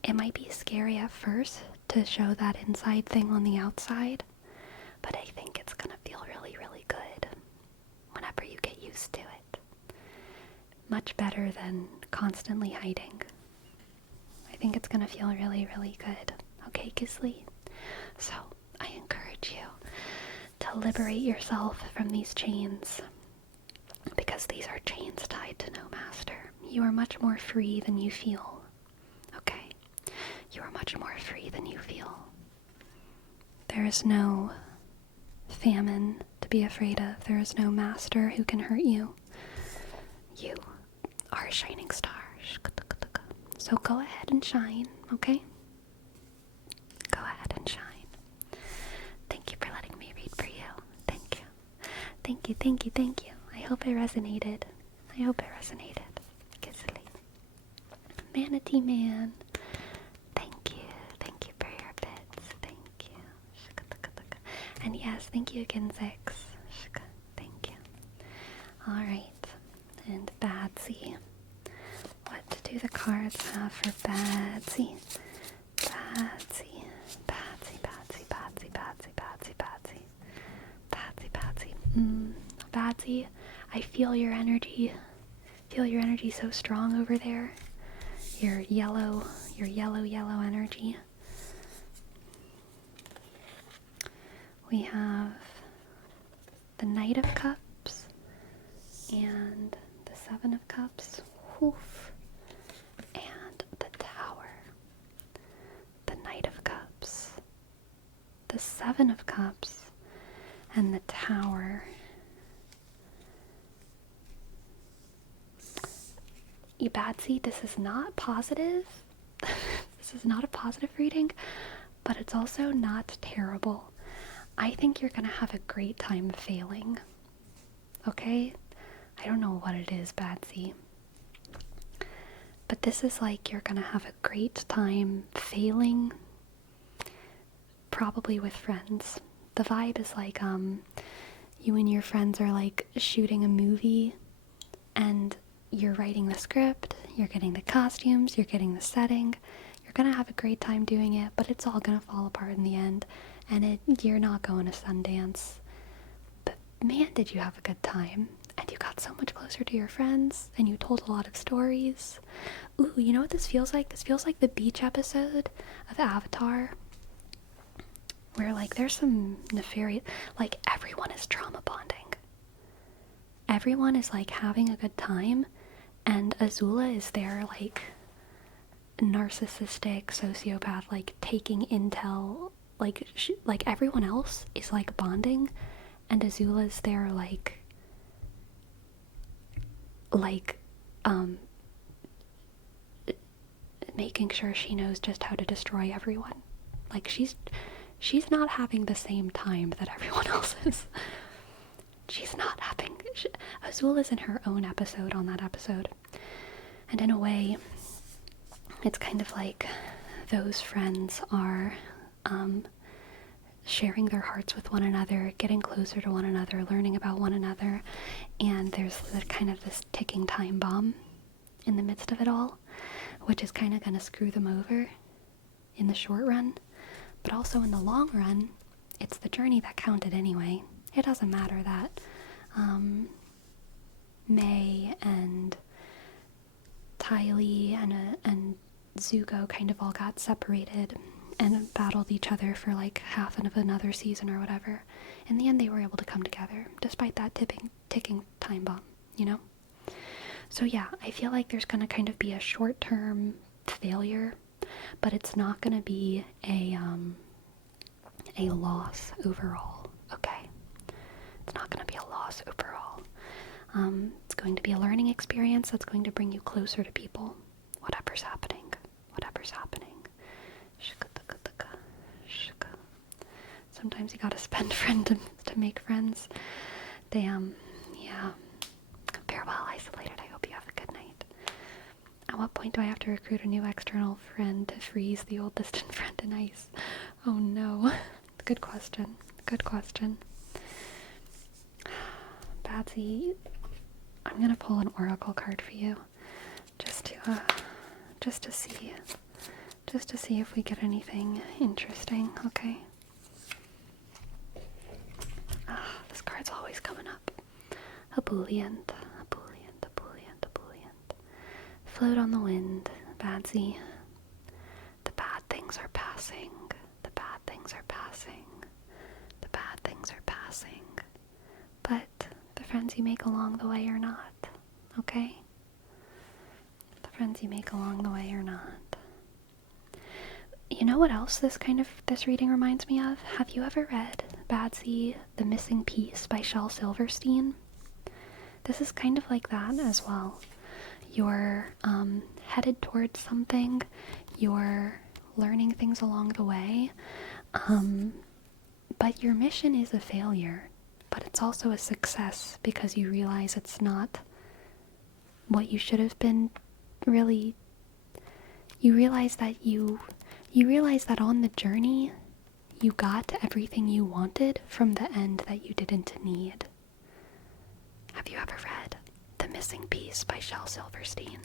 It might be scary at first to show that inside thing on the outside, but I think it's gonna feel really, really good whenever you get used to it. Much better than constantly hiding. I think it's gonna feel really, really good. Okay, Gisley? So, I encourage you to liberate yourself from these chains, because these are chains tied to no master. You are much more free than you feel. Okay? You are much more free than you feel. There is no famine to be afraid of. There is no master who can hurt you. You are a shining star. So go ahead and shine, okay? Go ahead and shine. Thank you for letting me read for you. Thank you. Thank you, thank you, thank you. I hope it resonated. Gisley. Manatee Man. Thank you for your bits. Thank you. And yes, thank you again, Zix. Thank you. Alright. And Badsy. What do the cards have for Badsy? Badsy. Badsy, I feel your energy. Feel your energy so strong over there. Your yellow energy. We have the Knight of Cups and the Seven of Cups. Oof. And the Tower. The Knight of Cups. The Seven of Cups. And the Tower. Badsy, this is not positive. This is not a positive reading, but it's also not terrible. I think you're gonna have a great time failing. Okay? I don't know what it is, Badsy. But this is like you're gonna have a great time failing, probably with friends. The vibe is like, you and your friends are like shooting a movie, and you're writing the script, you're getting the costumes, you're getting the setting. You're gonna have a great time doing it, but it's all gonna fall apart in the end, and you're not going to Sundance. But man, did you have a good time, and you got so much closer to your friends, and you told a lot of stories. Ooh, you know what this feels like? This feels like the beach episode of Avatar, where like there's some nefarious, like everyone is trauma bonding. Everyone is like having a good time, and Azula is there like narcissistic sociopath, like taking intel, like everyone else is like bonding, and Azula's there like making sure she knows just how to destroy everyone. Like she's not having the same time that everyone else is. She's not having... Azula's in her own episode on that episode. And in a way, it's kind of like those friends are sharing their hearts with one another, getting closer to one another, learning about one another, and there's kind of this ticking time bomb in the midst of it all, which is kind of going to screw them over in the short run. But also in the long run, it's the journey that counted anyway. It doesn't matter that May and Tylee and Zuko kind of all got separated and battled each other for like half of another season or whatever. In the end, they were able to come together, despite that ticking time bomb, you know? So yeah, I feel like there's going to kind of be a short-term failure, but it's not going to be a loss overall, okay? It's not going to be a loss overall. It's going to be a learning experience that's going to bring you closer to people. Whatever's happening. Sometimes you gotta spend friends to make friends. Damn. Yeah. Farewell, isolated. I hope you have a good night. At what point do I have to recruit a new external friend to freeze the old distant friend in ice? Oh no. Good question. Good question. Batsy, I'm gonna pull an oracle card for you, just to see if we get anything interesting. Okay. This card's always coming up. Ebullient, ebullient, ebullient, ebullient. Float on the wind, Badsy. The bad things are passing. The bad things are passing. The bad things are passing. But the friends you make along the way are not. Okay? The friends you make along the way are not. You know what else this reading reminds me of? Have you ever read Badsy, The Missing Piece by Shel Silverstein? This is kind of like that as well. You're headed towards something, you're learning things along the way, but your mission is a failure, but it's also a success because you realize it's not what you should have been really. You realize that on the journey, you got everything you wanted from the end that you didn't need. Have you ever read The Missing Piece by Shel Silverstein?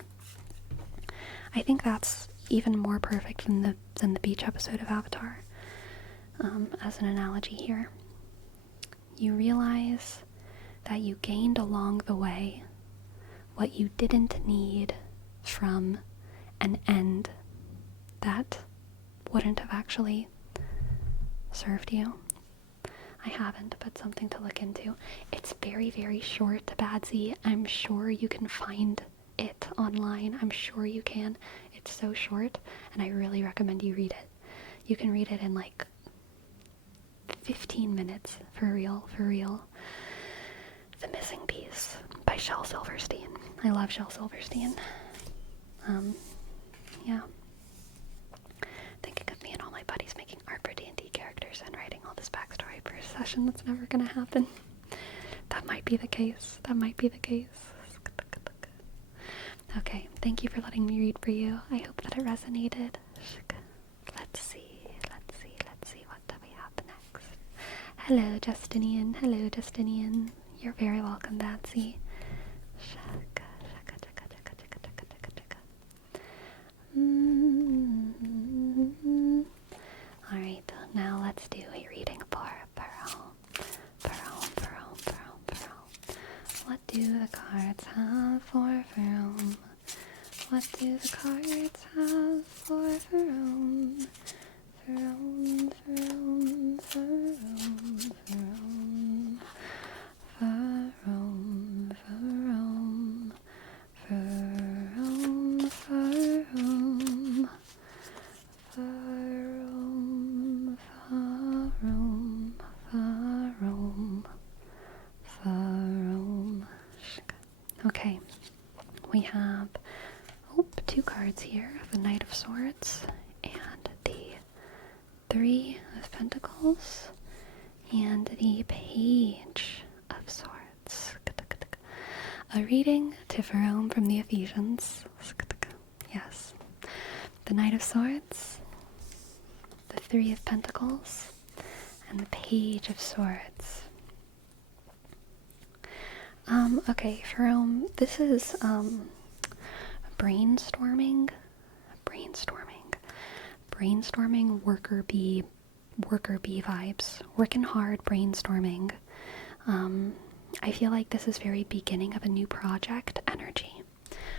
I think that's even more perfect than the beach episode of Avatar, as an analogy here. You realize that you gained along the way what you didn't need from an end that wouldn't have actually served you. I haven't, but something to look into. It's very, very short, Badsy. I'm sure you can find it online. I'm sure you can. It's so short, and I really recommend you read it. You can read it in like 15 minutes, for real, for real. The Missing Piece by Shel Silverstein. I love Shel Silverstein. Yeah. Thinking of me and all my buddies making art for D&D characters and writing all this backstory for a session that's never gonna happen. That might be the case. That might be the case. Okay, thank you for letting me read for you. I hope that it resonated. Let's see what do we have next. Hello, Justinian. Hello, Justinian. You're very welcome, Batsy. Alright, now let's do a reading for Pearl. What do the cards have for Pearl? What do the cards have for Pearl? Okay, we have two cards here, the Knight of Swords and the Three of Pentacles and the Page of Swords. A reading to Jerome from the Ephesians. Yes. The Knight of Swords, the Three of Pentacles, and the Page of Swords. Okay, Jerome, this is brainstorming, worker bee vibes, working hard, brainstorming. I feel like this is very beginning of a new project energy,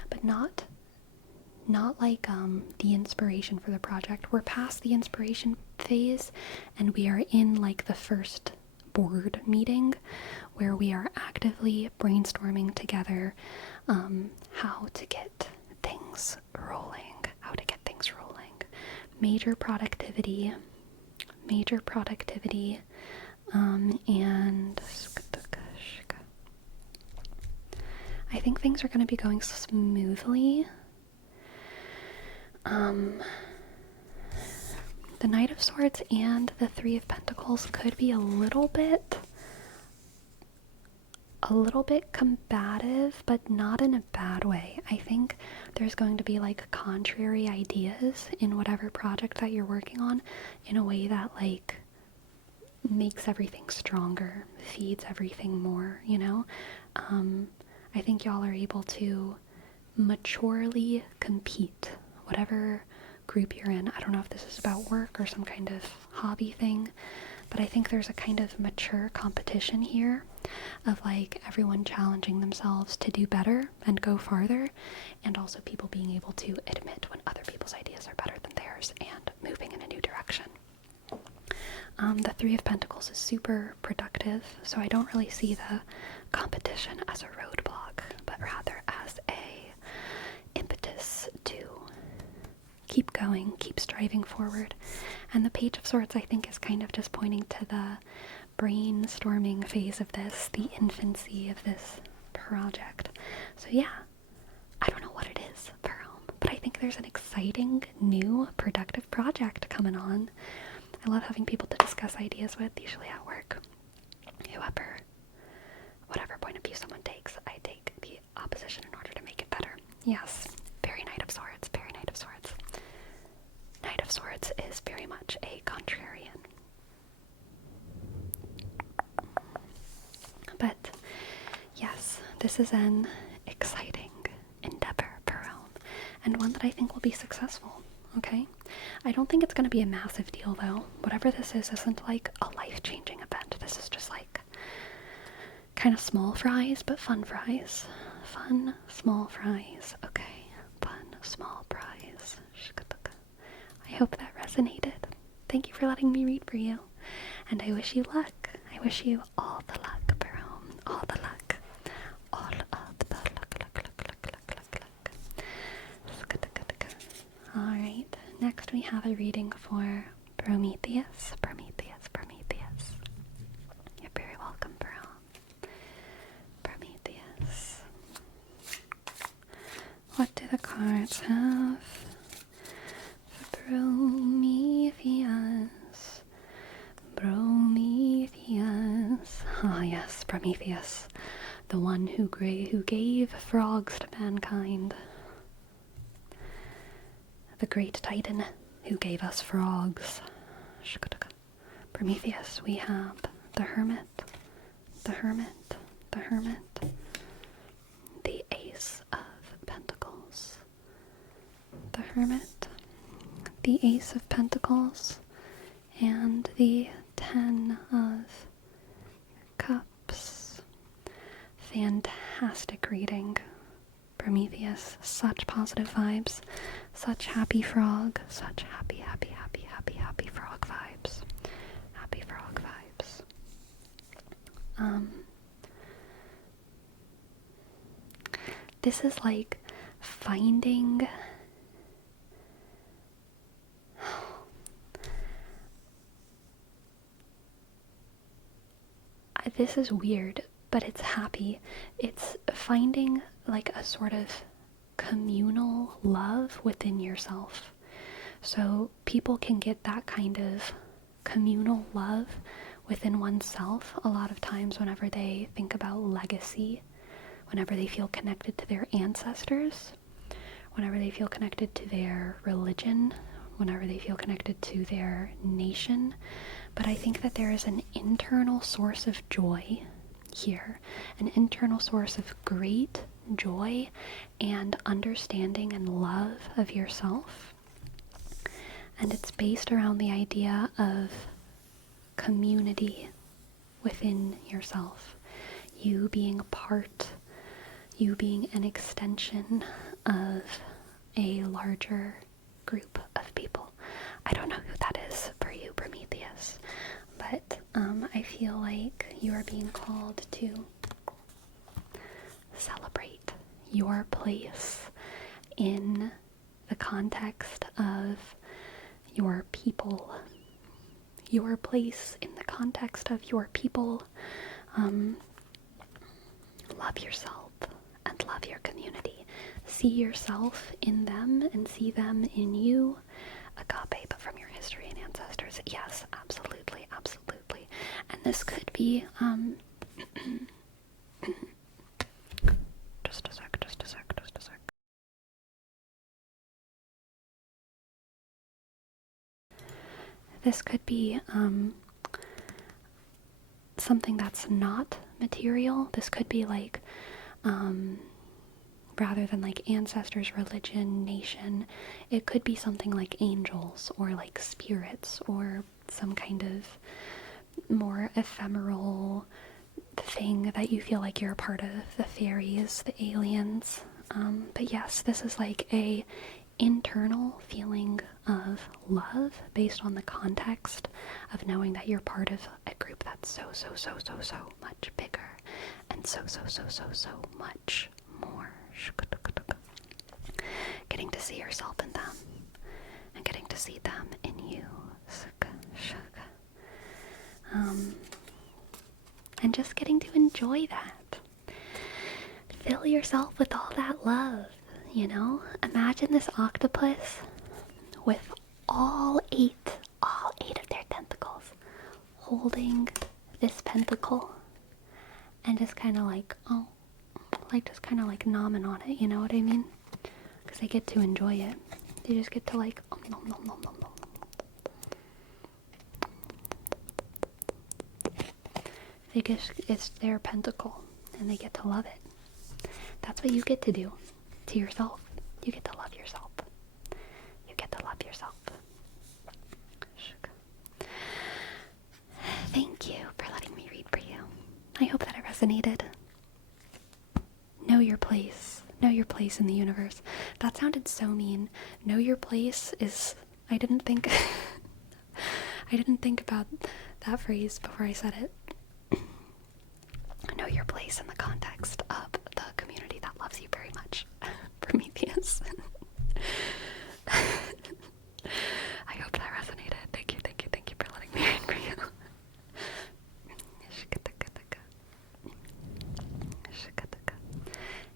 but not like the inspiration for the project. We're past the inspiration phase, and we are in like the first board meeting where we are actively brainstorming together how to get things rolling. Major productivity, and I think things are going to be going smoothly. The Knight of Swords and the Three of Pentacles could be a little bit a little bit combative, but not in a bad way. I think there's going to be like contrary ideas in whatever project that you're working on in a way that like makes everything stronger, feeds everything more, you know? I think y'all are able to maturely compete, whatever group you're in. I don't know if this is about work or some kind of hobby thing, but I think there's a kind of mature competition here of like everyone challenging themselves to do better and go farther, and also people being able to admit when other people's ideas are better than theirs and moving in a new direction. The Three of Pentacles is super productive, so I don't really see the competition as a roadblock, but rather as a impetus to keep going, keep striving forward. And the Page of Swords, I think, is kind of just pointing to the brainstorming phase of this, the infancy of this project. So yeah, I don't know what it is for home, but I think there's an exciting, new, productive project coming on. I love having people to discuss ideas with, usually at work. Whatever point of view someone takes, I take the opposition in order to make it better. Yes, very Knight of Swords, very Knight of Swords. Knight of Swords is very much a contrarian. But yes, this is an exciting endeavor for Rome, and one that I think will be successful, okay? I don't think it's going to be a massive deal, though. Whatever this is isn't like a life-changing event. This is just like kind of small fries, but fun fries. Fun, small fries. Okay, fun, small fries. I hope that resonated. Thank you for letting me read for you. And I wish you luck. I wish you all the luck, Jerome. All the luck. All of the luck. Alright, next we have a reading for Prometheus. You're very welcome, Prometheus. What do the cards have for Prometheus? Ah yes, Prometheus. The one who gave frogs to mankind. The great titan who gave us frogs. Prometheus, we have the Hermit, the Ace of Pentacles, the Hermit, the Ace of Pentacles, and the 10 of Cups. Fantastic reading, Prometheus. Such positive vibes, such happy frog, such happy frog vibes. Happy frog vibes. This is like finding this is weird, but it's happy. It's finding like a sort of communal love within yourself. So people can get that kind of communal love within oneself a lot of times whenever they think about legacy, whenever they feel connected to their ancestors, whenever they feel connected to their religion, whenever they feel connected to their nation. But I think that there is an internal source of joy here, an internal source of great joy and understanding and love of yourself. And it's based around the idea of community within yourself. You being a part, you being an extension of a larger group of people. I don't know who that is for you, Prometheus, but I feel like you are being called to celebrate your place in the context of your people. Your place in the context of your people. Love yourself and love your community. See yourself in them and see them in you. Agape, but from your history and ancestors. Yes, absolutely. And this could be This could be something that's not material. This could be like, rather than like ancestors, religion, nation, it could be something like angels or like spirits or some kind of more ephemeral thing that you feel like you're a part of, the fairies, the aliens. But yes, this is like a internal feeling of love based on the context of knowing that you're part of a group that's so much bigger and so much more. Getting to see yourself in them and getting to see them in you. And just getting to enjoy that. Fill yourself with all that love, you know? Imagine this octopus with all eight of their tentacles holding this pentacle and just kind of like, just kind of like nomming on it, you know what I mean? Because they get to enjoy it. They just get to like, nom, nom, nom, nom, nom. It's their pentacle, and they get to love it. That's what you get to do to yourself. You get to love yourself. You get to love yourself. Thank you for letting me read for you. I hope that it resonated. Know your place. Know your place in the universe. That sounded so mean. Know your place is... I didn't think about that phrase before I said it. Know your place in the context of the community that loves you very much. Prometheus. I hope that resonated. Thank you for letting me read for you.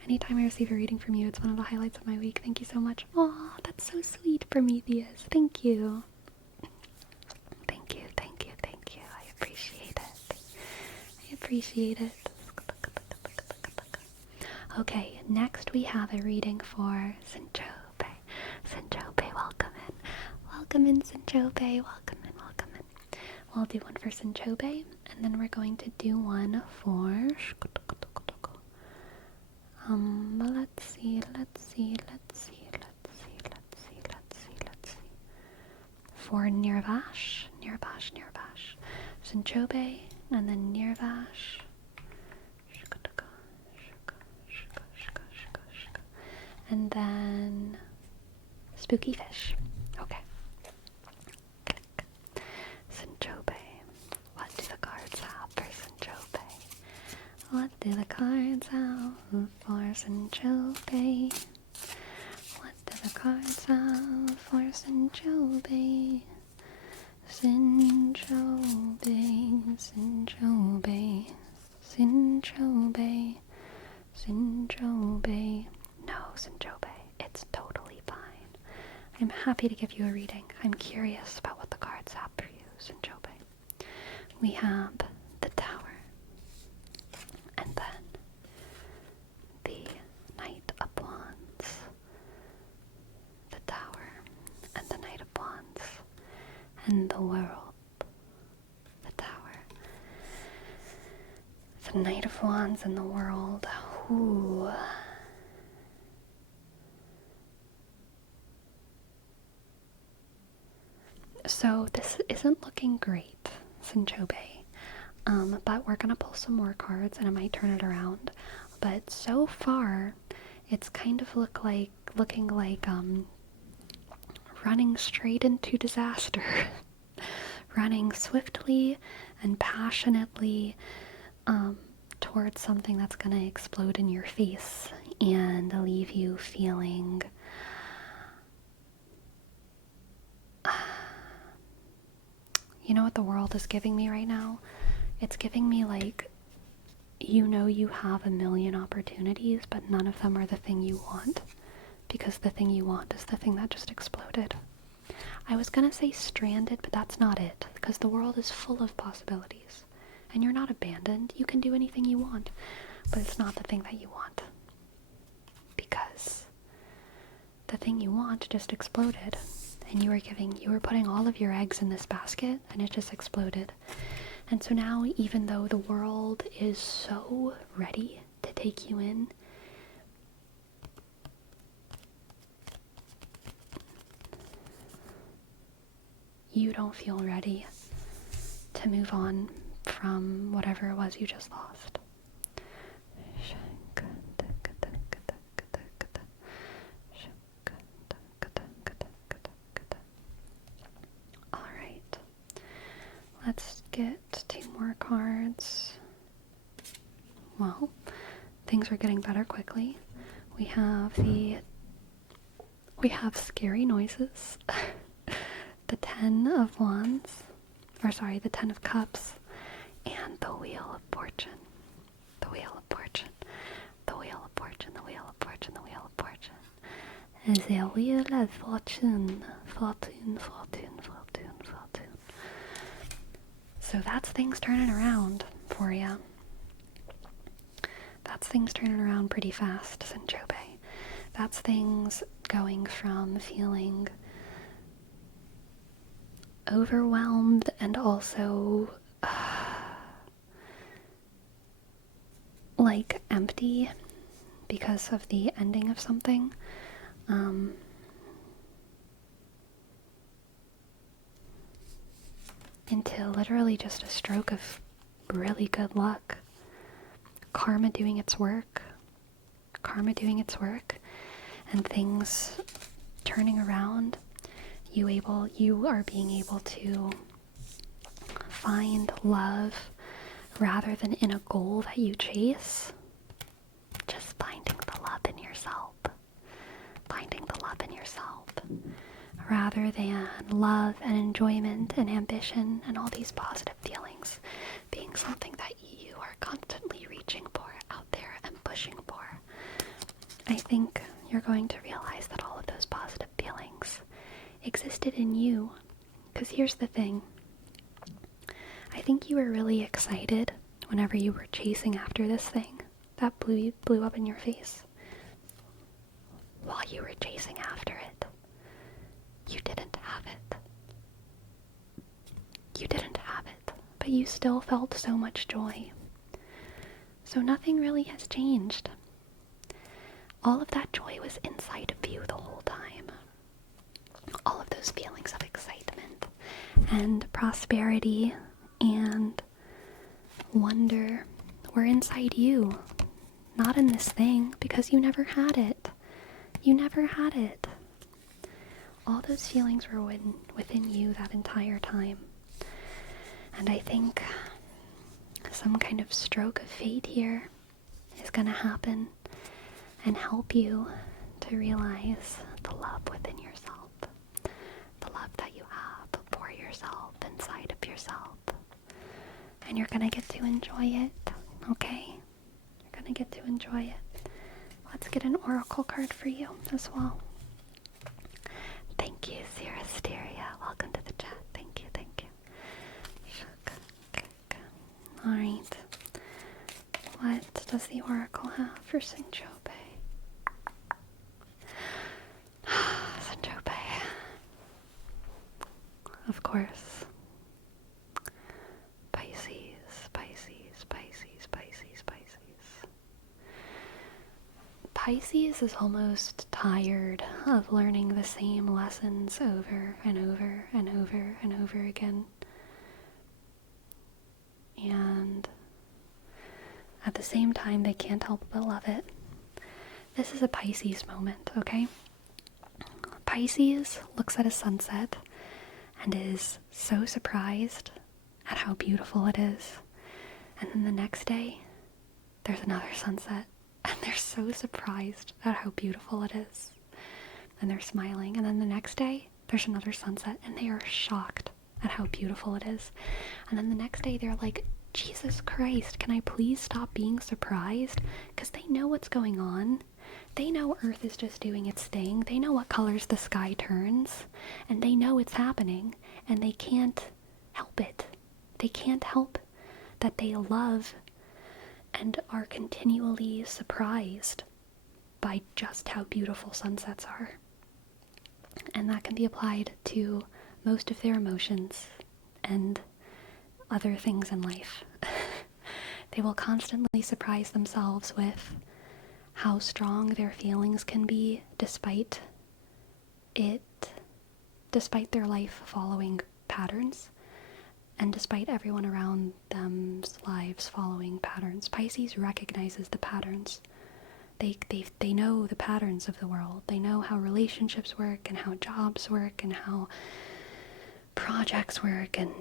Anytime I receive a reading from you, it's one of the highlights of my week. Thank you so much. Aw, that's so sweet, Prometheus. Thank you. Thank you. I appreciate it. Okay, next we have a reading for Sinchobe. Sinchobe, welcome in. Welcome in, Sinchobe. Welcome in. We'll do one for Sinchobe, and then we're going to do one for... let's see. For Nirvash. Sinchobe, and then Nirvash. And then Spooky Fish. Okay. Sinchobe. What do the cards have for Sinchobe? What do the cards have for Sinchobe? What do the cards have for Sinchobe? Sinchobe. No, Sinchobe, it's totally fine. I'm happy to give you a reading. I'm curious about what the cards have for you, Sinchobe. We have the Tower, and then the Knight of Wands. The Tower, and the Knight of Wands, and the World. The Tower, the Knight of Wands, and the World. Ooh. So this isn't looking great, Sinchobe, but we're gonna pull some more cards and I might turn it around. But so far, it's kind of looking like running straight into disaster, running swiftly and passionately towards something that's gonna explode in your face and leave you feeling you know what the world is giving me right now? It's giving me like, you know, you have a million opportunities, but none of them are the thing you want, because the thing you want is the thing that just exploded. I was gonna say stranded, but that's not it, because the world is full of possibilities, and you're not abandoned. You can do anything you want, but it's not the thing that you want, because the thing you want just exploded, and you were putting all of your eggs in this basket, and it just exploded. And so now, even though the world is so ready to take you in, you don't feel ready to move on from whatever it was you just lost. Alright, let's get 2 more cards. Well, things are getting better quickly. We have scary noises. The 10 of Wands, the 10 of Cups, and the Wheel of Fortune. The Wheel of Fortune. The Wheel of Fortune. The Wheel of Fortune. The Wheel of Fortune. The Wheel of Fortune. Fortune, fortune, fortune, fortune. So that's things turning around for you. That's things turning around pretty fast, Sanchope. That's things going from feeling overwhelmed and also like empty because of the ending of something, into literally just a stroke of really good luck. Karma doing its work, and things turning around. You are being able to find love rather than in a goal that you chase. Just finding the love in yourself. Finding the love in yourself. Rather than love and enjoyment and ambition and all these positive feelings being something that you are constantly reaching for out there and pushing for. I think you're going to realize that all of those positive feelings existed in you. Because here's the thing. I think you were really excited whenever you were chasing after this thing that blew up in your face. While you were chasing after it, you didn't have it. You didn't have it, but you still felt so much joy. So nothing really has changed. All of that joy was inside of you the whole time. All of those feelings of excitement and prosperity and wonder were inside you, not in this thing, because you never had it. You never had it. All those feelings were within you that entire time. And I think some kind of stroke of fate here is going to happen and help you to realize the love within yourself, the love that you have for yourself, inside of yourself. And you're going to get to enjoy it, okay? You're going to get to enjoy it. Let's get an oracle card for you as well. Thank you, Sirasteria. Welcome to the chat. Thank you, thank you. Alright. What does the oracle have for Sanchope? Sanchope. Of course. Pisces, Pisces, Pisces, Pisces, Pisces. Pisces is almost tired of learning the same lessons over and over and over and over again. And at the same time, they can't help but love it. This is a Pisces moment, okay? Pisces looks at a sunset and is so surprised at how beautiful it is. And then the next day, there's another sunset, and they're so surprised at how beautiful it is. And they're smiling. And then the next day, there's another sunset, and they are shocked at how beautiful it is. And then the next day, they're like, Jesus Christ, can I please stop being surprised? Because they know what's going on. They know Earth is just doing its thing. They know what colors the sky turns. And they know it's happening. And they can't help it. They can't help that they love and are continually surprised by just how beautiful sunsets are. And that can be applied to most of their emotions and other things in life. They will constantly surprise themselves with how strong their feelings can be despite their life following patterns, and despite everyone around them's lives following patterns. Pisces recognizes the patterns. They know the patterns of the world. They know how relationships work and how jobs work and how projects work, and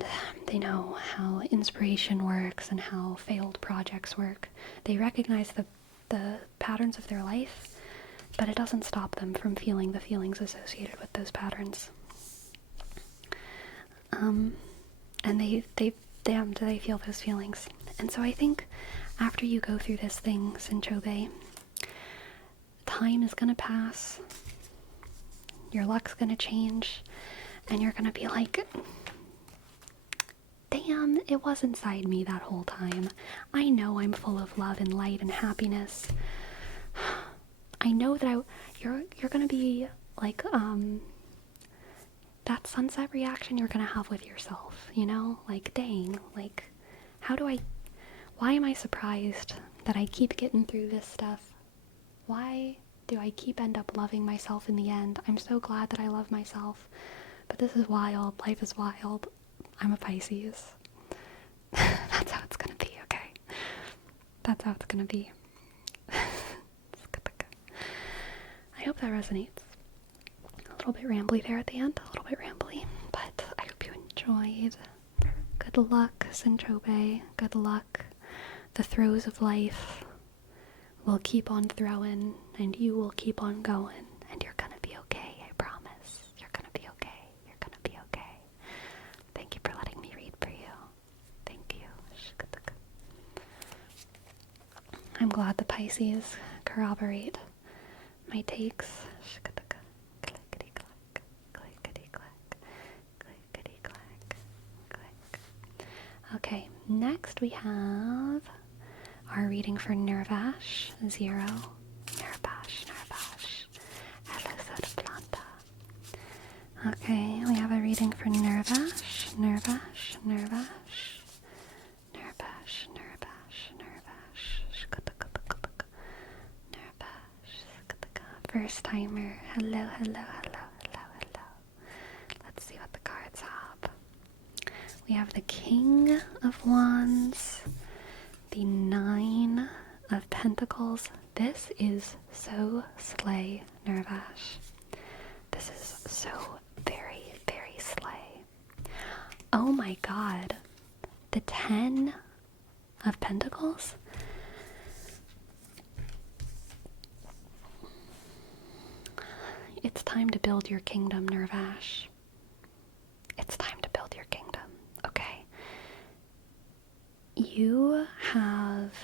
they know how inspiration works and how failed projects work. They recognize the patterns of their life, but it doesn't stop them from feeling the feelings associated with those patterns. And they feel those feelings. And so I think after you go through this thing, Sinchobe, time is gonna pass, your luck's gonna change, and you're gonna be like, damn, it was inside me that whole time. I know I'm full of love and light and happiness. I know that you're gonna be like, that sunset reaction you're gonna have with yourself, you know? Like, dang, like, why am I surprised that I keep getting through this stuff? Why do I end up loving myself in the end? I'm so glad that I love myself, but this is wild. Life is wild. I'm a Pisces. That's how it's gonna be, okay? That's how it's gonna be. I hope that resonates. A little bit rambly there at the end, a little bit rambly, but I hope you enjoyed. Good luck, Sinchobe. Good luck. The throes of life will keep on throwing, and you will keep on going, and you're gonna be okay, I promise. You're gonna be okay. You're gonna be okay. Thank you for letting me read for you. Thank you. I'm glad the Pisces corroborate my takes. Okay, next we have our reading for Nervash 0. Nervash. Hello, Soda Planta. Okay, we have a reading for Nervash. First timer. Hello. Let's see what the cards have. We have the King of Wands, the 9 of Pentacles. This is so slay, Nervash. This is so very, very slay. Oh my god. The 10 of Pentacles? It's time to build your kingdom, Nervash. It's time to build your kingdom, okay? You have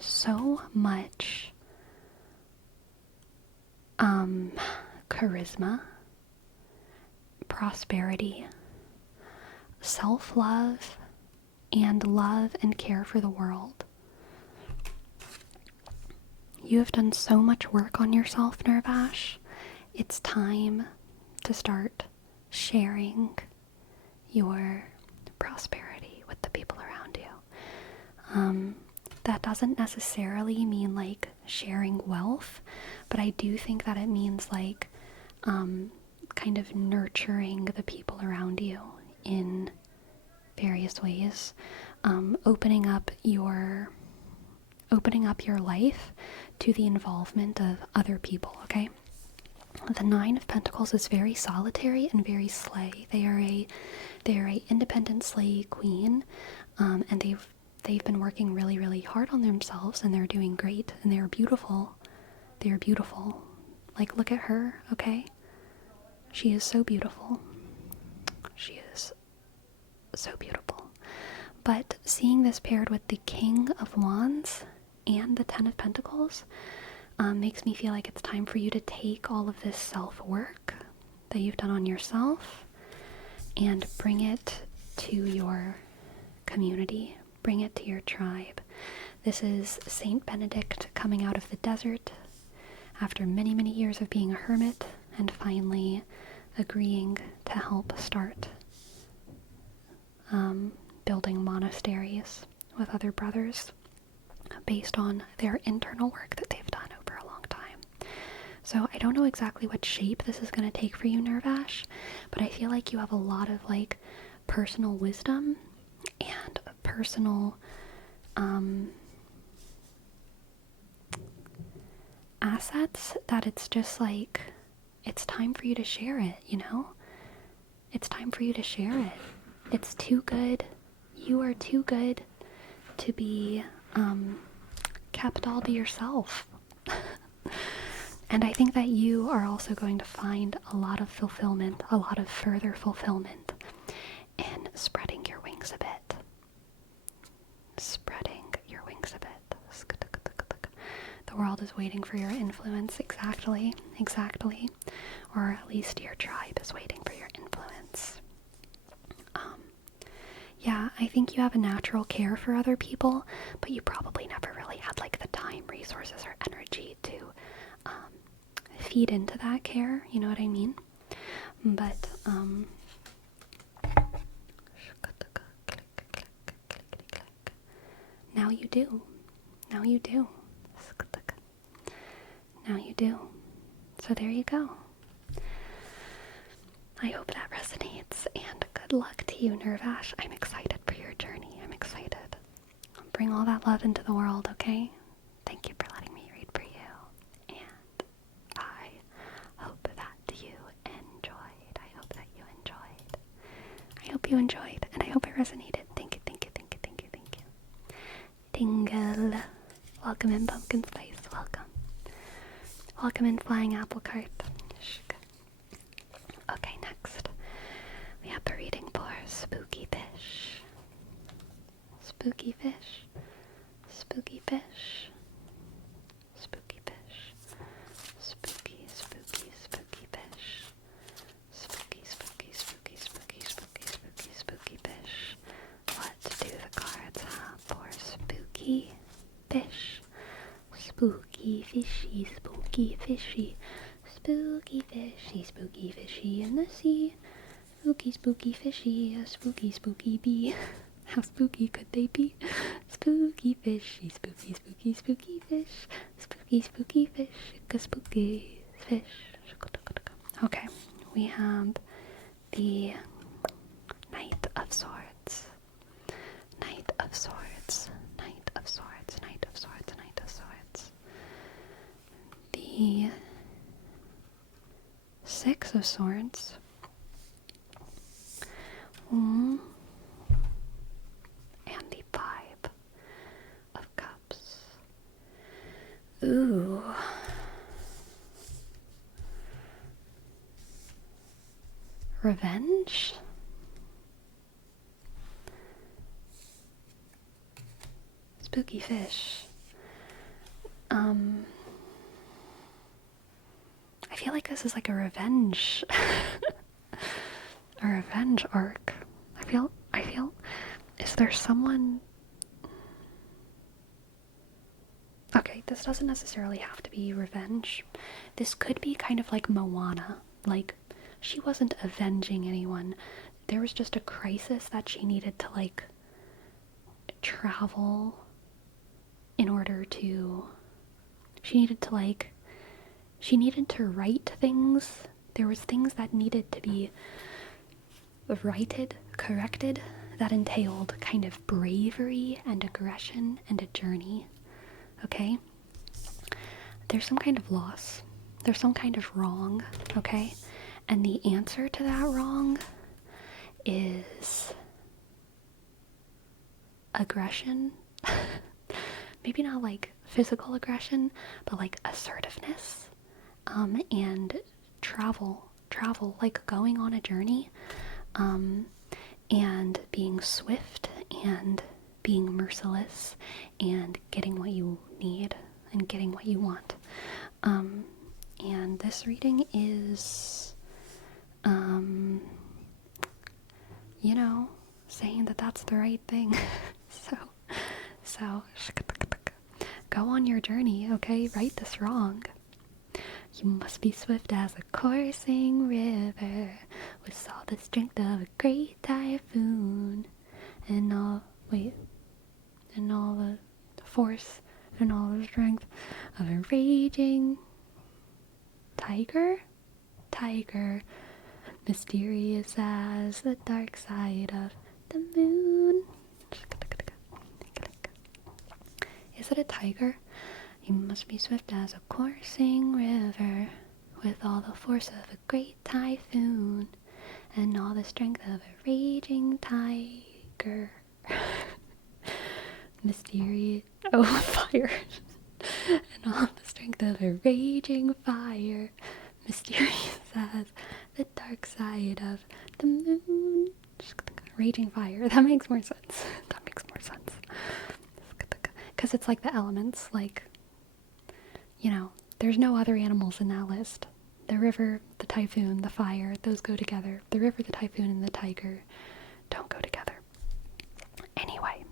so much charisma, prosperity, self-love, and love and care for the world. You have done so much work on yourself, Nervash. It's time to start sharing your prosperity with the people around you. That doesn't necessarily mean like sharing wealth, but I do think that it means like kind of nurturing the people around you in various ways, opening up your life to the involvement of other people, okay? The 9 of Pentacles is very solitary and very slay. They are a independent slay queen, and they've been working really, really hard on themselves, and they're doing great, and they're beautiful. They're beautiful. Like, look at her, okay? She is so beautiful. She is so beautiful. But seeing this paired with the King of Wands and the 10 of Pentacles makes me feel like it's time for you to take all of this self-work that you've done on yourself and bring it to your community, bring it to your tribe. This is Saint Benedict coming out of the desert, after many, many years of being a hermit and finally agreeing to help start building monasteries with other brothers based on their internal work that they've done over a long time. So I don't know exactly what shape this is going to take for you, Nervash, but I feel like you have a lot of like personal wisdom and personal assets that it's just like, it's time for you to share it, you know? It's time for you to share it. It's too good. You are too good to be kept all to yourself. And I think that you are also going to find a lot of fulfillment, a lot of further fulfillment in spreading your wings a bit. Spreading your wings a bit. The world is waiting for your influence. Exactly. Or at least your tribe is waiting for your influence. Yeah, I think you have a natural care for other people, but you probably never really had like the time, resources, or energy to feed into that care, you know what I mean? But now you do. Now you do. Now you do. So there you go. I hope that resonates, and good luck to you, Nervash. I'm excited for your journey. I'm excited. Bring all that love into the world, okay? Thank you for letting me read for you. And I hope that you enjoyed. I hope that you enjoyed. I hope you enjoyed, and I hope it resonated. Thank you, thank you, thank you, thank you, thank you. Tingle. Welcome in, Pumpkin Spice. Welcome. Welcome in, Flying Apple Cart. Okay, next we have the reading for Spooky Fish. Spooky Fish. Spooky Fish. Spooky Fish. Spooky, spooky, spooky fish. Spooky, spooky, spooky, spooky, spooky, spooky, spooky fish. What do the cards have for spooky fish? Spooky fishy, spooky fishy. Spooky fishy in the sea. Spooky, spooky fishy, a spooky, spooky bee. How spooky could they be? Spooky fishy, spooky, spooky, spooky fish. Spooky, spooky fish, a spooky fish. Okay, we have the Knight of Swords. Knight of Swords. Knight of Swords. Knight of Swords. Knight of Swords. The Six of Swords. And the Five of Cups. Ooh. Revenge? Spooky fish. I feel like this is like a revenge a revenge arc. I feel is there someone? Okay, this doesn't necessarily have to be revenge. This could be kind of like Moana. Like, she wasn't avenging anyone. There was just a crisis that she needed to like travel in order to, she needed to right things. There was things that needed to be righted, corrected, that entailed kind of bravery and aggression and a journey. Okay? There's some kind of loss. There's some kind of wrong, okay? And the answer to that wrong is aggression. Maybe not like physical aggression, but like assertiveness. And travel, like going on a journey, and being swift and being merciless and getting what you need and getting what you want. And this reading is, saying that that's the right thing. So, go on your journey, okay? Right this wrong. You must be swift as a coursing river, with all the strength of a great typhoon, and all the force and all the strength of a raging tiger, mysterious as the dark side of the moon. Is it a tiger? You must be swift as a coursing river, with all the force of a great typhoon, and all the strength of a raging tiger. Mysterious, fire, and all the strength of a raging fire, mysterious as the dark side of the moon. Raging fire. That makes more sense. Because it's like the elements, like, there's no other animals in that list. The river, the typhoon, the fire, those go together. The river, the typhoon, and the tiger don't go together. Anyway,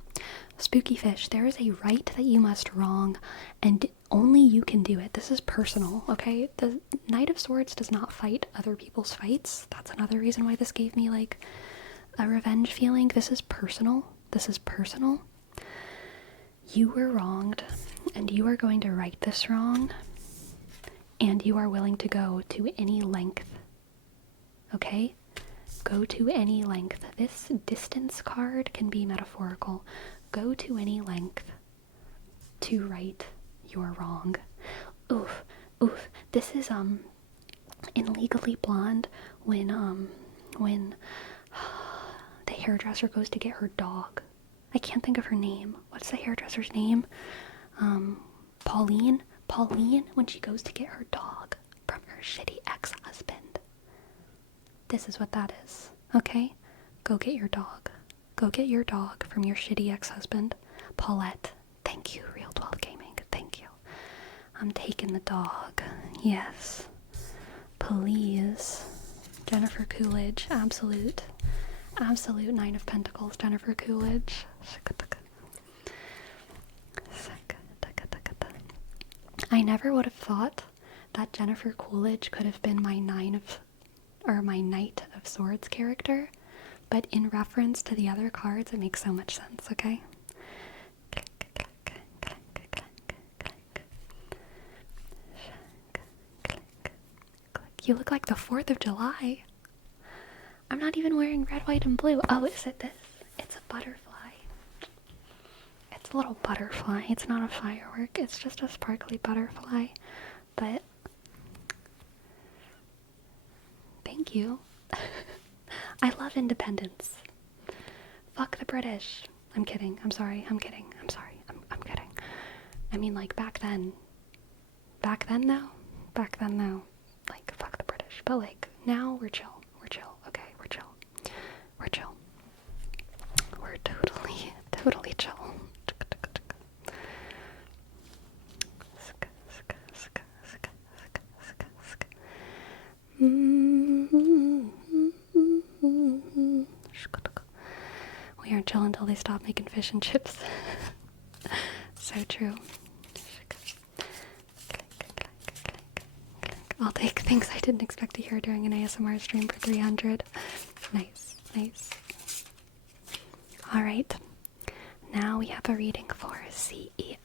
spooky fish, there is a rite that you must wrong, and only you can do it. This is personal, okay? The Knight of Swords does not fight other people's fights. That's another reason why this gave me, like, a revenge feeling. This is personal. You were wronged, and you are going to right this wrong, and you are willing to go to any length, okay? Go to any length. This distance card can be metaphorical. Go to any length to right your wrong. Oof. This is, in Legally Blonde, when the hairdresser goes to get her dog. I can't think of her name. What's the hairdresser's name? Pauline, when she goes to get her dog from her shitty ex-husband. This is what that is, okay? Go get your dog. Go get your dog from your shitty ex-husband. Paulette, thank you, Real 12 Gaming, thank you. I'm taking the dog, yes. Please. Jennifer Coolidge, absolute Nine of Pentacles, Jennifer Coolidge. I never would have thought that Jennifer Coolidge could have been my Knight of Swords character, but in reference to the other cards, it makes so much sense, okay? You look like the 4th of July. I'm not even wearing red, white, and blue. Oh, is it this? It's a butterfly. It's a little butterfly. It's not a firework. It's just a sparkly butterfly. But thank you. I love independence. Fuck the British. I'm kidding. I'm sorry. I'm kidding. I mean, like, back then though. Like, fuck the British. But, like, now we're chill. Okay, we're chill. We're totally chill. We are chill until they stop making fish and chips. So true. I'll take things I didn't expect to hear during an ASMR stream for 300. Nice. Alright. Now we have a reading for CEO.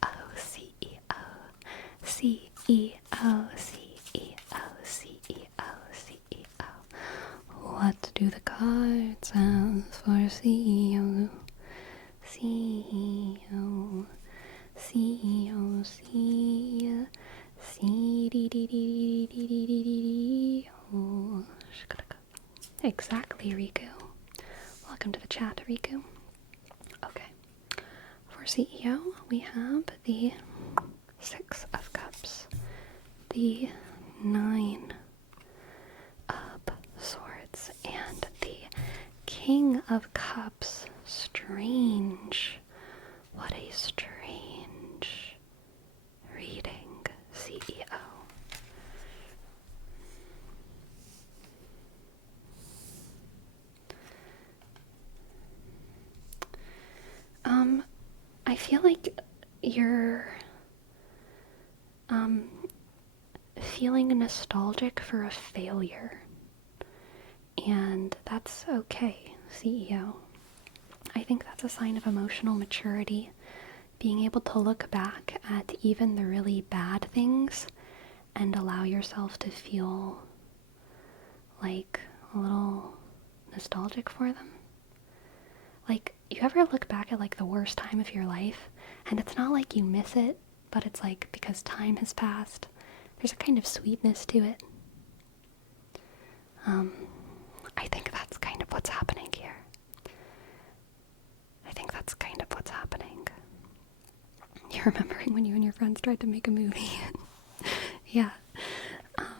What do the cards have for CEO? Exactly, Riku. Welcome to the chat, Riku. Okay. For CEO, we have the 6 of Cups, the 9 of Swords, and the King of Cups. Strange. What a strange reading, CEO. I feel like you're feeling nostalgic for a failure. And that's okay, CEO. I think that's a sign of emotional maturity. Being able to look back at even the really bad things and allow yourself to feel like a little nostalgic for them. Like, you ever look back at like the worst time of your life and it's not like you miss it, but it's like because time has passed, there's a kind of sweetness to it. I think that's kind of what's happening here. You're remembering when you and your friends tried to make a movie. Yeah.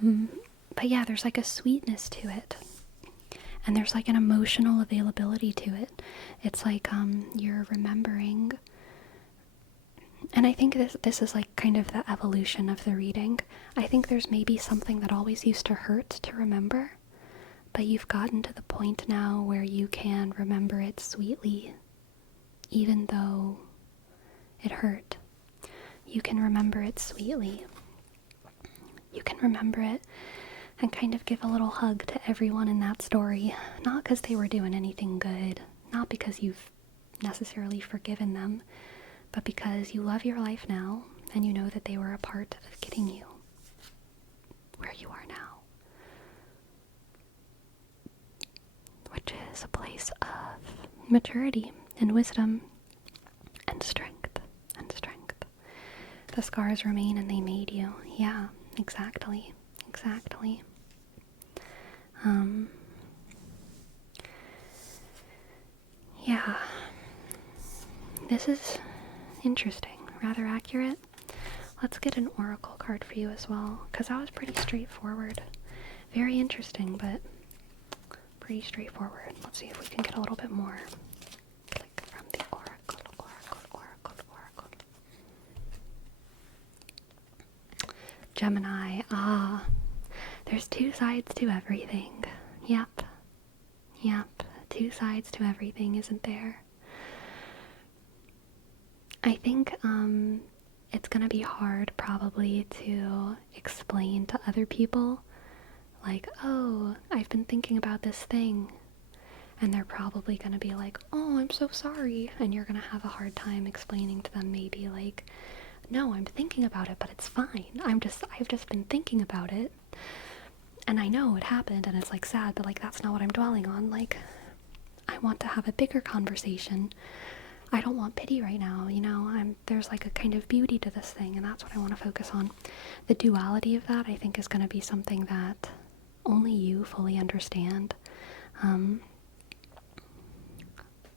But yeah, there's like a sweetness to it. And there's like an emotional availability to it. It's like you're remembering. And I think this is like kind of the evolution of the reading. I think there's maybe something that always used to hurt to remember, but you've gotten to the point now where you can remember it sweetly, even though it hurt. You can remember it sweetly. You can remember it and kind of give a little hug to everyone in that story, not because they were doing anything good, not because you've necessarily forgiven them, but because you love your life now and you know that they were a part of getting you where you are now. Which is a place of maturity and wisdom and strength. The scars remain and they made you. Yeah, exactly. Yeah. This is interesting, rather accurate. Let's get an oracle card for you as well, because that was pretty straightforward. Very interesting, but pretty straightforward. Let's see if we can get a little bit more. Click from the oracle. Gemini. There's two sides to everything. Yep. Two sides to everything, isn't there? I think it's gonna be hard probably to explain to other people, like, oh, I've been thinking about this thing. And they're probably gonna be like, oh, I'm so sorry. And you're gonna have a hard time explaining to them maybe like, no, I'm thinking about it, but it's fine. I've just been thinking about it. And I know it happened and it's like sad, but like that's not what I'm dwelling on. Like, I want to have a bigger conversation. I don't want pity right now, you know? There's like a kind of beauty to this thing, and that's what I want to focus on. The duality of that, I think, is going to be something that only you fully understand.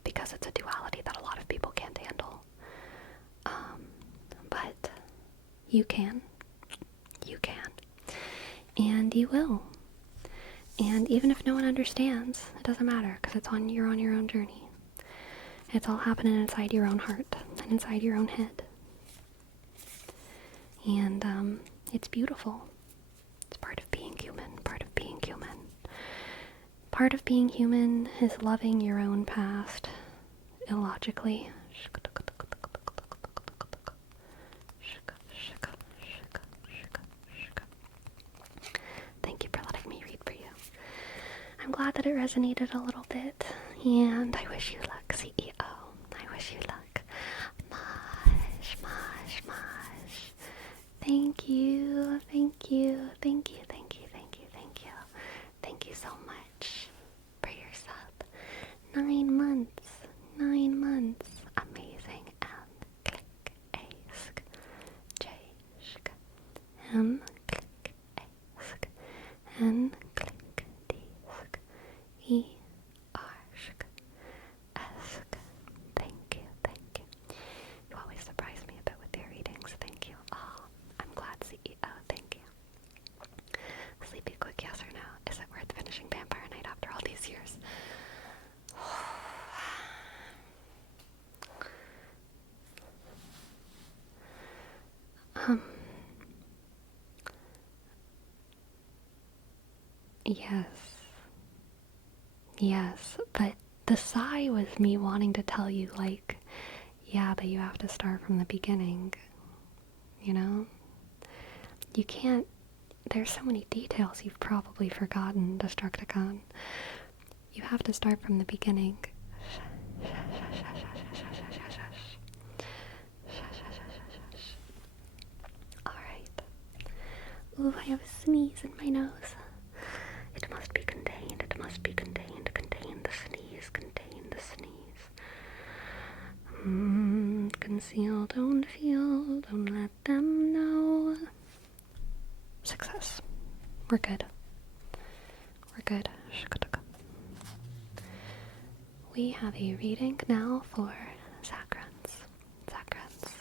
Because it's a duality that a lot of people can't handle. But you can. And you will. And even if no one understands, it doesn't matter, because you're on your own journey. It's all happening inside your own heart and inside your own head. And it's beautiful. It's part of being human. Part of being human is loving your own past illogically. Thank you for letting me read for you. I'm glad that it resonated a little bit, and I wish you luck, CEO. I wish you luck. Mosh. Thank you. Thank you so much for your sub. 9 months. Amazing. Click ask. Jashk. Click ask. Click disk. Arsk. Ask. Thank you. You always surprise me a bit with your readings. Thank you. Oh, I'm glad, CEO. Thank you. Sleepy quick, yes or no? Is it worth finishing Vampire Night after all these years? Yes, but the sigh was me wanting to tell you, like, yeah, but you have to start from the beginning, you know? You can't There's so many details you've probably forgotten, Destructicon. You have to start from the beginning. Alright. Ooh, I have a sneeze in my nose. It must be contained, it must be contained. Contain the sneeze, contain the sneeze. Conceal, don't feel, don't let them know. Success. We're good. We're good. We have a reading now for Zakrans. Zakrans.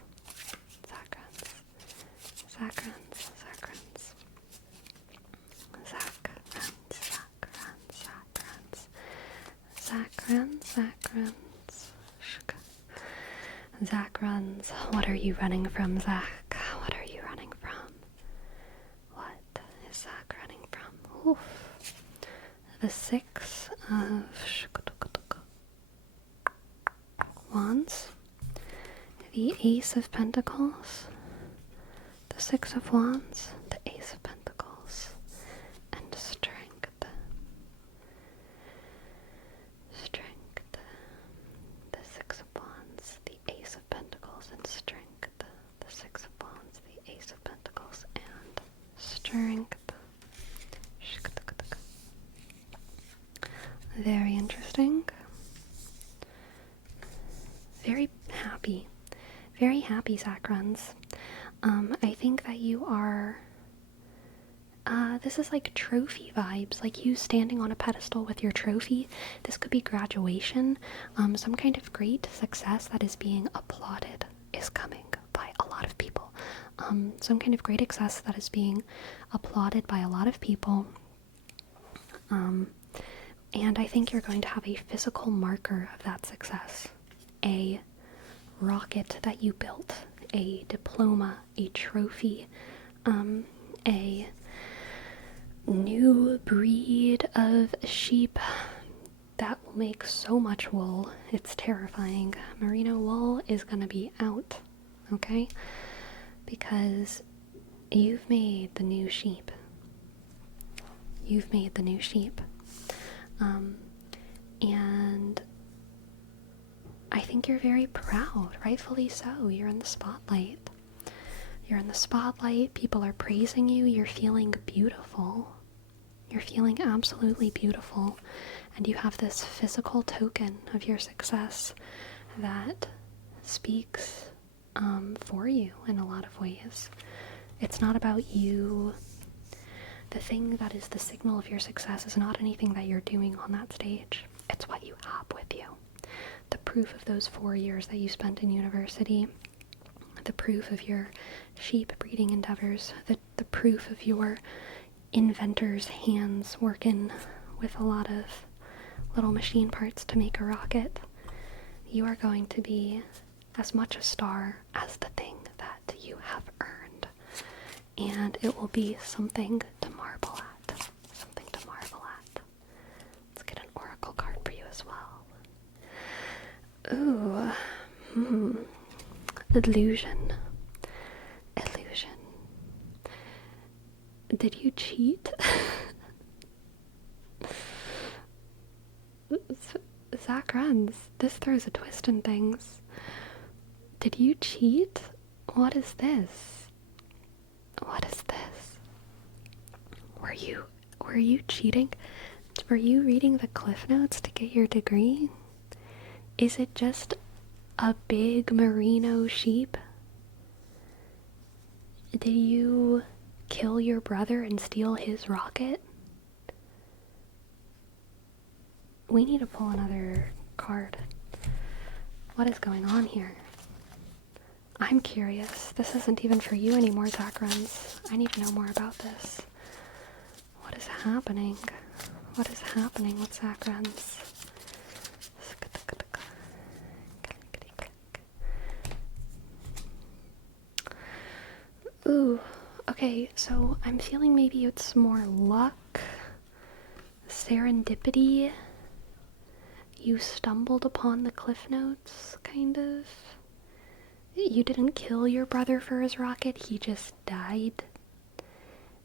Zakrans. Zakrans. Zakrans. Zakrans. Zakrans. Zakrans. Zakrans. Zakrans. What are you running from, Zach? What are you running from? What is Zach running from? Oof. The Six of Wands, the Ace of Pentacles, the Six of Wands, the Ace of Pentacles, and Strength. Strength. The Six of Wands, the Ace of Pentacles, and Strength. The Six of Wands, the Ace of Pentacles, and Strength. Very interesting. Very happy, Zakrans. I think that you are, this is like trophy vibes, like you standing on a pedestal with your trophy. This could be graduation. Some kind of great success that is being applauded is coming by a lot of people. Some kind of great success that is being applauded by a lot of people. And I think you're going to have a physical marker of that success. A rocket that you built, a diploma, a trophy, a new breed of sheep that will make so much wool. It's terrifying. Merino wool is going to be out, okay? Because you've made the new sheep. You've made the new sheep. And I think you're very proud, rightfully so. You're in the spotlight. You're in the spotlight. People are praising you. You're feeling beautiful. You're feeling absolutely beautiful. And you have this physical token of your success that speaks for you in a lot of ways. It's not about you. The thing that is the signal of your success is not anything that you're doing on that stage. It's what you have with you. The proof of those 4 years that you spent in university, the proof of your sheep breeding endeavors, the proof of your inventor's hands working with a lot of little machine parts to make a rocket. You are going to be as much a star as the thing that you have earned. And it will be something to marvel at. Something to marvel at. Let's get an oracle card for you as well. Ooh. Illusion. Illusion. Did you cheat? Zach runs. This throws a twist in things. Did you cheat? What is this? What is this? Were you cheating? Were you reading the Cliff Notes to get your degree? Is it just a big merino sheep? Did you kill your brother and steal his rocket? We need to pull another card. What is going on here? I'm curious. This isn't even for you anymore, Zakrans. I need to know more about this. What is happening? What is happening with Zakrans? Ooh, okay, so I'm feeling maybe it's more luck, serendipity. You stumbled upon the Cliff Notes, kind of. You didn't kill your brother for his rocket, he just died.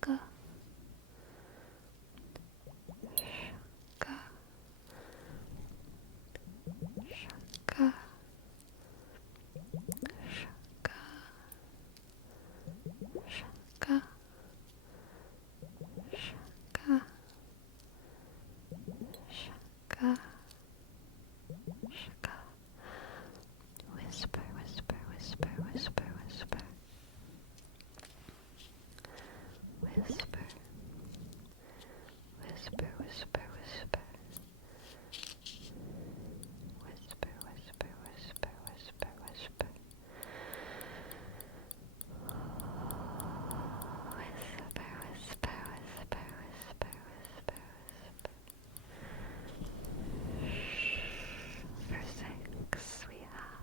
shaka, shaka, shaka, shaka, shaka, shaka. Whisper, whisper, whisper, whisper, whisper. Whisper, whisper, whisper, whisper. Whisper, whisper, whisper, whisper, whisper. Whisper, whisper, whisper, whisper, whisper, whisper. For 6, we have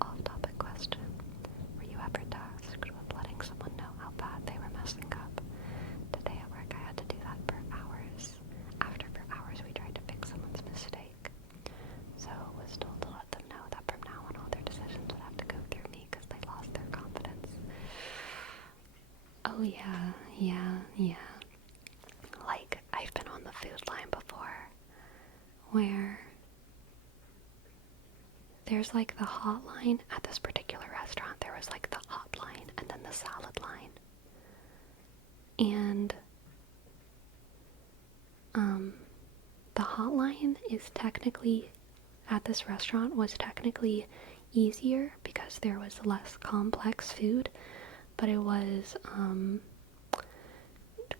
off-topic question. Were you ever tasked with letting someone know how bad they were messing up? Today at work I had to do that for hours. After for hours we tried to fix someone's mistake. So was told to let them know that from now on all their decisions would have to go through me because they lost their confidence. Oh yeah. Like, I've been on the food line before where there's like the hot line at this particular restaurant. There was like the hot line and then the salad line. And the hot line is technically, at this restaurant, was technically easier because there was less complex food, but it was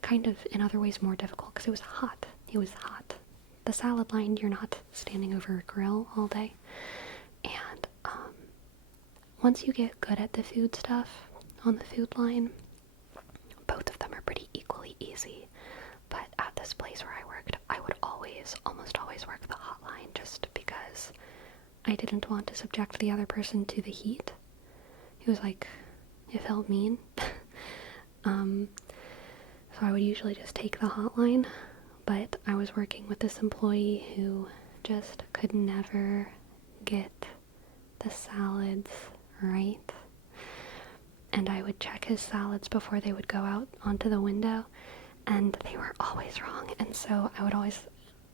kind of in other ways more difficult because it was hot. It was hot. The salad line, you're not standing over a grill all day. And once you get good at the food stuff on the food line, both of them are pretty equally easy. But at this place where I worked, I would almost always work the hot line just because I didn't want to subject the other person to the heat. It was like, it felt mean. So I would usually just take the hot line, but I was working with this employee who just could never get the salads right. And I would check his salads before they would go out onto the window, and they were always wrong. And so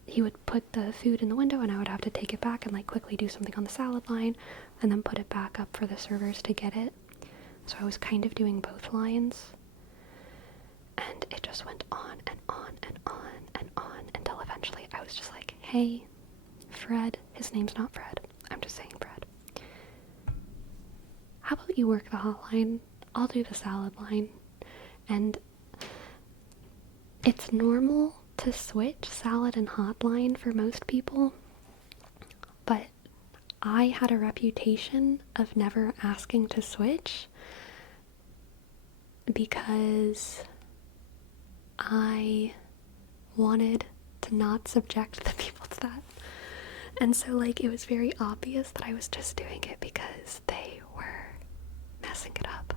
he would put the food in the window and I would have to take it back and like quickly do something on the salad line and then put it back up for the servers to get it. So I was kind of doing both lines. And it just went on and on and on and on until eventually I was just like, hey, Fred. His name's not Fred. I'm just saying Fred. How about you work the hot line? I'll do the salad line. And it's normal to switch salad and hot line for most people, but I had a reputation of never asking to switch because I wanted to not subject the people to that. And so, like, it was very obvious that I was just doing it because they were messing it up.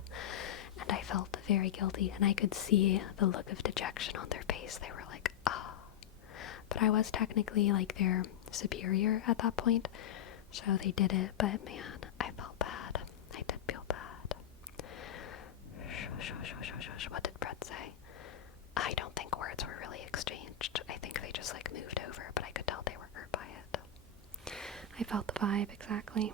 And I felt very guilty, and I could see the look of dejection on their face. They were like, oh. But I was technically, like, their superior at that point, so they did it. But, man, I felt bad. I did feel bad. What did Fred say? I don't think words were really exchanged. I think they just, like, moved over, but I could tell they were hurt by it. I felt the vibe, exactly.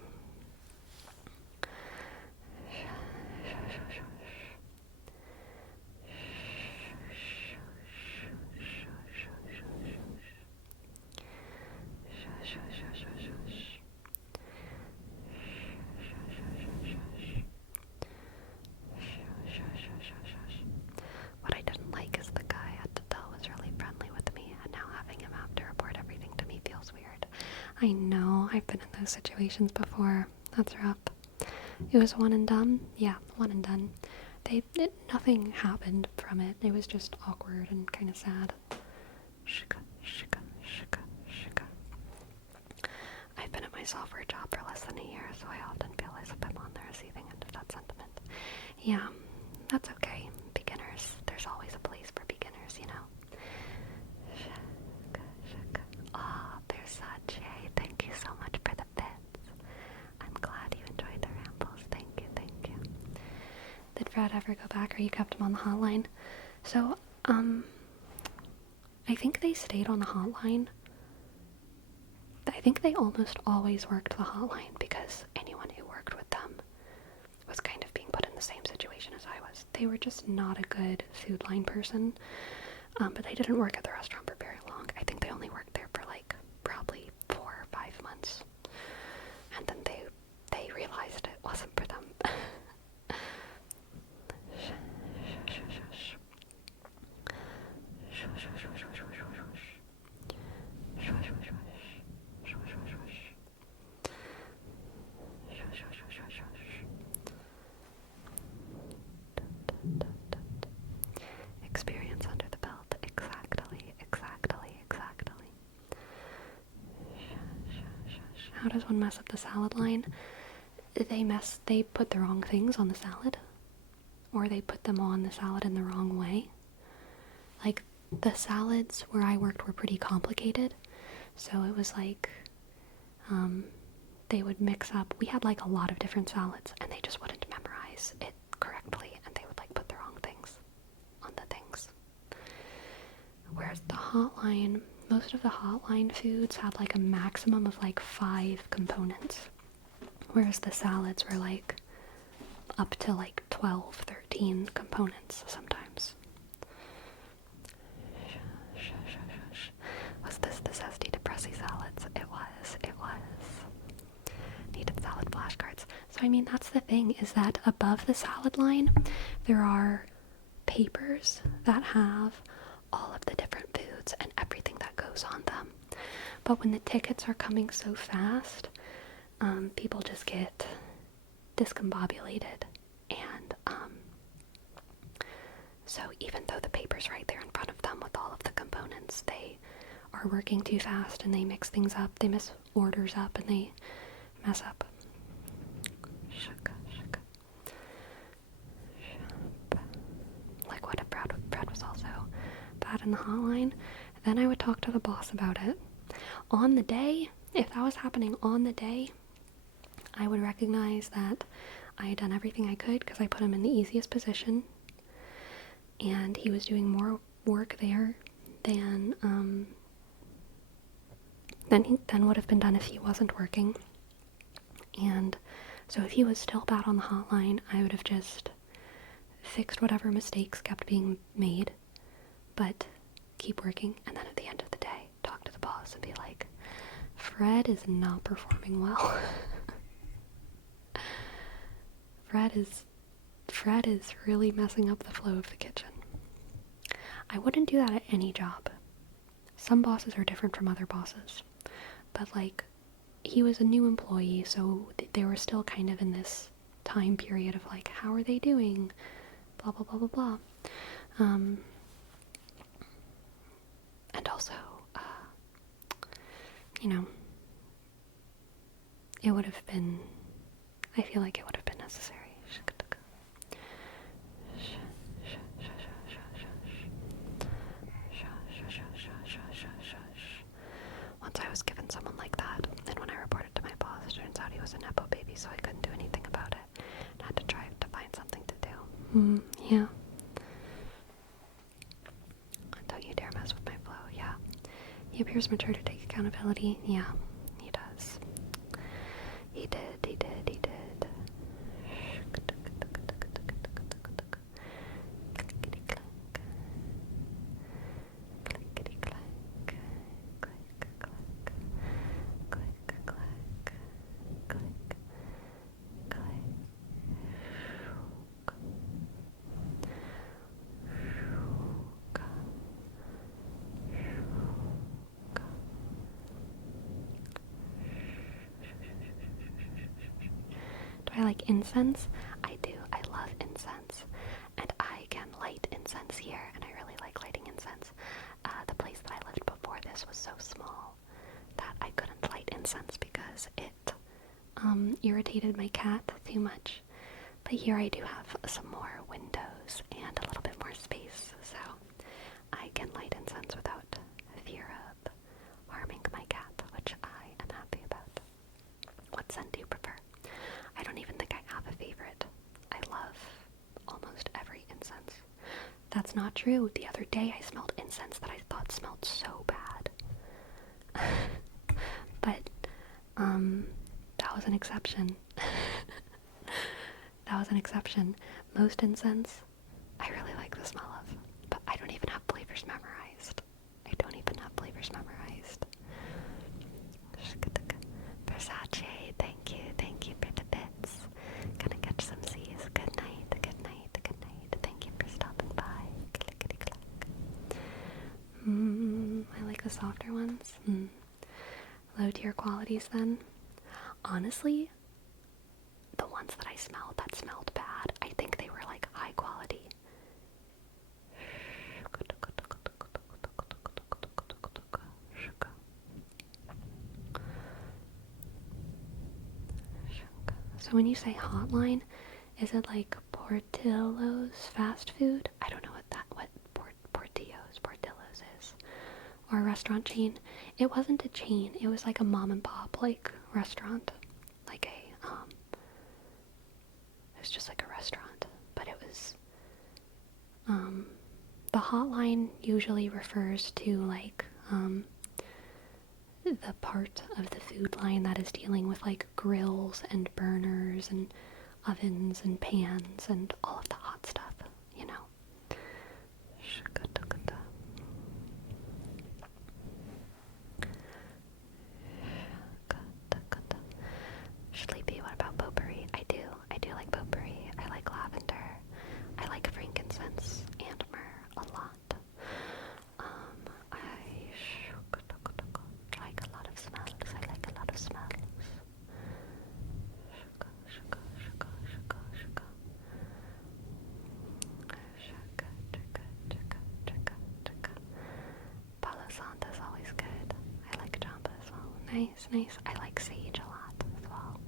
I know, I've been in those situations before. That's rough. It was one and done? Yeah, one and done. Nothing happened from it. It was just awkward and kind of sad. Shika, shika, shika, shika. I've been at my software job for less than a year, so I often feel as if I'm on the receiving end of that sentiment. Yeah, that's okay. Beginners, there's always a place for beginners, you know. Shika, shika. Oh, there's such a thank you so much for the bits. I'm glad you enjoyed the rambles. Thank you, thank you. Did Fred ever go back, or you kept him on the hotline? So, I think they stayed on the hotline. I think they almost always worked the hotline because anyone who worked with them was kind of being put in the same situation as I was. They were just not a good food line person, but they didn't work at the restaurant for very long. I think they only worked there for like probably 4 or 5 months, and then they realized it wasn't for them. Experience under the belt. Exactly. How does one mess up the salad line? They put the wrong things on the salad, or they put them on the salad in the wrong way. Like, the salads where I worked were pretty complicated, so it was like, they would mix up, we had like a lot of different salads, and they just wouldn't memorize it correctly, and they would like put the wrong things on the things. Whereas the hotline, most of the hotline foods had like a maximum of like 5 components, whereas the salads were like up to like 12, 13 components sometimes. Was this the zesty depressy salads? It was. Needed salad flashcards. So I mean, that's the thing, is that above the salad line there are papers that have all of the different foods and everything that goes on them. But when the tickets are coming so fast, people just get discombobulated, and so even though the paper's right there in front of them with all of the components, they are working too fast and they mix things up, they mess orders up, and they mess up. Like, what if Brad was also bad in the hotline? Then I would talk to the boss about it. On the day, if that was happening on the day, I would recognize that I had done everything I could because I put him in the easiest position, and he was doing more work there than would have been done if he wasn't working. And so if he was still bad on the hotline, I would have just fixed whatever mistakes kept being made, but keep working, and then at the end of the day, talk to the boss and be like, Fred is not performing well. Fred is really messing up the flow of the kitchen. I wouldn't do that at any job. Some bosses are different from other bosses, but like, he was a new employee, so they were still kind of in this time period of like, how are they doing? Blah, blah, blah, blah, blah. And also, it would have been, I feel like it would have been necessary. Once I was given someone like that, and when I reported to my boss, it turns out he was a nepo baby, so I couldn't do anything about it. I had to try to find something to do. Yeah. Don't you dare mess with my flow. Yeah. He appears mature to take accountability. Yeah, he does. He did. incense? I do. I love incense. And I can light incense here, and I really like lighting incense. The place that I lived before this was so small that I couldn't light incense because it irritated my cat too much. But here I do have some more windows and a little bit more space, so I can light incense without fear of harming my cat, which I am happy about. What scent do you prefer? I don't even think I have a favorite. I love almost every incense. That's not true. The other day I smelled incense that I thought smelled so bad. But, that was an exception. That was an exception. Most incense, I really like the smell of, but I don't even have flavors memorized. Versace, thank you for the bits. Gonna catch some C's. Good night. Thank you for stopping by. Clickety clack. I like the softer ones. Low tier qualities then. Honestly, the ones that I smelled that smelled bad, I think they were like high quality. So when you say hotline, is it like Portillo's fast food? I don't know what Portillo's is. Or a restaurant chain. It wasn't a chain, it was like a mom and pop like restaurant. Like it was just like a restaurant, but it was, the hotline usually refers to like, the part of the food line that is dealing with like grills and burners and ovens and pans and all of the hot stuff, you know. Sleepy, what about potpourri? I do like potpourri. I like lavender. I like frankincense and myrrh a lot. I like a lot of smells. Palo Santo is always good. I like jamba as well. Nice. I like sage a lot as well.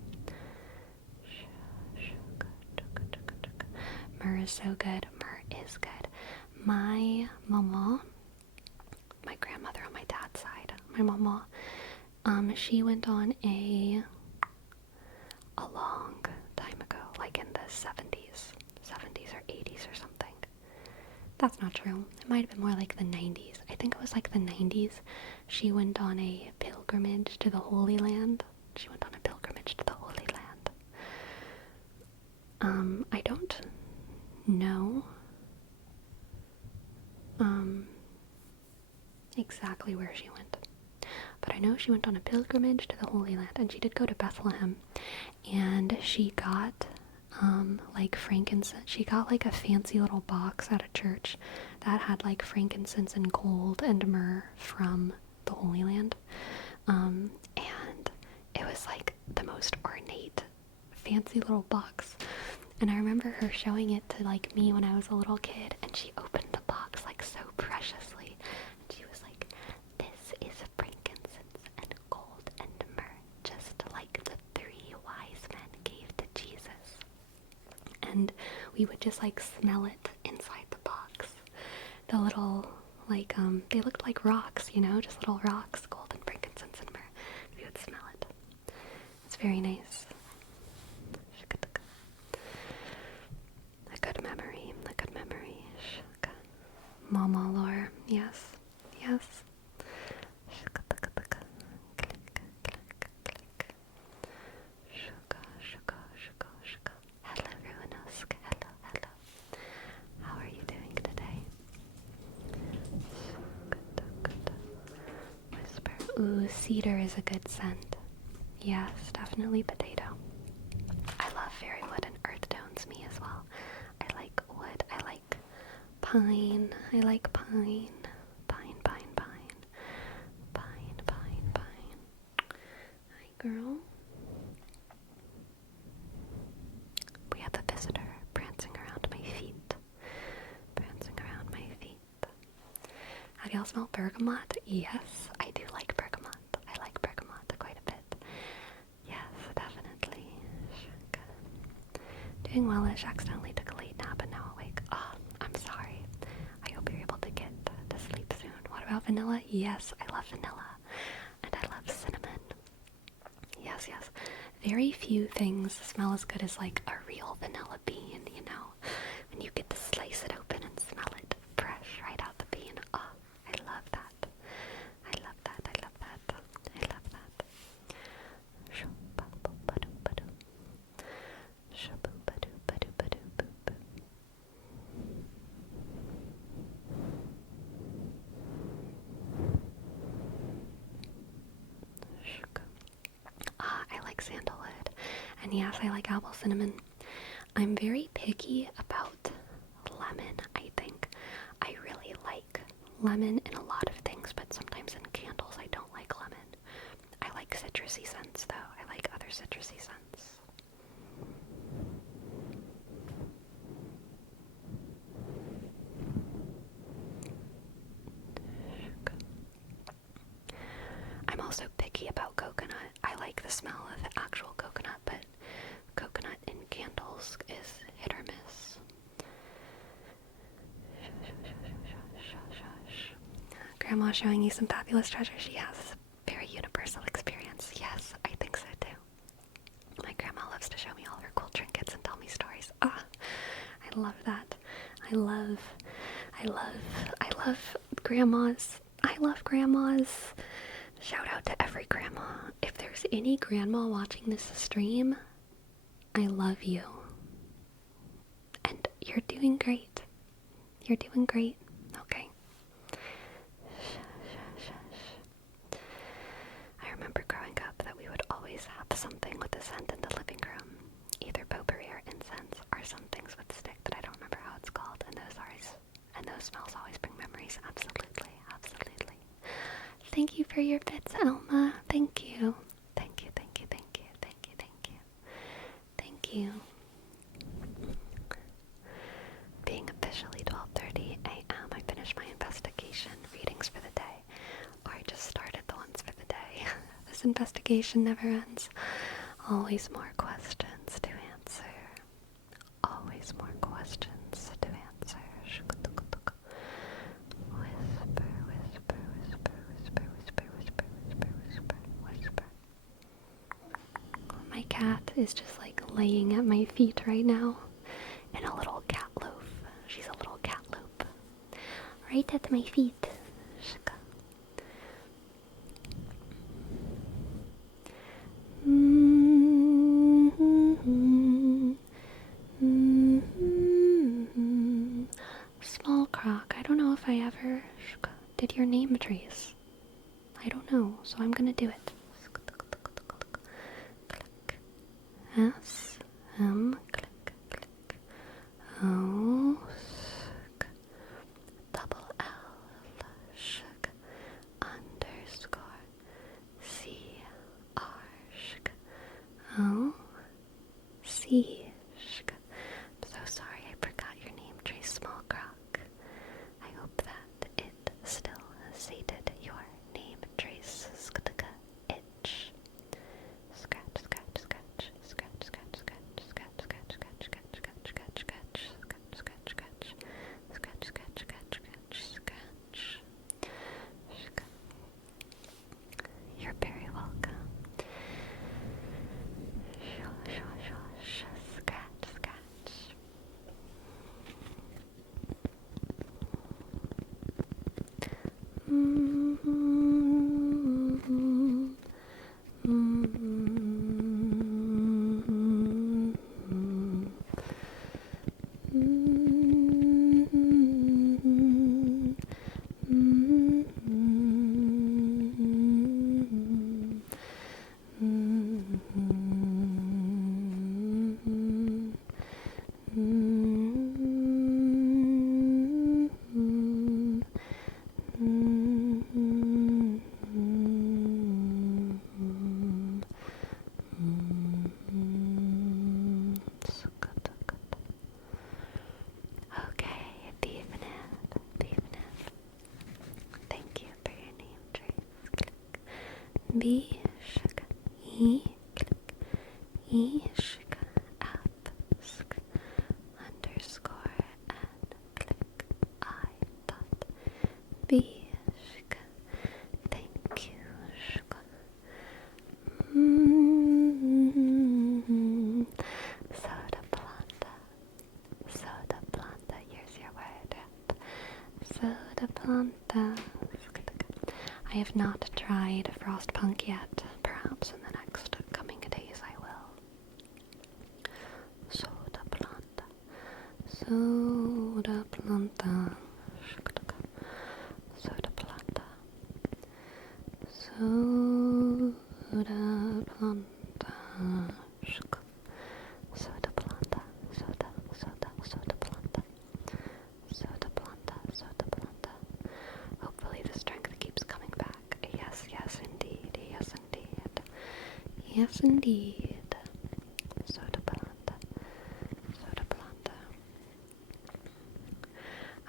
Myrrh is so good. Myrrh is good. My mama, my grandmother on my dad's side, my mama, she went on a long time ago, like in the 70s or 80s or something. That's not true. It might have been more like the 90s. I think it was like the 90s. She went on a pilgrimage to the Holy Land. I don't know exactly where she went, but I know she went on a pilgrimage to the Holy Land, and she did go to Bethlehem, and she got like frankincense. She got like a fancy little box at a church that had like frankincense and gold and myrrh from the Holy Land, and it was like the most ornate, fancy little box. And I remember her showing it to like me when I was a little kid, and she opened the box like so preciously, and she was like, "This is frankincense and gold and myrrh, just like the 3 wise men gave to Jesus." And we would just like smell it inside the box. The little like they looked like rocks, you know, just little rocks, gold and frankincense and myrrh. We would smell it. It's very nice. A good memory. Mama lore, yes. Hello, Ruinosk. Hello. How are you doing today? Whisper. Ooh, cedar is a good scent. Yes, definitely potato. I love fairy wood and earth tones, me as well. I like wood. I like pine. Pine. Hi, girl. y'all smell bergamot? Yes, I do like bergamot. I like bergamot quite a bit. Yes, definitely. Doing well-ish. Accidentally took a late nap and now awake. Oh, I'm sorry. I hope you're able to get to sleep soon. What about vanilla? Yes, I love vanilla. And I love cinnamon. Yes, yes. Very few things smell as good as like a real vanilla bean, you know? When you get to slice it open and smell it fresh right out the bean. Oh, I love that. I love that. I love that. I love that. I like sandalwood. And yes, I like apple cinnamon. I'm very picky about lemon, I think. I really like lemon in a lot of things, but sometimes in candles I don't like lemon. I like citrusy scents though. I like other citrusy scents. I'm also picky about coconut. I like the smell of the actual coconut, but coconut in candles is hit or miss. Grandma showing you some fabulous treasures. She has a very universal experience. Yes, I think so too. My grandma loves to show me all her cool trinkets and tell me stories. Ah, I love that. I love grandmas. I love grandmas. Shout out to every grandma. If there's any grandma watching this stream, I love you. And you're doing great. You're doing great. Okay. I remember growing up that we would always have something with a scent in the living room. Either potpourri or incense, or some things with stick that I don't remember how it's called, and those smells always bring memories. Absolutely, absolutely. Thank you for your bits, Elma. Thank you. Thank you, thank you, thank you, thank you, thank you. Thank you. Being officially 12:30 a.m., I finished my investigation readings for the day. Or I just started the ones for the day. This investigation never ends. Always more questions to answer. Always more questions to answer. Whisper, whisper, whisper, whisper, whisper, whisper, whisper, whisper, whisper. My cat is just like laying at my feet right now in a little cat loaf. She's a little cat loaf. Right at my feet. Small croc. I don't know if I ever did your name trace. I don't know, so I'm gonna do it. S M click click O sk double L sh underscore C R sh O C sh. I'm so sorry I forgot your name, Trace Small Croc. I hope that it still sated your name, Trace Skutaka Itch. Scratch, scratch, scratch, scratch, scratch, scratch, scratch, scratch, scratch, scratch, scratch, scratch, scratch, scratch, scratch, scratch, scratch, scratch, scratch, scratch. You're very welcome. Scratch, scratch. B, sk, E, click, E, sk, F, sk, underscore, N, click, I, dot, B, sk, thank you, sk, soda planta, here's your word, soda planta. I have not tried Frostpunk yet. Perhaps in the next coming days I will. Soda planta. Soda planta. Soda planta. Soda planta. Soda planta. Soda planta. Soda planta. Soda planta. Hopefully the strength keeps coming back. Yes, yes indeed. Yes indeed. Yes indeed. Soda planta. Soda planta.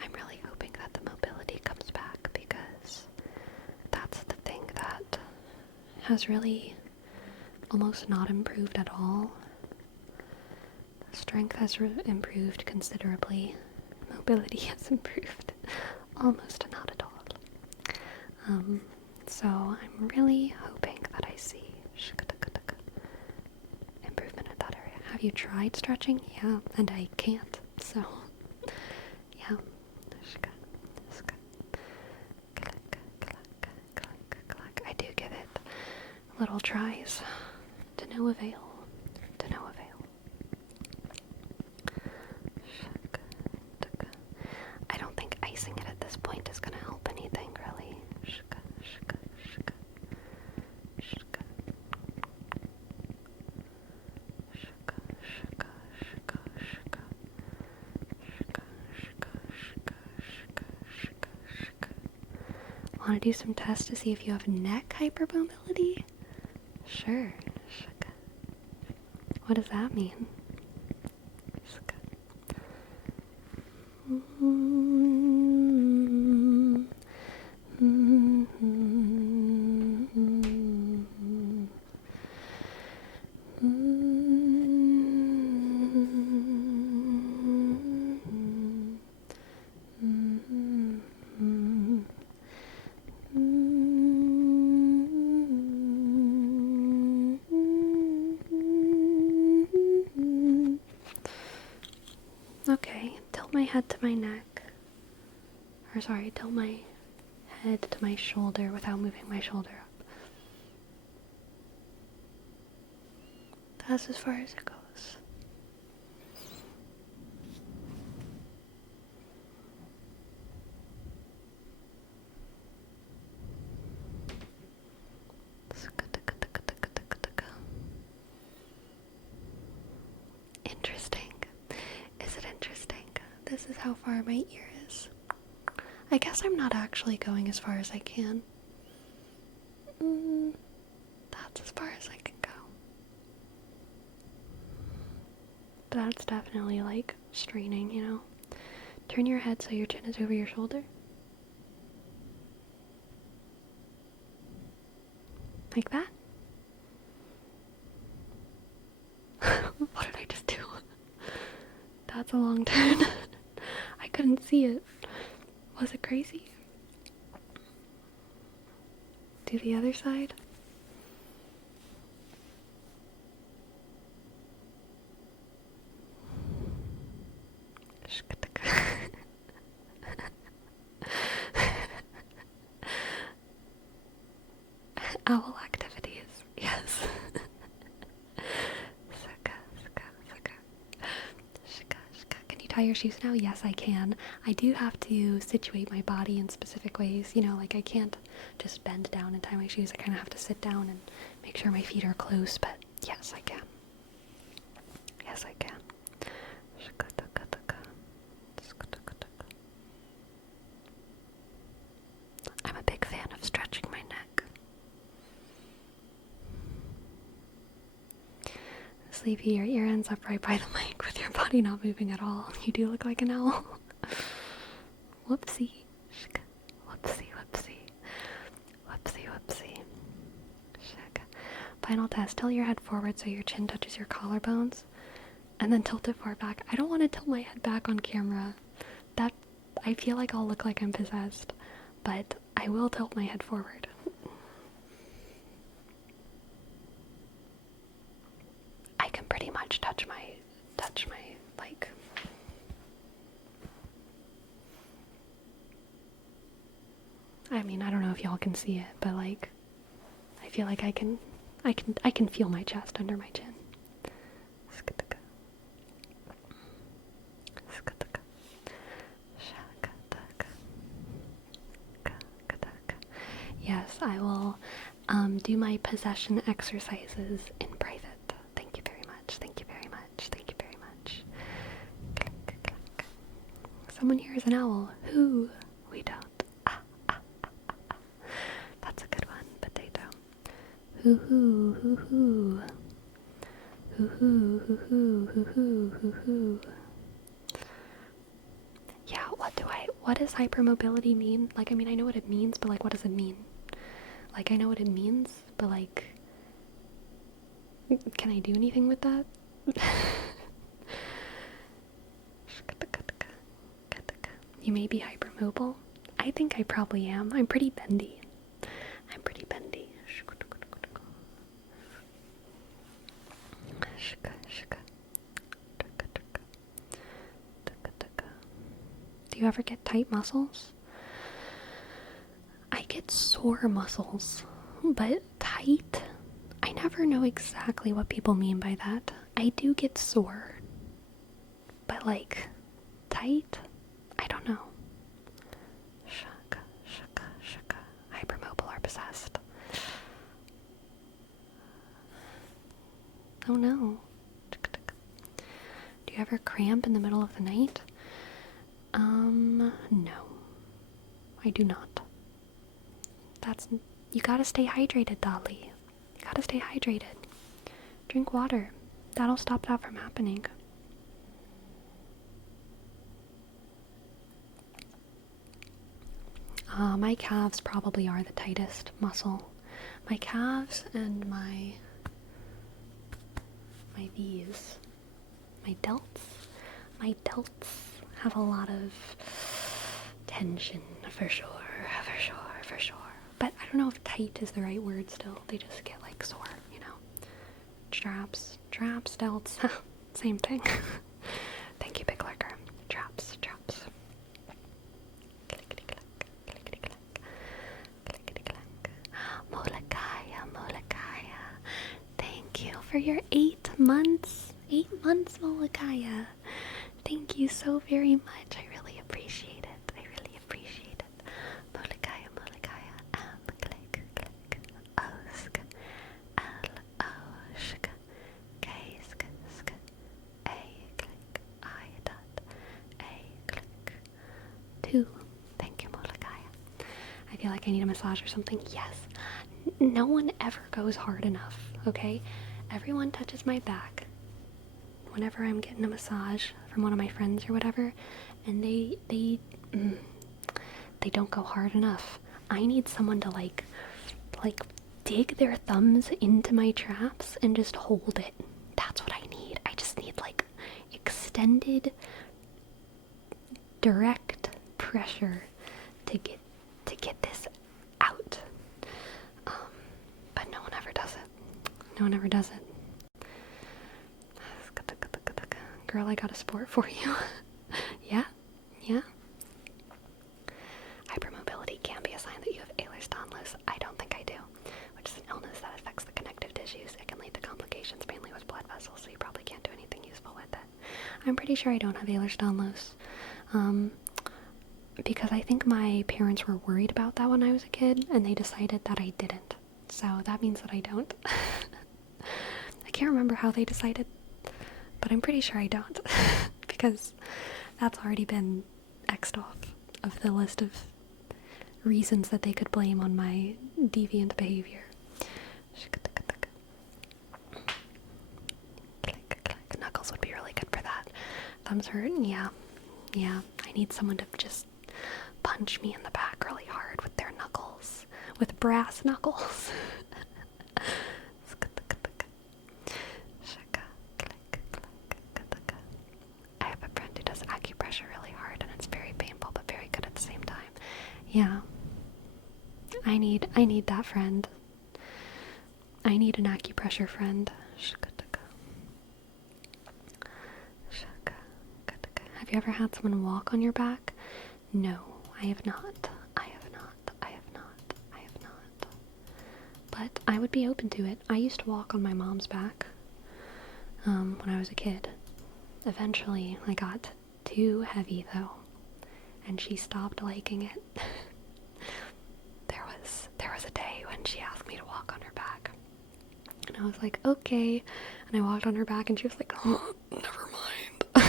I'm really hoping that the mobility comes back because that's the thing that has really almost not improved at all. Strength has improved considerably. Mobility has improved almost not at all. So I'm really hoping that I see improvement in that area. Have you tried stretching? Yeah, and I can't. So yeah. I do give it little tries to no avail. To no avail. I don't think icing it at this point is going to help anything, really. Want to do some tests to see if you have neck hypermobility? Sure. What does that mean? Okay, tilt my head to my neck. Or sorry, tilt my head to my shoulder without moving my shoulder up. That's as far as it goes. Interesting. Is it interesting? This is how far my ear is. I guess I'm not actually going as far as I can. That's as far as I can go. But that's definitely like straining, you know? Turn your head so your chin is over your shoulder. Like that? What did I just do? That's a long turn. I couldn't see it. Was it crazy? Do the other side. Owl activities, yes. Can you tie your shoes now? Yes, I can. I do have to situate my body in specific ways. You know, like I can't just bend down and tie my shoes. I kind of have to sit down and make sure my feet are close, but yes, I can. Yes, I can. I'm a big fan of stretching my neck. Sleepy, your ear ends up right by the mic with your body not moving at all. You do look like an owl. Whoopsie. Whoopsie, whoopsie. Whoopsie, whoopsie. Final test. Tilt your head forward so your chin touches your collarbones. And then tilt it far back. I don't want to tilt my head back on camera. That, I feel like I'll look like I'm possessed. But I will tilt my head forward. I can pretty much touch my, like... I mean, I don't know if y'all can see it, but like, I feel like I can feel my chest under my chin. Yes, I will do my possession exercises in private. Thank you very much. Thank you very much. Thank you very much. Someone here is an owl. Who? We don't. That's a good one. Potato. Hoo hoo hoo hoo. Hoo hoo hoo hoo hoo hoo hoo hoo. Yeah, what does hypermobility mean? Like, I mean, I know what it means, but like, what does it mean? Like, I know what it means, but like, can I do anything with that? You may be hypermobile. I think I probably am. I'm pretty bendy. I'm pretty bendy. Do you ever get tight muscles? I get sore muscles, but tight? I never know exactly what people mean by that. I do get sore, but like, tight? I don't know. Shaka. Hypermobile or possessed. Oh no. Do you ever cramp in the middle of the night? No. I do not. You gotta stay hydrated, Dolly. You gotta stay hydrated. Drink water. That'll stop that from happening. My calves probably are the tightest muscle. My calves and my delts. My delts have a lot of tension, for sure. But I don't know if tight is the right word still. They just get like sore, you know. Straps, delts, same thing. Thank you, Big Lurker. Traps. Molakaya. Thank you for your 8 months. 8 months, Molakaya. Thank you so very much. I really appreciate it. Molakaya. Click. Osk. L-O-shk. K-sk. A. Click. I-dot-A. Click. 2. Thank you, Molakaya. I feel like I need a massage or something. Yes. No one ever goes hard enough, okay? Everyone touches my back whenever I'm getting a massage from one of my friends or whatever, and they don't go hard enough. I need someone to like dig their thumbs into my traps and just hold it. That's what I need. I just need like extended, direct pressure to get this out. But no one ever does it. Girl, I got a sport for you. Yeah. Hypermobility can be a sign that you have Ehlers-Danlos. I don't think I do, which is an illness that affects the connective tissues. It can lead to complications, mainly with blood vessels, so you probably can't do anything useful with it. I'm pretty sure I don't have Ehlers-Danlos, because I think my parents were worried about that when I was a kid, and they decided that I didn't. So that means that I don't. I can't remember how they decided, but I'm pretty sure I don't, because that's already been X'd off of the list of reasons that they could blame on my deviant behavior. Knuckles would be really good for that. Thumbs hurt? Yeah. I need someone to just punch me in the back really hard with their knuckles. With brass knuckles. Yeah. I need that friend. I need an acupressure friend. Have you ever had someone walk on your back? No, I have not. I have not. I have not. I have not. But I would be open to it. I used to walk on my mom's back when I was a kid. Eventually, I got too heavy though, and she stopped liking it. There was a day when she asked me to walk on her back, and I was like, okay. And I walked on her back, and she was like, oh, never mind. And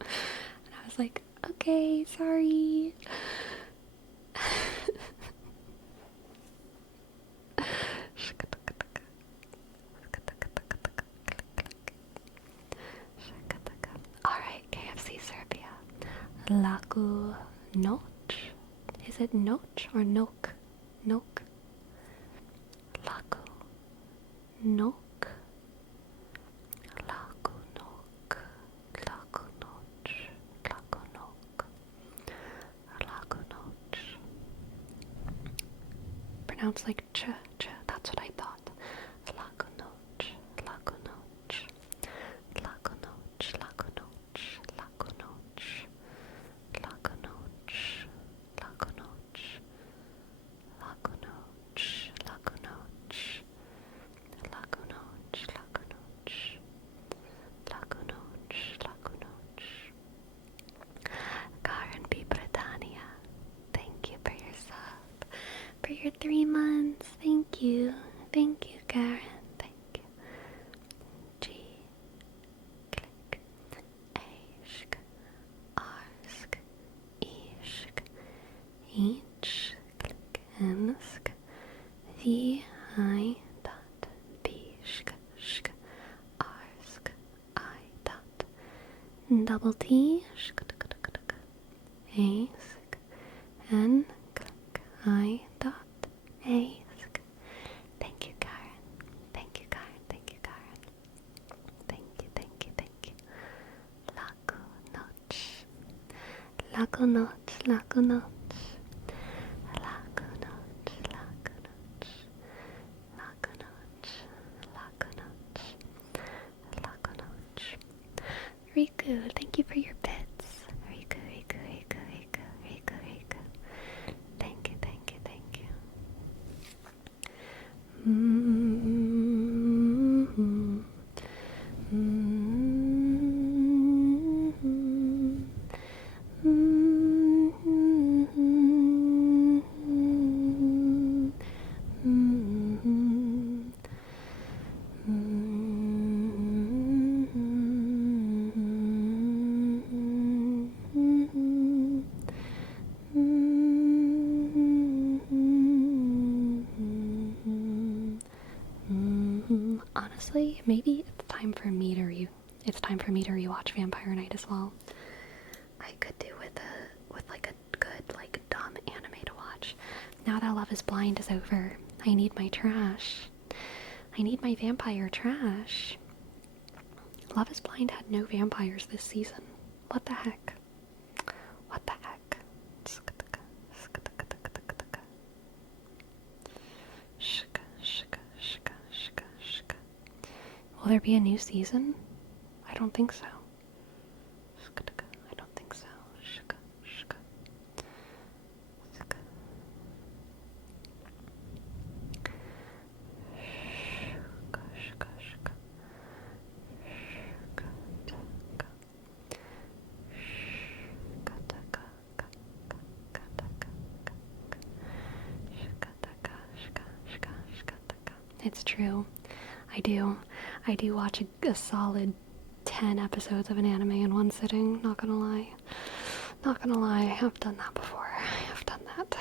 I was like, okay, sorry. Alright, KFC Serbia. Laku noć? Is it noć or nok? Nok? Laku nok? Laku nok? Laku noć? Laku nok? Laku noć? Pronounced like ch, ch. That's what I thought. Laku noć? Laku noć? Laku noć? Laku noć? Laku noć? Laku noć? Laku noć? Laku noć? Laku noć? Laku noć? Laku noć? Laku noć? Laku noć? Karen B. Britannia, thank you for your sub. For your 3 months, thank you. Thank you, Karen. Thank you. G. Click. Ashk. Arsk. Ishk. Each. Click. Ensk. The. I. Dot. Bishk. Shk. Arsk. I. Dot. Double T. Shk. Ask. N. Click. I. Dot. Ask. Thank you, Karen. Thank you, Karen. Thank you, Karen. Thank you, thank you, thank you. Laku noć. Laku noć. Laku noć. Laku noć. Laku noć. Laku noć. Laku noć. Laku noć. Riku, thank you for your bits. Riku, Riku, Riku, Riku, Riku, Riku. Thank you, thank you, thank you. Honestly, maybe it's time for me to rewatch Vampire Night as well. I could do with like a good like dumb anime to watch. Now that Love is Blind is over, I need my trash. I need my vampire trash. Love is Blind had no vampires this season. What the heck? What the heck? Will there be a new season? I don't think so. I don't think so. It's true. I do watch a solid 10 episodes of an anime in one sitting, not gonna lie. Not gonna lie, I've done that before. I've done that.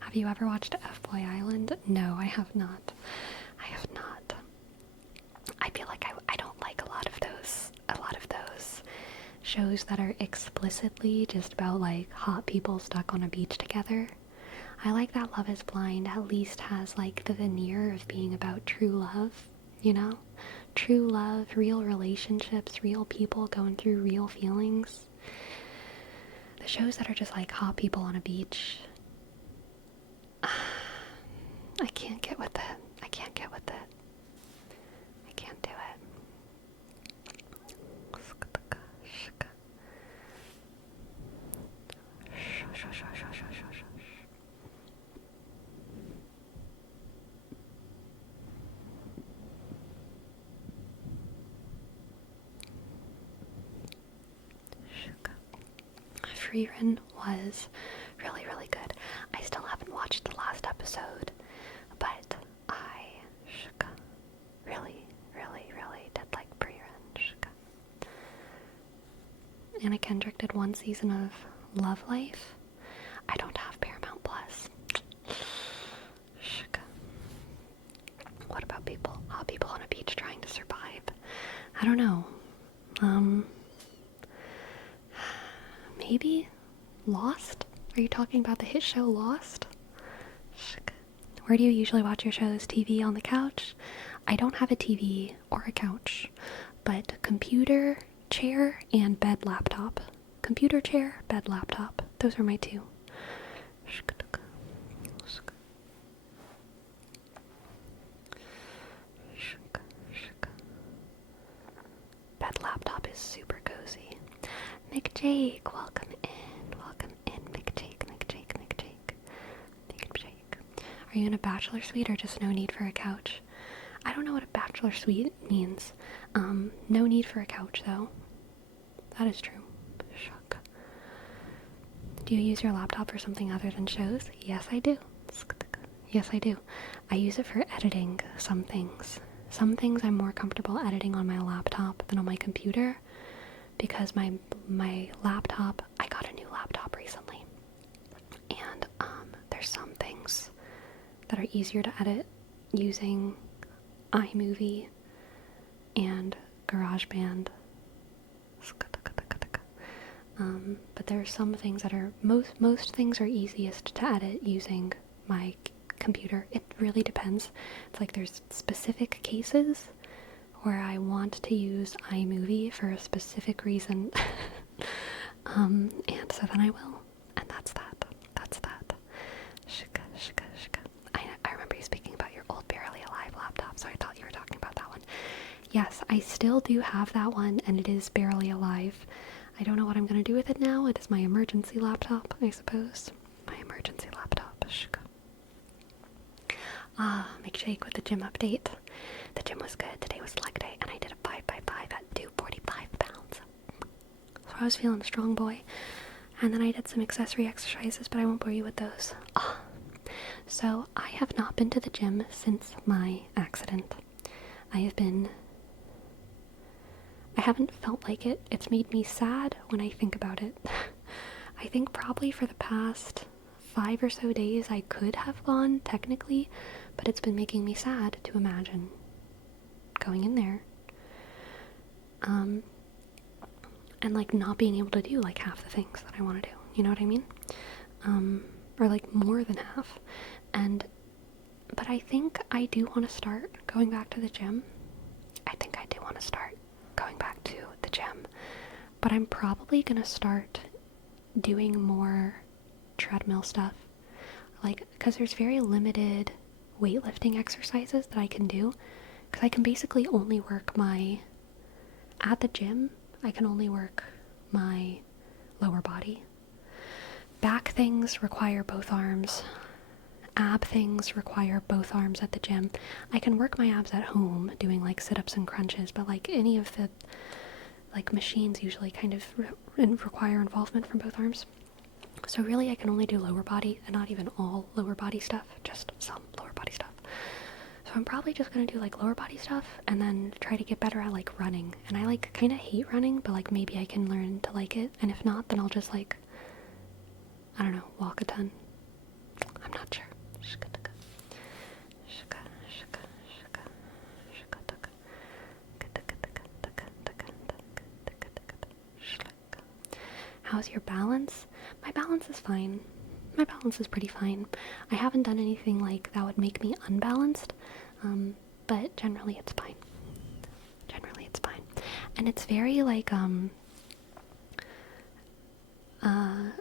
Have you ever watched F-Boy Island? No, I have not. shows that are explicitly just about like hot people stuck on a beach together. I like that Love is Blind at least has like the veneer of being about true love, you know? True love, real relationships, real people going through real feelings. The shows that are just like hot people on a beach, I can't get with it. I can't get with it. I can't do it. Freerun was really, really good. I still haven't watched the last episode, but I really, really, really did like Freerun. Anna Kendrick did one season of Love Life. I don't have Paramount Plus. What about people? Hot people on a beach trying to survive? I don't know. Maybe Lost? Are you talking about the hit show Lost? Where do you usually watch your shows? TV on the couch? I don't have a TV or a couch, but computer, chair, and bed laptop. Computer, chair, bed, laptop. Those are my two. Bed laptop is super cozy. McJake, welcome in. Welcome in, McJake. Are you in a bachelor suite or just no need for a couch? I don't know what a bachelor suite means. No need for a couch, though. That is true. Shock. Do you use your laptop for something other than shows? Yes, I do. Yes, I do. I use it for editing some things. Some things I'm more comfortable editing on my laptop than on my computer because my laptop, I got a new laptop recently. And there's some things that are easier to edit using iMovie and GarageBand. But there are some things that are, most things are easiest to edit using my computer. It really depends. It's like there's specific cases where I want to use iMovie for a specific reason. And so then I will. And that's that. I remember you speaking about your old Barely Alive laptop, so I thought you were talking about that one. Yes, I still do have that one, and it is barely alive. I don't know what I'm going to do with it now. It is my emergency laptop, I suppose. My emergency laptop. McShake with the gym update. The gym was good. Today was leg day, and I did a 5x5 at 245 pounds. So I was feeling strong, boy. And then I did some accessory exercises, but I won't bore you with those. So I have not been to the gym since my accident. I haven't felt like it. It's made me sad when I think about it. I think probably for the past 5 or so days I could have gone, technically, but it's been making me sad to imagine going in there. And like not being able to do like half the things that I want to do. You know what I mean? Or like more than half. But I think I do want to start going back to the gym. But I'm probably gonna start doing more treadmill stuff. Like, because there's very limited weightlifting exercises that I can do. Because I can basically only work at the gym, I can only work my lower body. Back things require both arms. Ab things require both arms at the gym. I can work my abs at home doing like sit-ups and crunches, but like any of the like machines usually kind of require involvement from both arms. So really I can only do lower body, and not even all lower body stuff, just some lower body stuff. So I'm probably just gonna do like lower body stuff and then try to get better at like running. And I like kind of hate running, but like maybe I can learn to like it. And if not, then I'll just like, I don't know, walk a ton. I'm not sure. How's your balance? My balance is fine. My balance is pretty fine. I haven't done anything like that would make me unbalanced, but generally it's fine. Generally it's fine. And it's very like,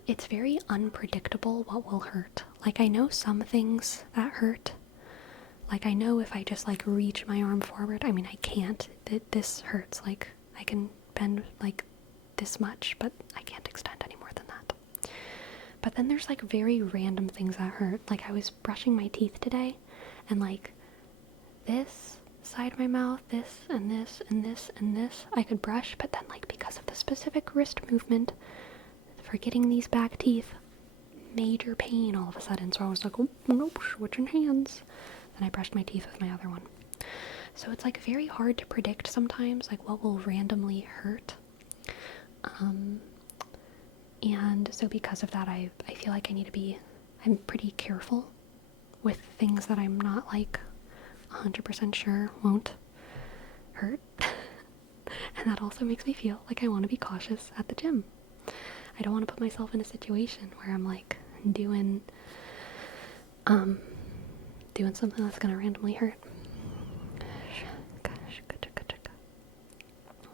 it's very unpredictable what will hurt. Like, I know some things that hurt. Like, I know if I just like reach my arm forward, I mean, I can't. This hurts. Like, I can bend like this much, but I can't extend any more than that. But then there's like very random things that hurt. Like, I was brushing my teeth today, and like this side of my mouth, this and this and this and this, I could brush, but then like because of the specific wrist movement for getting these back teeth, major pain all of a sudden. So I was like, oh, nope, switching hands. Then I brushed my teeth with my other one. So it's like very hard to predict sometimes, like what will randomly hurt. And so because of that, I feel like I'm pretty careful with things that I'm not like 100% sure won't hurt. And that also makes me feel like I want to be cautious at the gym. I don't want to put myself in a situation where I'm like doing something that's gonna randomly hurt.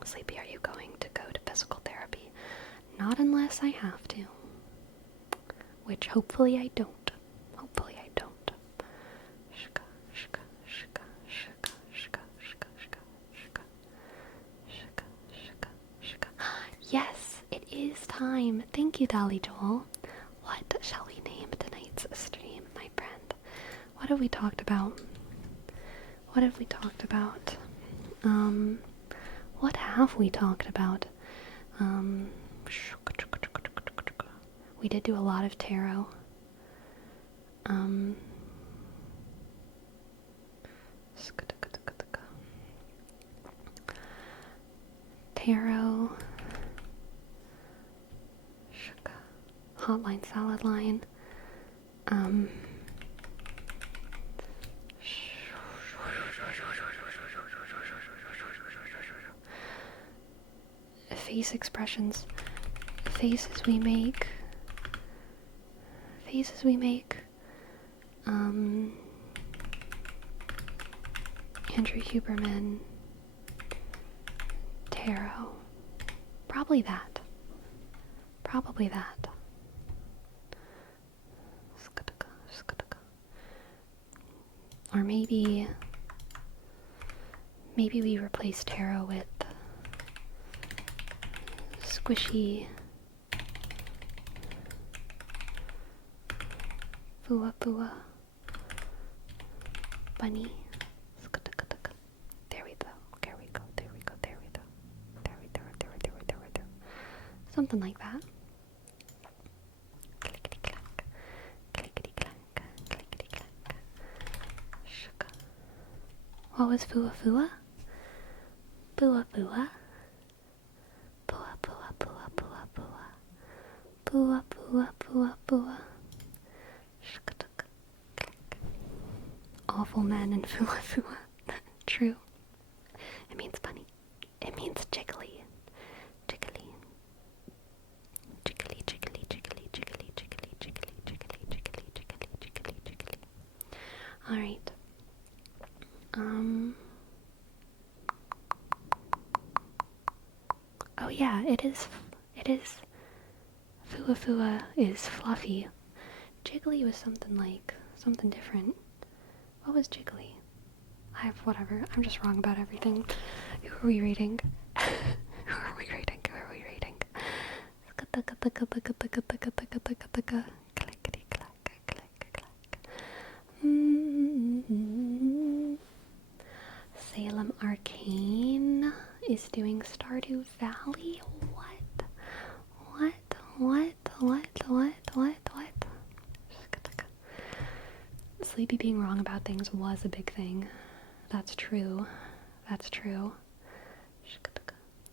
Sleepy, are you going to go to physical therapy? Not unless I have to. Which hopefully I don't. Hopefully I don't. Yes, it is time. Thank you, Dolly Joel. What shall we name tonight's stream, my friend? What have we talked about? What have we talked about? What have we talked about? We did do a lot of tarot. Tarot. Hotline salad line. Face expressions. Faces we make. Andrew Huberman. Tarot. Probably that. Or maybe we replace tarot with squishy Fua bunny. There we go. Something like that. Clickety clack. Clickety clack. Clickety clack. Shuka. What was Fua? Fua. Pua. Pua, pua, pua. Shkatuk. Awful men and fua fua. True. It means bunny. It means jiggly. Jiggly. Jiggly, jiggly, jiggly, jiggly, jiggly, jiggly, jiggly, jiggly, jiggly, jiggly, jiggly. Alright. Oh yeah, it is. Fua Fua is fluffy. Jiggly was something different. What was Jiggly? Whatever. I'm just wrong about everything. Who are we reading? Who are we reading? Clickety clack, click clack. Salem Arcane is doing Stardew Valley? What? Sleepy being wrong about things was a big thing. That's true.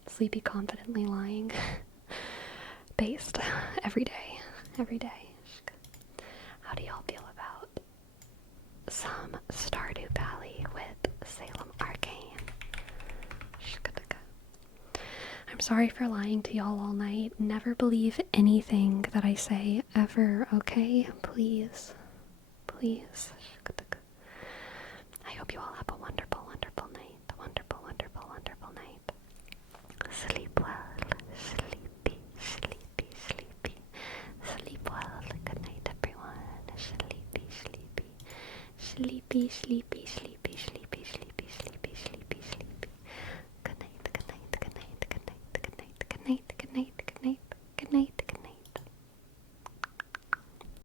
Sleepy confidently lying. Based. Every day. How do y'all feel about some Stardew Valley with Salem Arcane? I'm sorry for lying to y'all all night. Never believe anything that I say ever, okay? Please. Please. I hope you all have a wonderful, wonderful night. A wonderful, wonderful, wonderful night. Sleep well. Sleepy, sleepy, sleepy. Sleep well. Good night, everyone. Sleepy, sleepy. Sleepy, sleepy, sleepy.